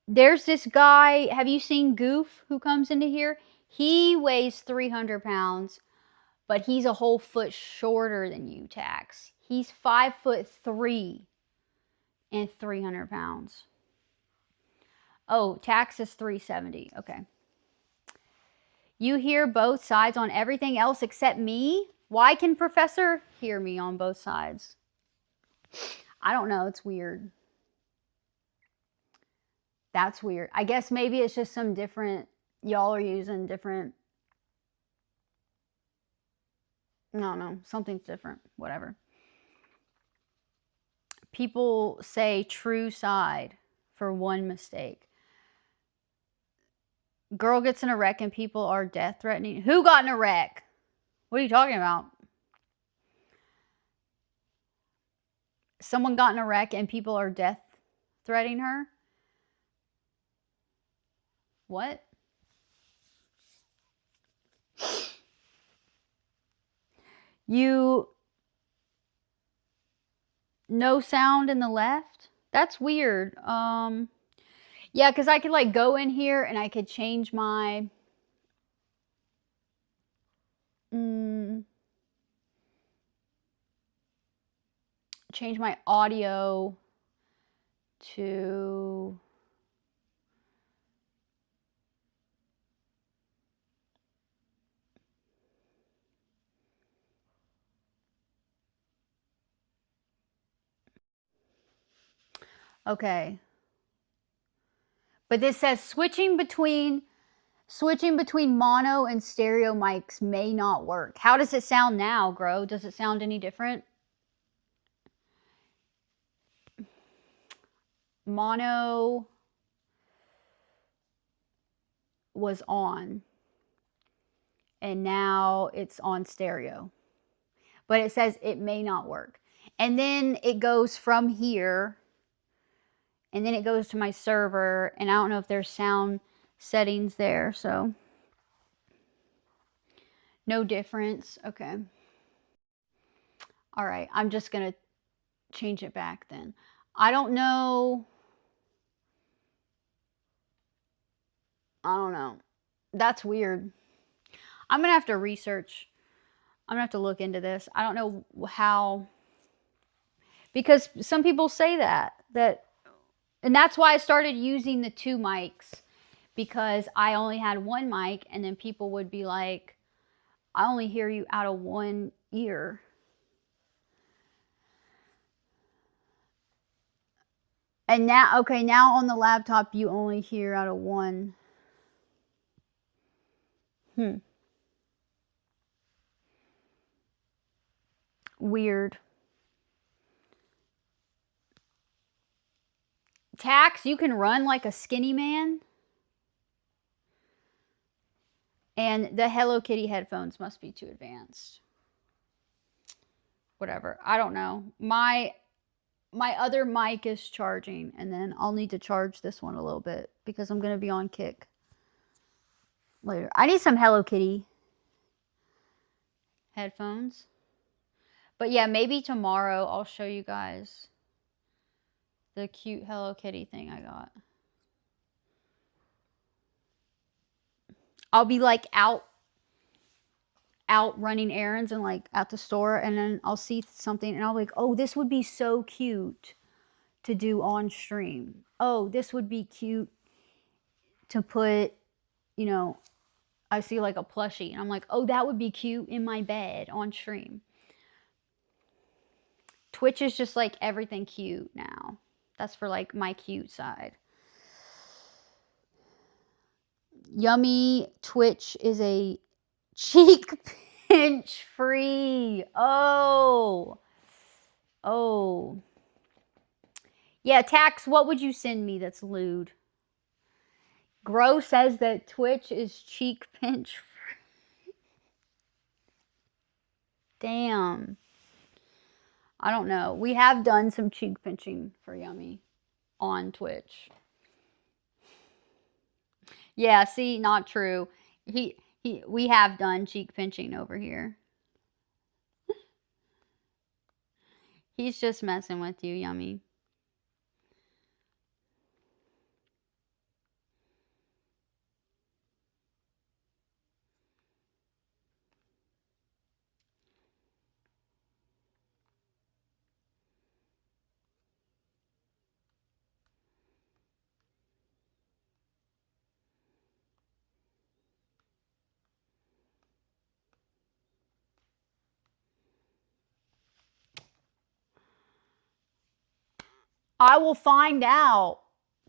There's this guy, have you seen Goof, who comes into here? He weighs 300 pounds, but he's a whole foot shorter than you, Tax. He's 5'3" and 300 pounds. Oh, tax is $3.70. Okay. You hear both sides on everything else except me? Why can Professor hear me on both sides? I don't know. It's weird. That's weird. I guess maybe it's just some different, y'all are using different, I don't know, something's different. Whatever. People say true side for one mistake. Girl gets in a wreck and people are death threatening. Who got in a wreck? What are you talking about? Someone got in a wreck and people are death threatening her? What? You no sound in the left? That's weird. Yeah, because I could like go in here and I could change my change my audio to okay. But this says switching between mono and stereo mics may not work. How does it sound now, Gro? Does it sound any different? Mono was on and now it's on stereo. But it says it may not work. And then it goes from here and then it goes to my server, and I don't know if there's sound settings there, so no difference. Okay. All right, I'm just going to change it back then. I don't know. That's weird. I'm going to have to research. I'm going to have to look into this. I don't know how, because some people say that, and that's why I started using the 2 mics, because I only had 1 mic, and then people would be like, I only hear you out of 1 ear. And now, okay, now on the laptop, you only hear out of 1. Weird. Tax, you can run like a skinny man. And the Hello Kitty headphones must be too advanced. Whatever. I don't know. My other mic is charging, and then I'll need to charge this one a little bit because I'm going to be on Kick later. I need some Hello Kitty headphones. But yeah, maybe tomorrow I'll show you guys the cute Hello Kitty thing I got. I'll be like out running errands and like at the store, and then I'll see something and I'll be like, oh, this would be so cute to do on stream. Oh, this would be cute to put, you know, I see like a plushie and I'm like, oh, that would be cute in my bed on stream. Twitch is just like everything cute now. That's for like my cute side. Yummy Twitch is a cheek pinch free. Oh. Yeah, Tax, what would you send me that's lewd? Gro says that Twitch is cheek pinch free. Damn. I don't know. We have done some cheek pinching for Yummy on Twitch. Yeah, see, not true. We have done cheek pinching over here. He's just messing with you, Yummy. I will find out.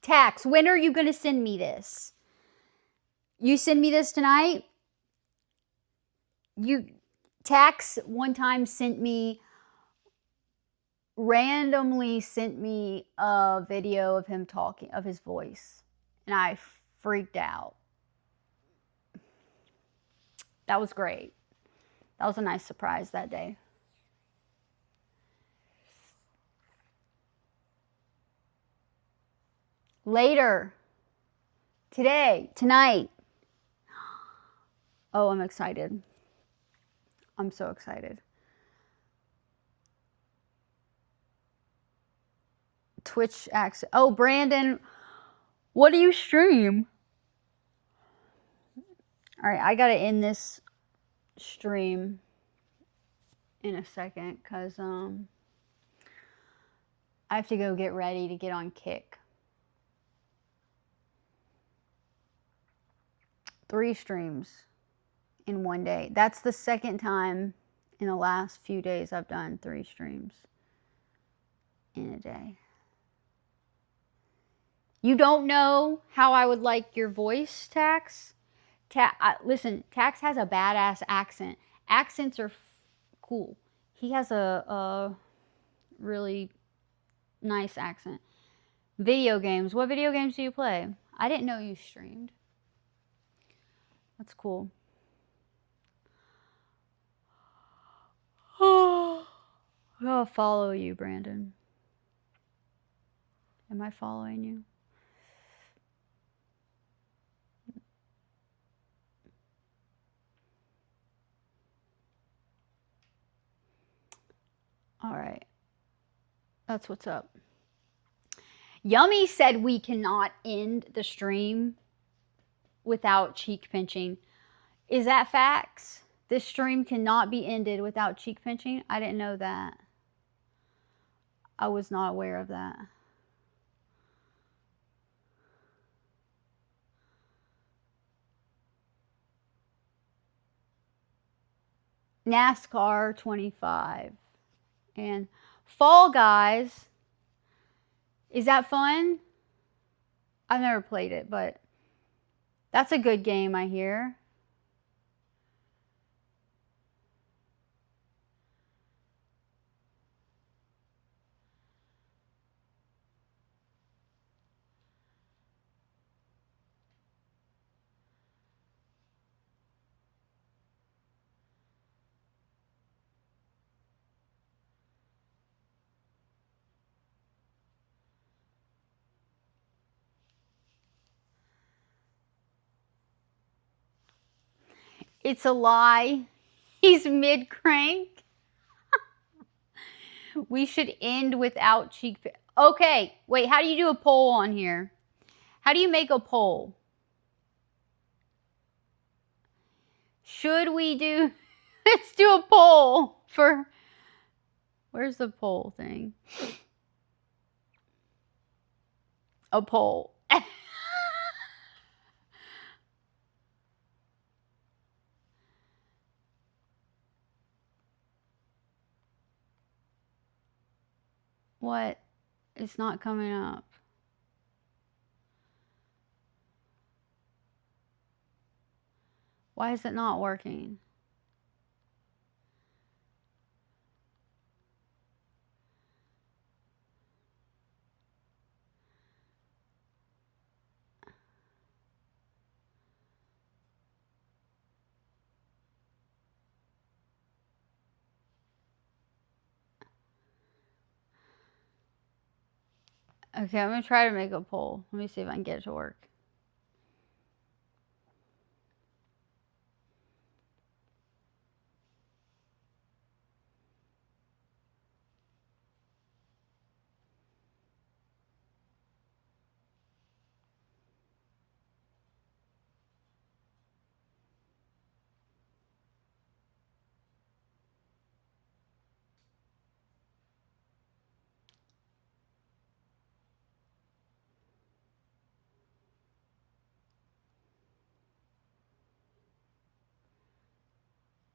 Tax, when are you going to send me this? You send me this tonight? Tax one time randomly sent me a video of him talking, of his voice, and I freaked out. That was great. That was a nice surprise that day. Later, tonight. Oh, I'm excited. I'm so excited. Twitch access. Oh, Brandon, what do you stream? All right, I gotta end this stream in a second because I have to go get ready to get on Kick. 3 streams in one day. That's the second time in the last few days I've done 3 streams in a day. You don't know how I would like your voice, Tax? Listen, Tax has a badass accent. Accents are cool. He has a really nice accent. Video games. What video games do you play? I didn't know you streamed. That's cool. I'll follow you, Brandon. Am I following you? All right. That's what's up. Yummy said we cannot end the stream without cheek pinching. Is that facts? This stream cannot be ended without cheek pinching? I didn't know that. I was not aware of that. NASCAR 25 and Fall Guys. Is that fun? I've never played it, but that's a good game, I hear. It's a lie. He's mid-crank. We should end without cheek. Okay, wait, how do you do a poll on here? How do you make a poll? Should we do, let's do a poll for, where's the poll thing? A poll. What? It's not coming up. Why is it not working? Okay, I'm going to try to make a poll. Let me see if I can get it to work.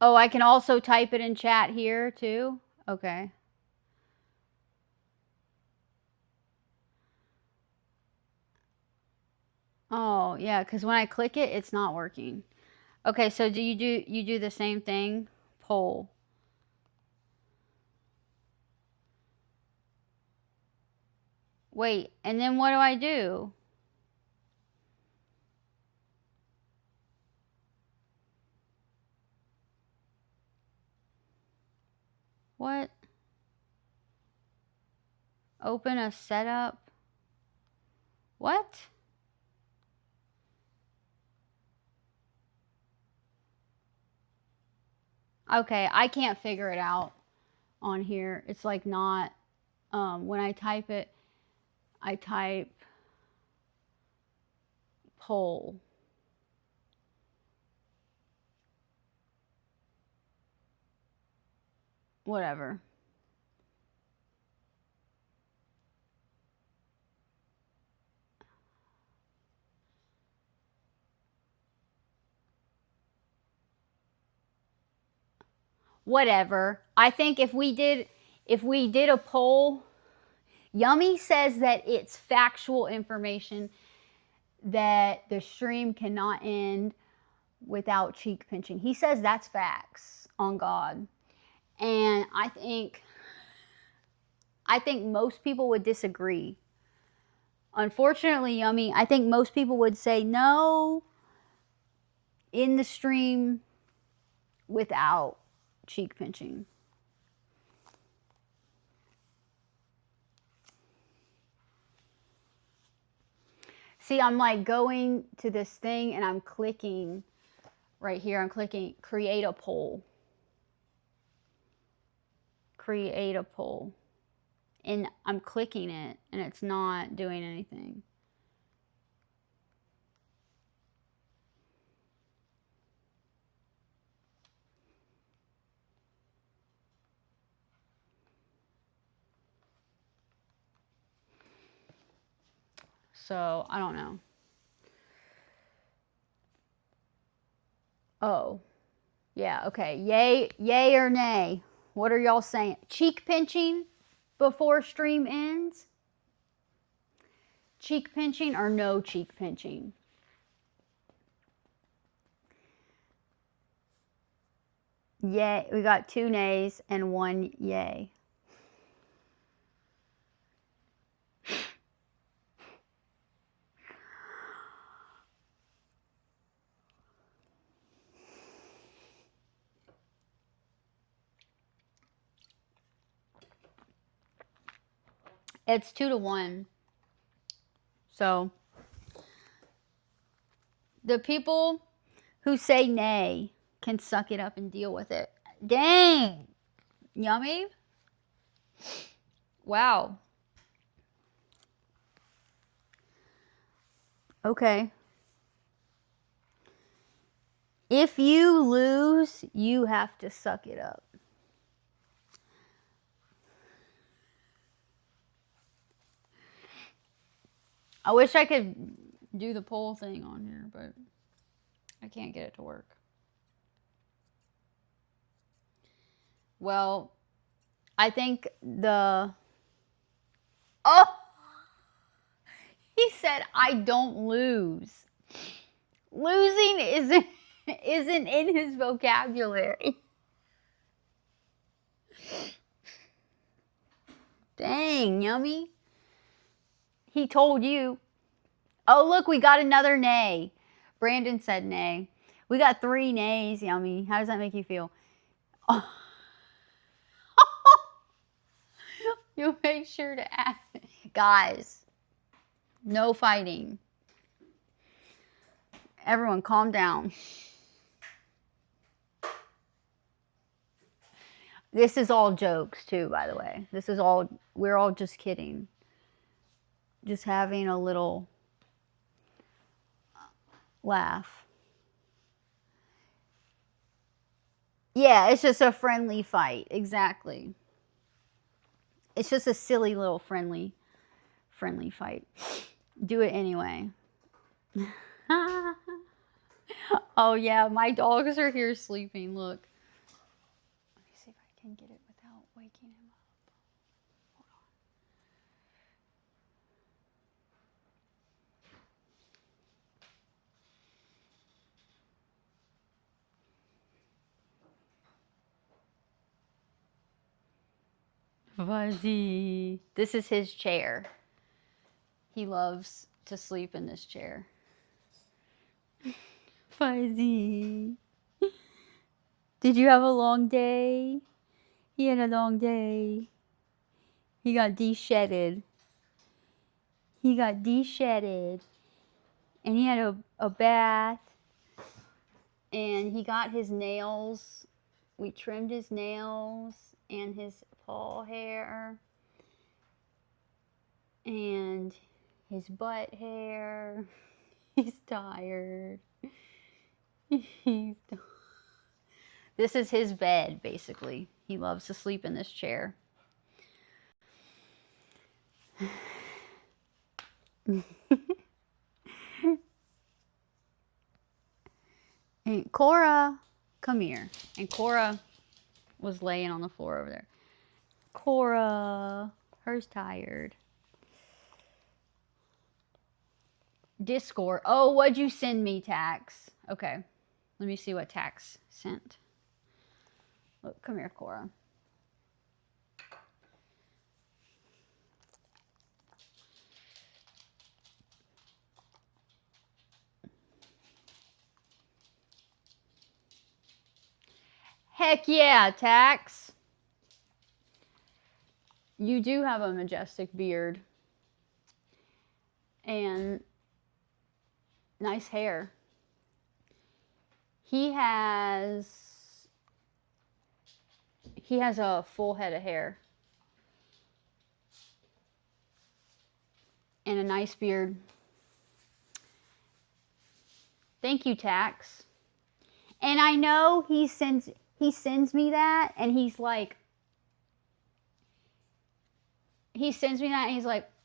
Oh, I can also type it in chat here too? Okay. Oh, yeah, because when I click it, it's not working. Okay, so you do the same thing? Poll. Wait, and then what do I do? What? Open a setup? What? Okay, I can't figure it out on here. It's like not, when I type it, I type poll. Whatever. Whatever. I think if we did a poll, Yummy says that it's factual information that the stream cannot end without cheek pinching. He says that's facts on God. And I think most people would disagree. Unfortunately, Yummy, I think most people would say no in the stream without cheek pinching. See, I'm like going to this thing and I'm clicking right here. I'm clicking create a poll. Create a poll. And I'm clicking it and it's not doing anything. So, I don't know. Oh, yeah, okay. Yay or nay? What are y'all saying? Cheek pinching before stream ends? Cheek pinching or no cheek pinching? Yay. We got 2 nays and 1 yay. It's 2-1. So, the people who say nay can suck it up and deal with it. Dang! Yummy? Wow. Okay. If you lose, you have to suck it up. I wish I could do the poll thing on here, but I can't get it to work. Well, I think the... Oh! He said, I don't lose. Losing isn't in his vocabulary. Dang, Yummy. He told you. Oh, look, we got another nay. Brandon said nay. We got 3 nays, Yummy. How does that make you feel? Oh. You'll make sure to ask. Guys, no fighting. Everyone, calm down. This is all jokes, too, by the way. We're all just kidding. Just having a little laugh. Yeah, it's just a friendly fight. Exactly. It's just a silly little friendly fight. Do it anyway. Oh, yeah, my dogs are here sleeping. Look. Let me see if I can get it without waking him up. Hold on. 1, Fuzzy. This is his chair. He loves to sleep in this chair. Fuzzy. Did you have a long day? He had a long day. He got de-shedded. He got de-shedded. And he had a bath. And he got his nails. We trimmed his nails and his paw hair. And his butt hair. He's tired. This is his bed, basically. He loves to sleep in this chair. And Cora, come here. And Cora was laying on the floor over there. Cora, her's tired. Discord. Oh, what'd you send me, Tax? Okay. Let me see what Tax sent. Look, come here, Cora. Heck yeah, Tax. You do have a majestic beard. And nice hair. He has a full head of hair. And a nice beard. Thank you, Tax. And I know he sends me that, and he's like,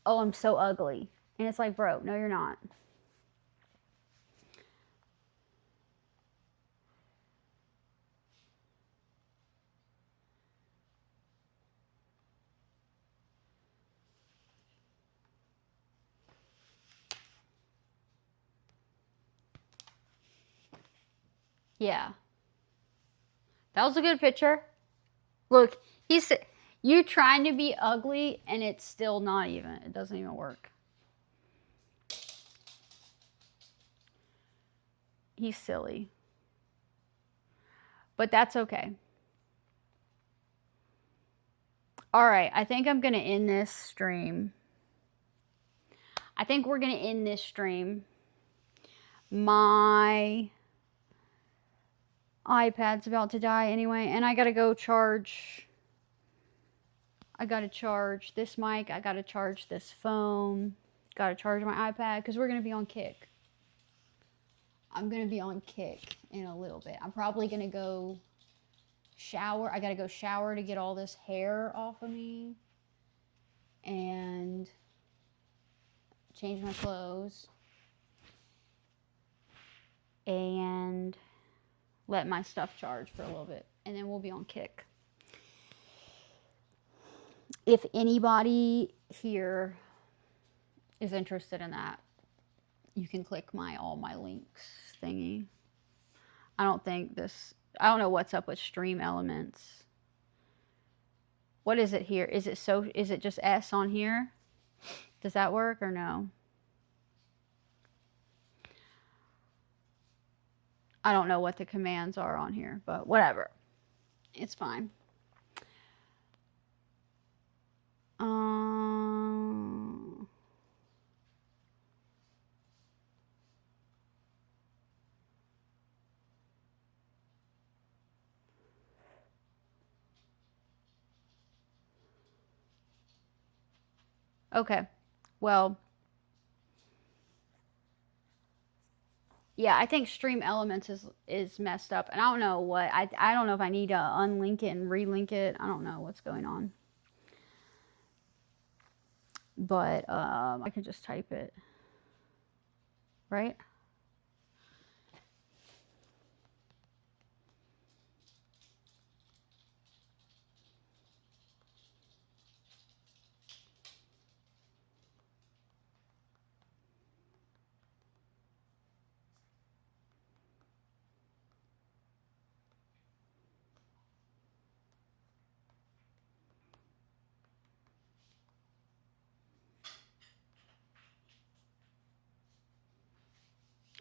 oh, I'm so ugly. And it's like, bro, no, you're not. Yeah. That was a good picture. Look, you trying to be ugly, and it's still not even. It doesn't even work. He's silly. But that's okay. All right, I think I'm going to end this stream. I think we're going to end this stream. My iPad's about to die anyway, and I got to go charge. I got to charge this mic. I got to charge this phone. Got to charge my iPad because we're going to be on Kick. I'm going to be on Kick in a little bit. I'm probably going to go shower. I got to go shower to get all this hair off of me. And change my clothes. And let my stuff charge for a little bit. And then we'll be on Kick. If anybody here is interested in that, you can click all my links thingy. I don't know what's up with Stream Elements. What is it here? Is it just S on here? Does that work or no? I don't know what the commands are on here, but whatever. It's fine. Okay. Well, yeah, I think Stream Elements is messed up, and I don't know what. I don't know if I need to unlink it and relink it. I don't know what's going on. But I can just type it. Right?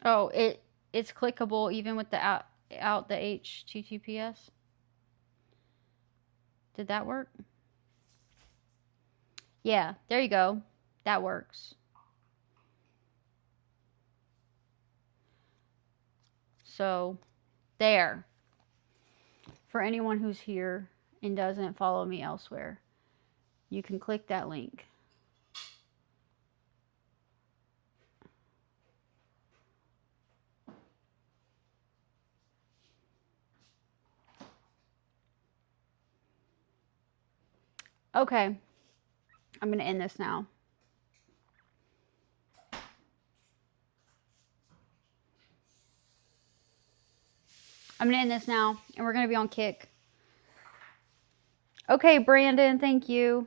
Oh, it's clickable even with the out the HTTPS. Did that work? Yeah, there you go. That works. So, there. For anyone who's here and doesn't follow me elsewhere, you can click that link. Okay, I'm going to end this now. I'm going to end this now, and we're going to be on Kick. Okay, Brandon, thank you.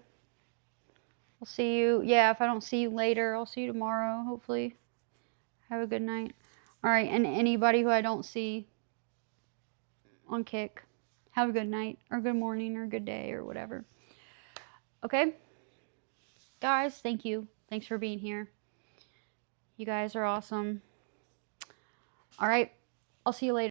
I'll see you. Yeah, if I don't see you later, I'll see you tomorrow, hopefully. Have a good night. All right, and anybody who I don't see on Kick, have a good night, or good morning, or good day, or whatever. Okay? Guys, thank you. Thanks for being here. You guys are awesome. All right, I'll see you later.